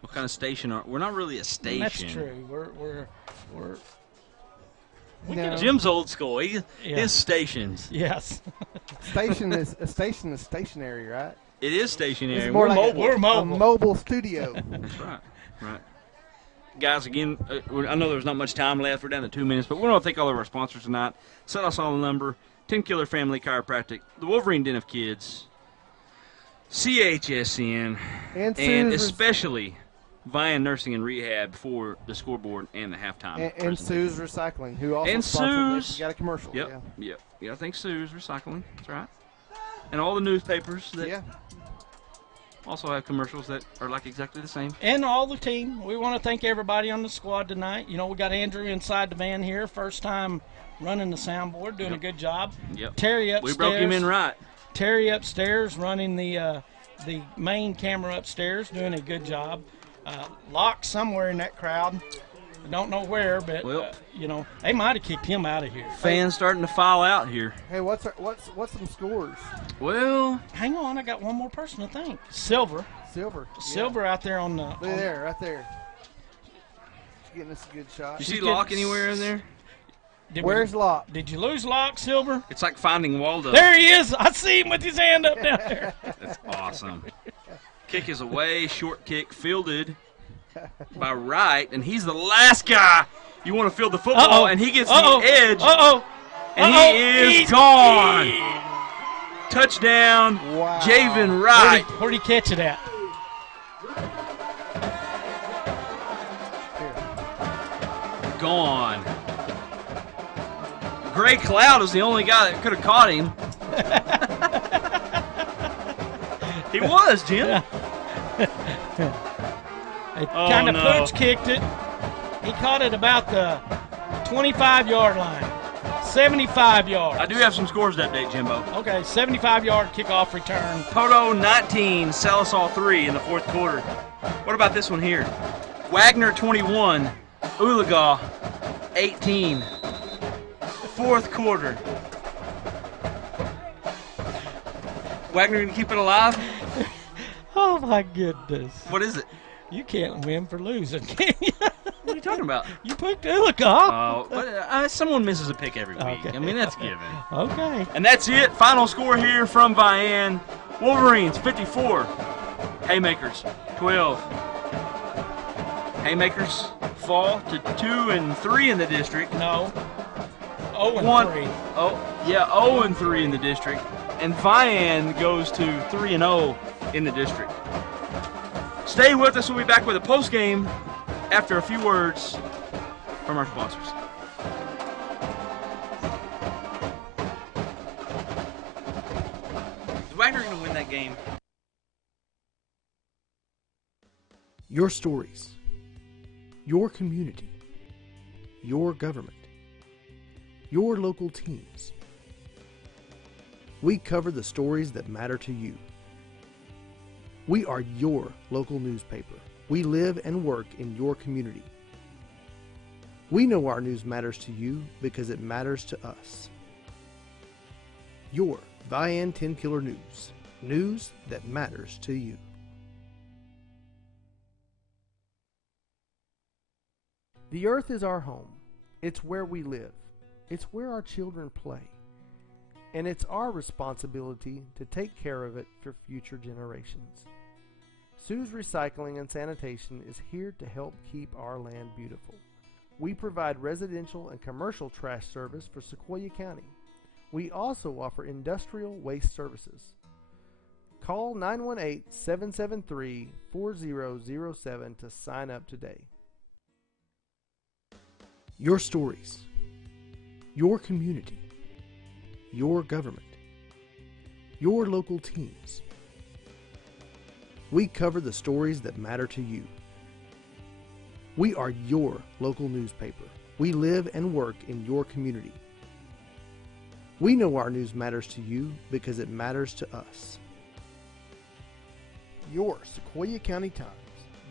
What kind of station are we're not really a station. That's true. We're No. Jim's old school. Yeah. His stations. yes. A station is stationary, right? It is stationary. It's more We're like mobile. We're a mobile. mobile studio. That's right. Right. Guys, again, I know there's not much time left. We're down to 2 minutes, but we want to thank all of our sponsors tonight. Set us all a number. 10 Killer Family Chiropractic, the Wolverine Den of Kids, CHSN, And and Sue's especially Vian Nursing and Rehab for the scoreboard and the halftime. and presentation. Sue's Recycling, who also And sponsors Sue's. it. You got a commercial. Yep, yep. Yeah, I think Sue's Recycling. That's right. And all the newspapers that Yeah. also have commercials that are like exactly the same. And all the team. We want to thank everybody on the squad tonight. You know, we got Andrew inside the van here, first time running the soundboard, doing a good job. Yep. Terry upstairs. We broke him in right. Terry upstairs running the main camera upstairs, doing a good job. Locke somewhere in that crowd. I don't know where, but Well, you know, they might have kicked him out of here. Fans starting to file out here. Hey, what's some scores? Well, Hang on, I got one more person to thank. Silver. Silver. Silver out there on the. Look there, right there. She's getting us a good shot. you see She's Locke getting anywhere in there? Where's Locke? Did you lose Locke, Silver? It's like finding Waldo. There he is. I see him with his hand up down there. That's awesome. Kick is away, short kick fielded by Wright, and he's the last guy you want to field the football, and he gets the edge, and he is gone. Touchdown, Wow. Javen Wright. Where'd he catch it at? Gone. Gray Cloud is the only guy that could have caught him. He was, Jim. It Oh, kind of no. pooch kicked it. He caught it about the 25-yard line. 75 yards. I do have some scores that day, Jimbo. Okay, 75-yard kickoff return. Poto 19, Salisal 3 in the fourth quarter. What about this one here? Wagner 21, Oolagaw 18. Fourth quarter. Wagner gonna keep it alive? Oh, my goodness. What is it? You can't win for losing, can you? What are you talking about? You picked Oolagaw. Oh, someone misses a pick every week. Okay. I mean, that's given. Okay. And that's it. Final score here from Vian. Wolverines 54. Haymakers 12. Haymakers fall to 2-3 in the district. No. 0-3. 0-3 in the district. And Vian goes to 3-0 in the district. Stay with us. We'll be back with a post game after a few words from our sponsors. Is Wagner going to win that game? Your stories, your community, your government, your local teams. We cover the stories that matter to you. We are your local newspaper. We live and work in your community. We know our news matters to you because it matters to us. Your Vian 10 Killer News. News that matters to you. The earth is our home. It's where we live. It's where our children play. And it's our responsibility to take care of it for future generations. Sue's Recycling and Sanitation is here to help keep our land beautiful. We provide residential and commercial trash service for Sequoyah County. We also offer industrial waste services. Call 918-773-4007 to sign up today. Your stories, your community, your government, your local teams. We cover the stories that matter to you. We are your local newspaper. We live and work in your community. We know our news matters to you because it matters to us. Your Sequoyah County Times.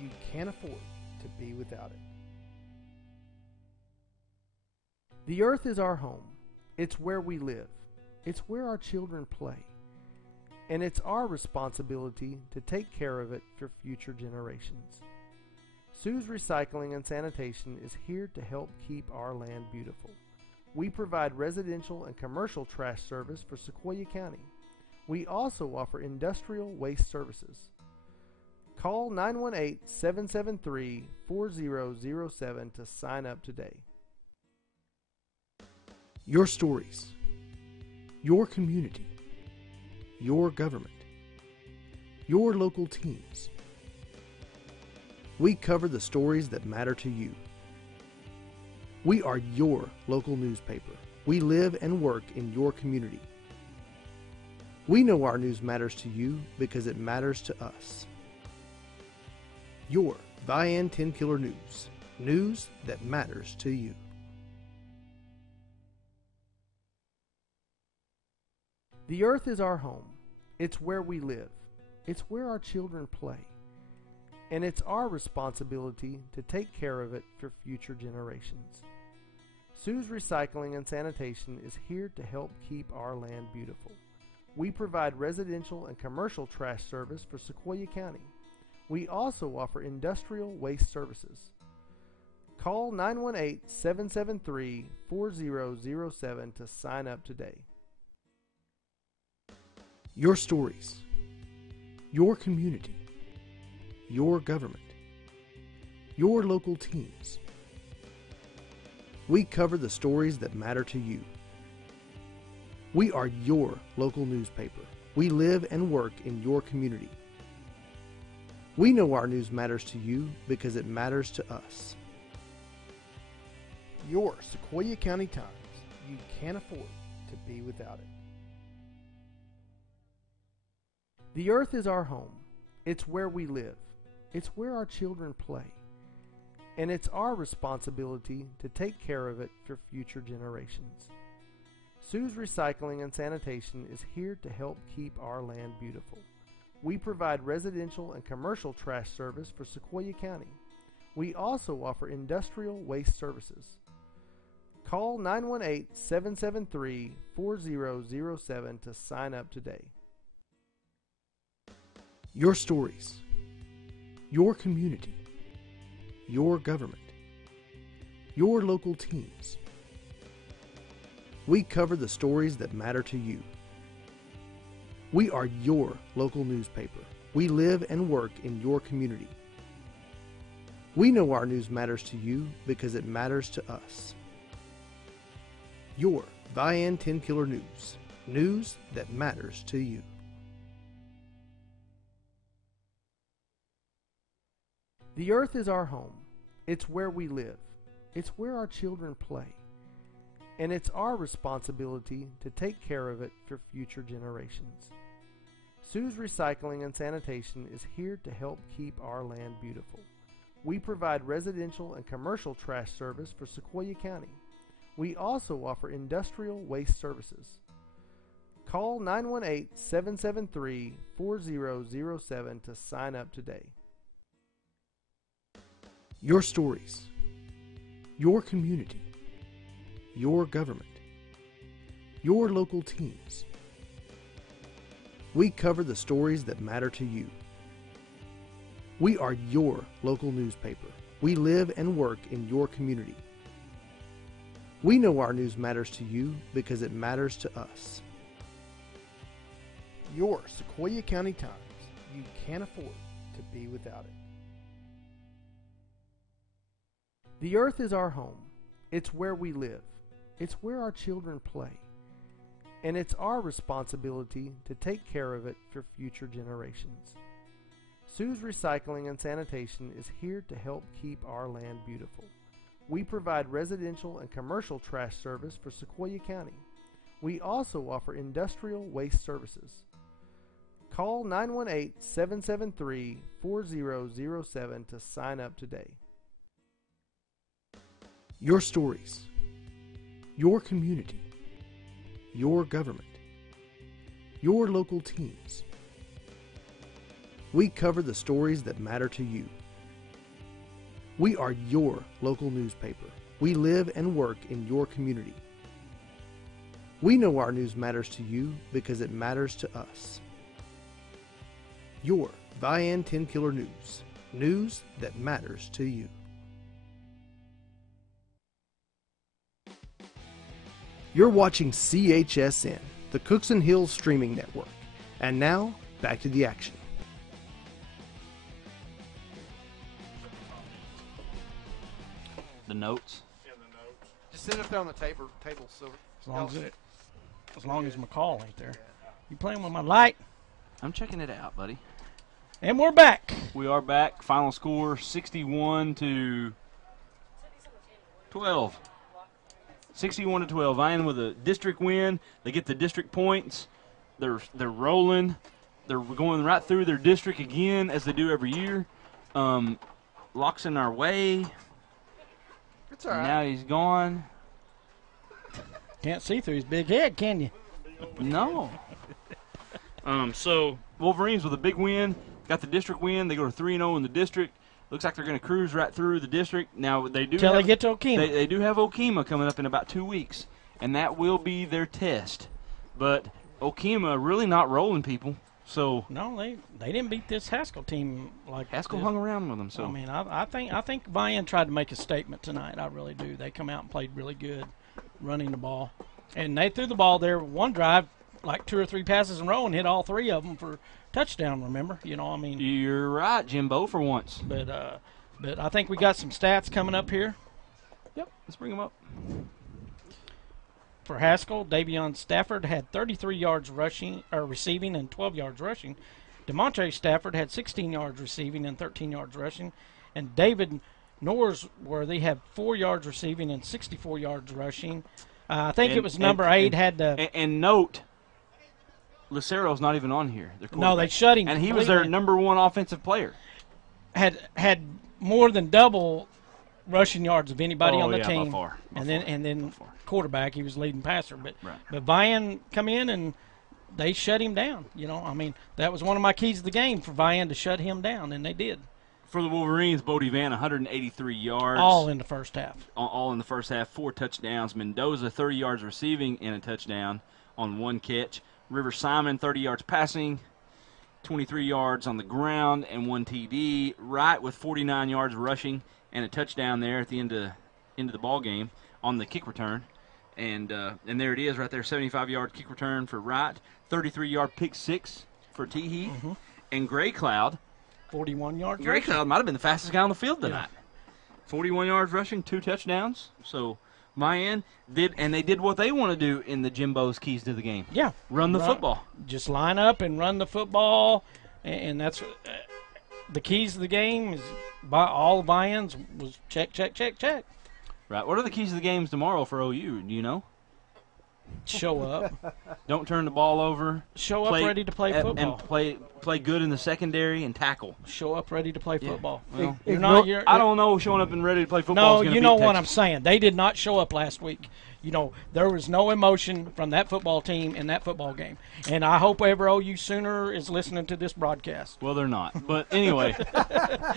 You can't afford to be without it. The earth is our home. It's where we live. It's where our children play. And it's our responsibility to take care of it for future generations. Sue's Recycling and Sanitation is here to help keep our land beautiful. We provide residential and commercial trash service for Sequoyah County. We also offer industrial waste services. Call 918-773-4007 to sign up today. Your stories, your community, your government, your local teams. We cover the stories that matter to you. We are your local newspaper. We live and work in your community. We know our news matters to you because it matters to us. Your Vian 10 Killer News. News that matters to you. The earth is our home. It's where we live. It's where our children play. And it's our responsibility to take care of it for future generations. Sue's Recycling and Sanitation is here to help keep our land beautiful. We provide residential and commercial trash service for Sequoyah County. We also offer industrial waste services. Call 918-773-4007 to sign up today. Your stories, your community, your government, your local teams. We cover the stories that matter to you. We are your local newspaper. We live and work in your community. We know our news matters to you because it matters to us. Your Sequoyah County Times. You can't afford to be without it. The earth is our home. It's where we live. It's where our children play. And it's our responsibility to take care of it for future generations. Sue's Recycling and Sanitation is here to help keep our land beautiful. We provide residential and commercial trash service for Sequoyah County. We also offer industrial waste services. Call 918-773-4007 to sign up today. Your stories, your community, your government, your local teams. We cover the stories that matter to you. We are your local newspaper. We live and work in your community. We know our news matters to you because it matters to us. Your Vian 10 Killer News. News that matters to you. The earth is our home. It's where we live. It's where our children play. And it's our responsibility to take care of it for future generations. Sue's Recycling and Sanitation is here to help keep our land beautiful. We provide residential and commercial trash service for Sequoyah County. We also offer industrial waste services. Call 918-773-4007 to sign up today. Your stories, your community, your government, your local teams. We cover the stories that matter to you. We are your local newspaper. We live and work in your community. We know our news matters to you because it matters to us. Your Sequoyah County Times. You can't afford to be without it. The earth is our home. It's where we live. It's where our children play. And it's our responsibility to take care of it for future generations. Sue's Recycling and Sanitation is here to help keep our land beautiful. We provide residential and commercial trash service for Sequoyah County. We also offer industrial waste services. Call 918-773-4007 to sign up today. Your stories, your community, your government, your local teams. We cover the stories that matter to you. We are your local newspaper. We live and work in your community. We know our news matters to you because it matters to us. Your Vian 10 Killer News. News that matters to you. You're watching CHSN, the Cookson Hills Streaming Network. And now, back to the action. The notes. Just sit up there on the table so As long as McCall ain't there. You playing with my light? I'm checking it out, buddy. And we're back. We are back. Final score 61-12. 61-12. Vian with a district win. They get the district points. They're rolling. They're going right through their district again as they do every year. Locke's in our way. it's all right. Now he's gone. Can't see through his big head, can you? No. So Wolverines with a big win. Got the district win. They go to 3-0 in the district. Looks like they're going to cruise right through the district. Now they do Till they get to Okemah. They do have Okemah coming up in about 2 weeks, and that will be their test. But Okemah really not rolling people. So No, they didn't beat this Haskell team like Haskell this. hung around with them. So I mean, I think Vian tried to make a statement tonight. I really do. They come out and played really good, running the ball, and they threw the ball there one drive, like 2 or 3 passes in a row, and hit all 3 of them for touchdown. Remember, I mean. You're right, Jimbo, for once. But I think we got some stats coming up here. Yep, let's bring them up. For Haskell, Davion Stafford had 33 yards receiving and 12 yards rushing. DeMontre Stafford had 16 yards receiving and 13 yards rushing. And David Norsworthy had 4 yards receiving and 64 yards rushing. I think it was number 8 had the. And note, Lucero's not even on here. No, they shut him. And he was their number 1 offensive player. Had more than double rushing yards of anybody on the team. By far. And then quarterback, he was leading passer. But Right. but Vian come in and they shut him down. I mean, that was one of my keys to the game for Vian to shut him down, and they did. For the Wolverines, Bodie Van, 183 yards. All in the first half. All in the first half, 4 touchdowns. Mendoza, 30 yards receiving and a touchdown on 1 catch. River Simon, 30 yards passing, 23 yards on the ground, and 1 TD. Wright with 49 yards rushing and a touchdown there at the end of the ball game on the kick return. And there it is right there, 75-yard kick return for Wright, 33-yard pick 6 for Teehee. Mm-hmm. And Gray Cloud. 41 yards. Gray Cloud might have been the fastest guy on the field tonight. 41 yards rushing, 2 touchdowns. So Vian they did what they want to do in the Jimbo's keys to the game. Yeah. Run the football. Just line up and run the football, and that's the keys to the game. Is by all Vians was check. Right. What are the keys to the games tomorrow for OU? Do you know? Show up. Don't turn the ball over. Show up ready to play football. And play good in the secondary and tackle. Show up ready to play football. Well, I don't know showing up and ready to play football. No, is you know beat what Texas. I'm saying. They did not show up last week. There was no emotion from that football team in that football game. And I hope every OU Sooner is listening to this broadcast. Well, they're not. But anyway,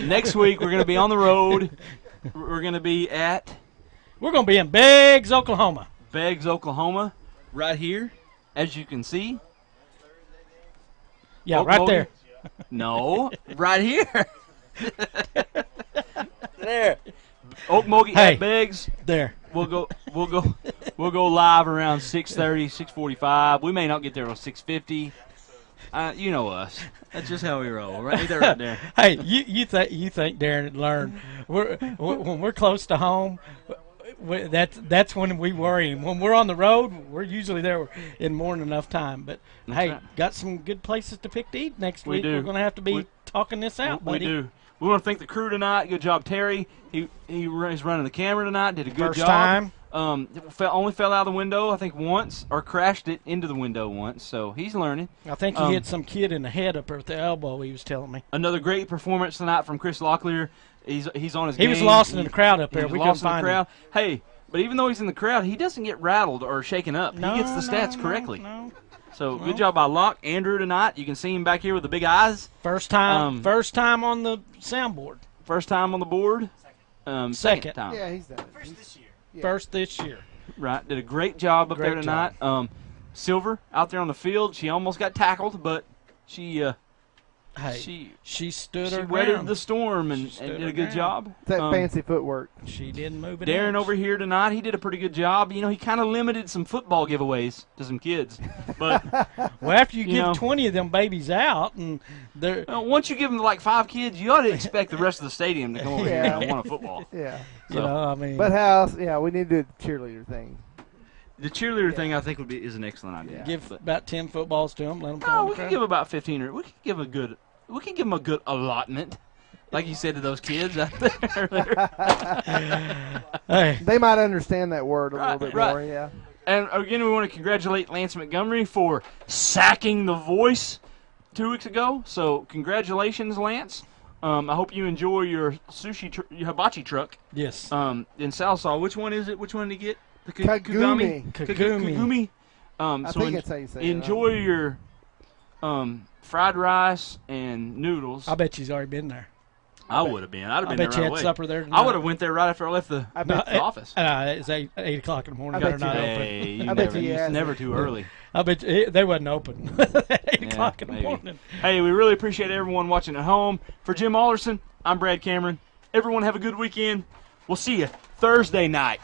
next week we're going to be on the road. We're going to be in Beggs, Oklahoma. Beggs, Oklahoma, right here, as you can see. Yeah, right there. No, right here. There. Okmulgee at Beggs. There. We'll go live around 6:30, 6:45. We may not get there till 6:50. You know us. That's just how we roll, right? They're right there. Hey, you think Darren had learned? When we're close to home, that's when we worry him. When we're on the road, we're usually there in more than enough time. But That's hey, right. got some good places to pick to eat next We week. do. We're going to have to be talking this out, buddy. We do. We want to thank the crew tonight. Good job, Terry. He's running the camera tonight. Did a good First job. time. Only fell out of the window, I think, once, or crashed it into the window once. So he's learning. I think he hit some kid in the head up at the elbow. He was telling me. Another great performance tonight from Chris Locklear. He's on his game. He was lost in the crowd up there. He We was couldn't lost in the find crowd. him. Hey, but even though he's in the crowd, he doesn't get rattled or shaken up. No, he gets the stats no, correctly. no. So good job by Locke. Andrew tonight. You can see him back here with the big eyes. First time on the soundboard. First time on the board. Second time. Yeah, he's done it. First this year. Right. Did a great job up there Great tonight. Silver out there on the field. She almost got tackled, but she stood she her weathered ground. the storm and She stood did her a good ground. job. It's that fancy footwork. She didn't move it. Darren over here tonight, he did a pretty good job. You know, he kind of limited some football giveaways to some kids. But Well, after you give know, 20 of them babies out, and they're once you give them like 5 kids, you ought to expect the rest of the stadium to come over here and want a football. Yeah. you know, I mean, But we need to do the cheerleader thing. The cheerleader thing, I think, is an excellent idea. give about 10 footballs to them. Let them No, throw we can give about 15, or we can give them a good allotment, like you said to those kids out there. Hey, They might understand that word a little bit right. more. Yeah. And again, we want to congratulate Lance Montgomery for sacking the voice 2 weeks ago. So congratulations, Lance. I hope you enjoy your your hibachi truck. yes. In Salsa. Which one is it? Which one did you get? The Kagumi. Kagumi. I So think that's how you say it. enjoy your fried rice and noodles. I bet she's already been there. I would have been. I'd have I been bet there you right had away. supper there I tonight. would have went there right after I left the office. It's 8 o'clock in the morning. I They're bet not you- open. Hey, you I bet never, you it's asked never me. too early. I bet they wasn't open at 8 o'clock in the maybe. morning. Hey, we really appreciate everyone watching at home. For Jim Alderson, I'm Brad Cameron. Everyone have a good weekend. We'll see you Thursday night.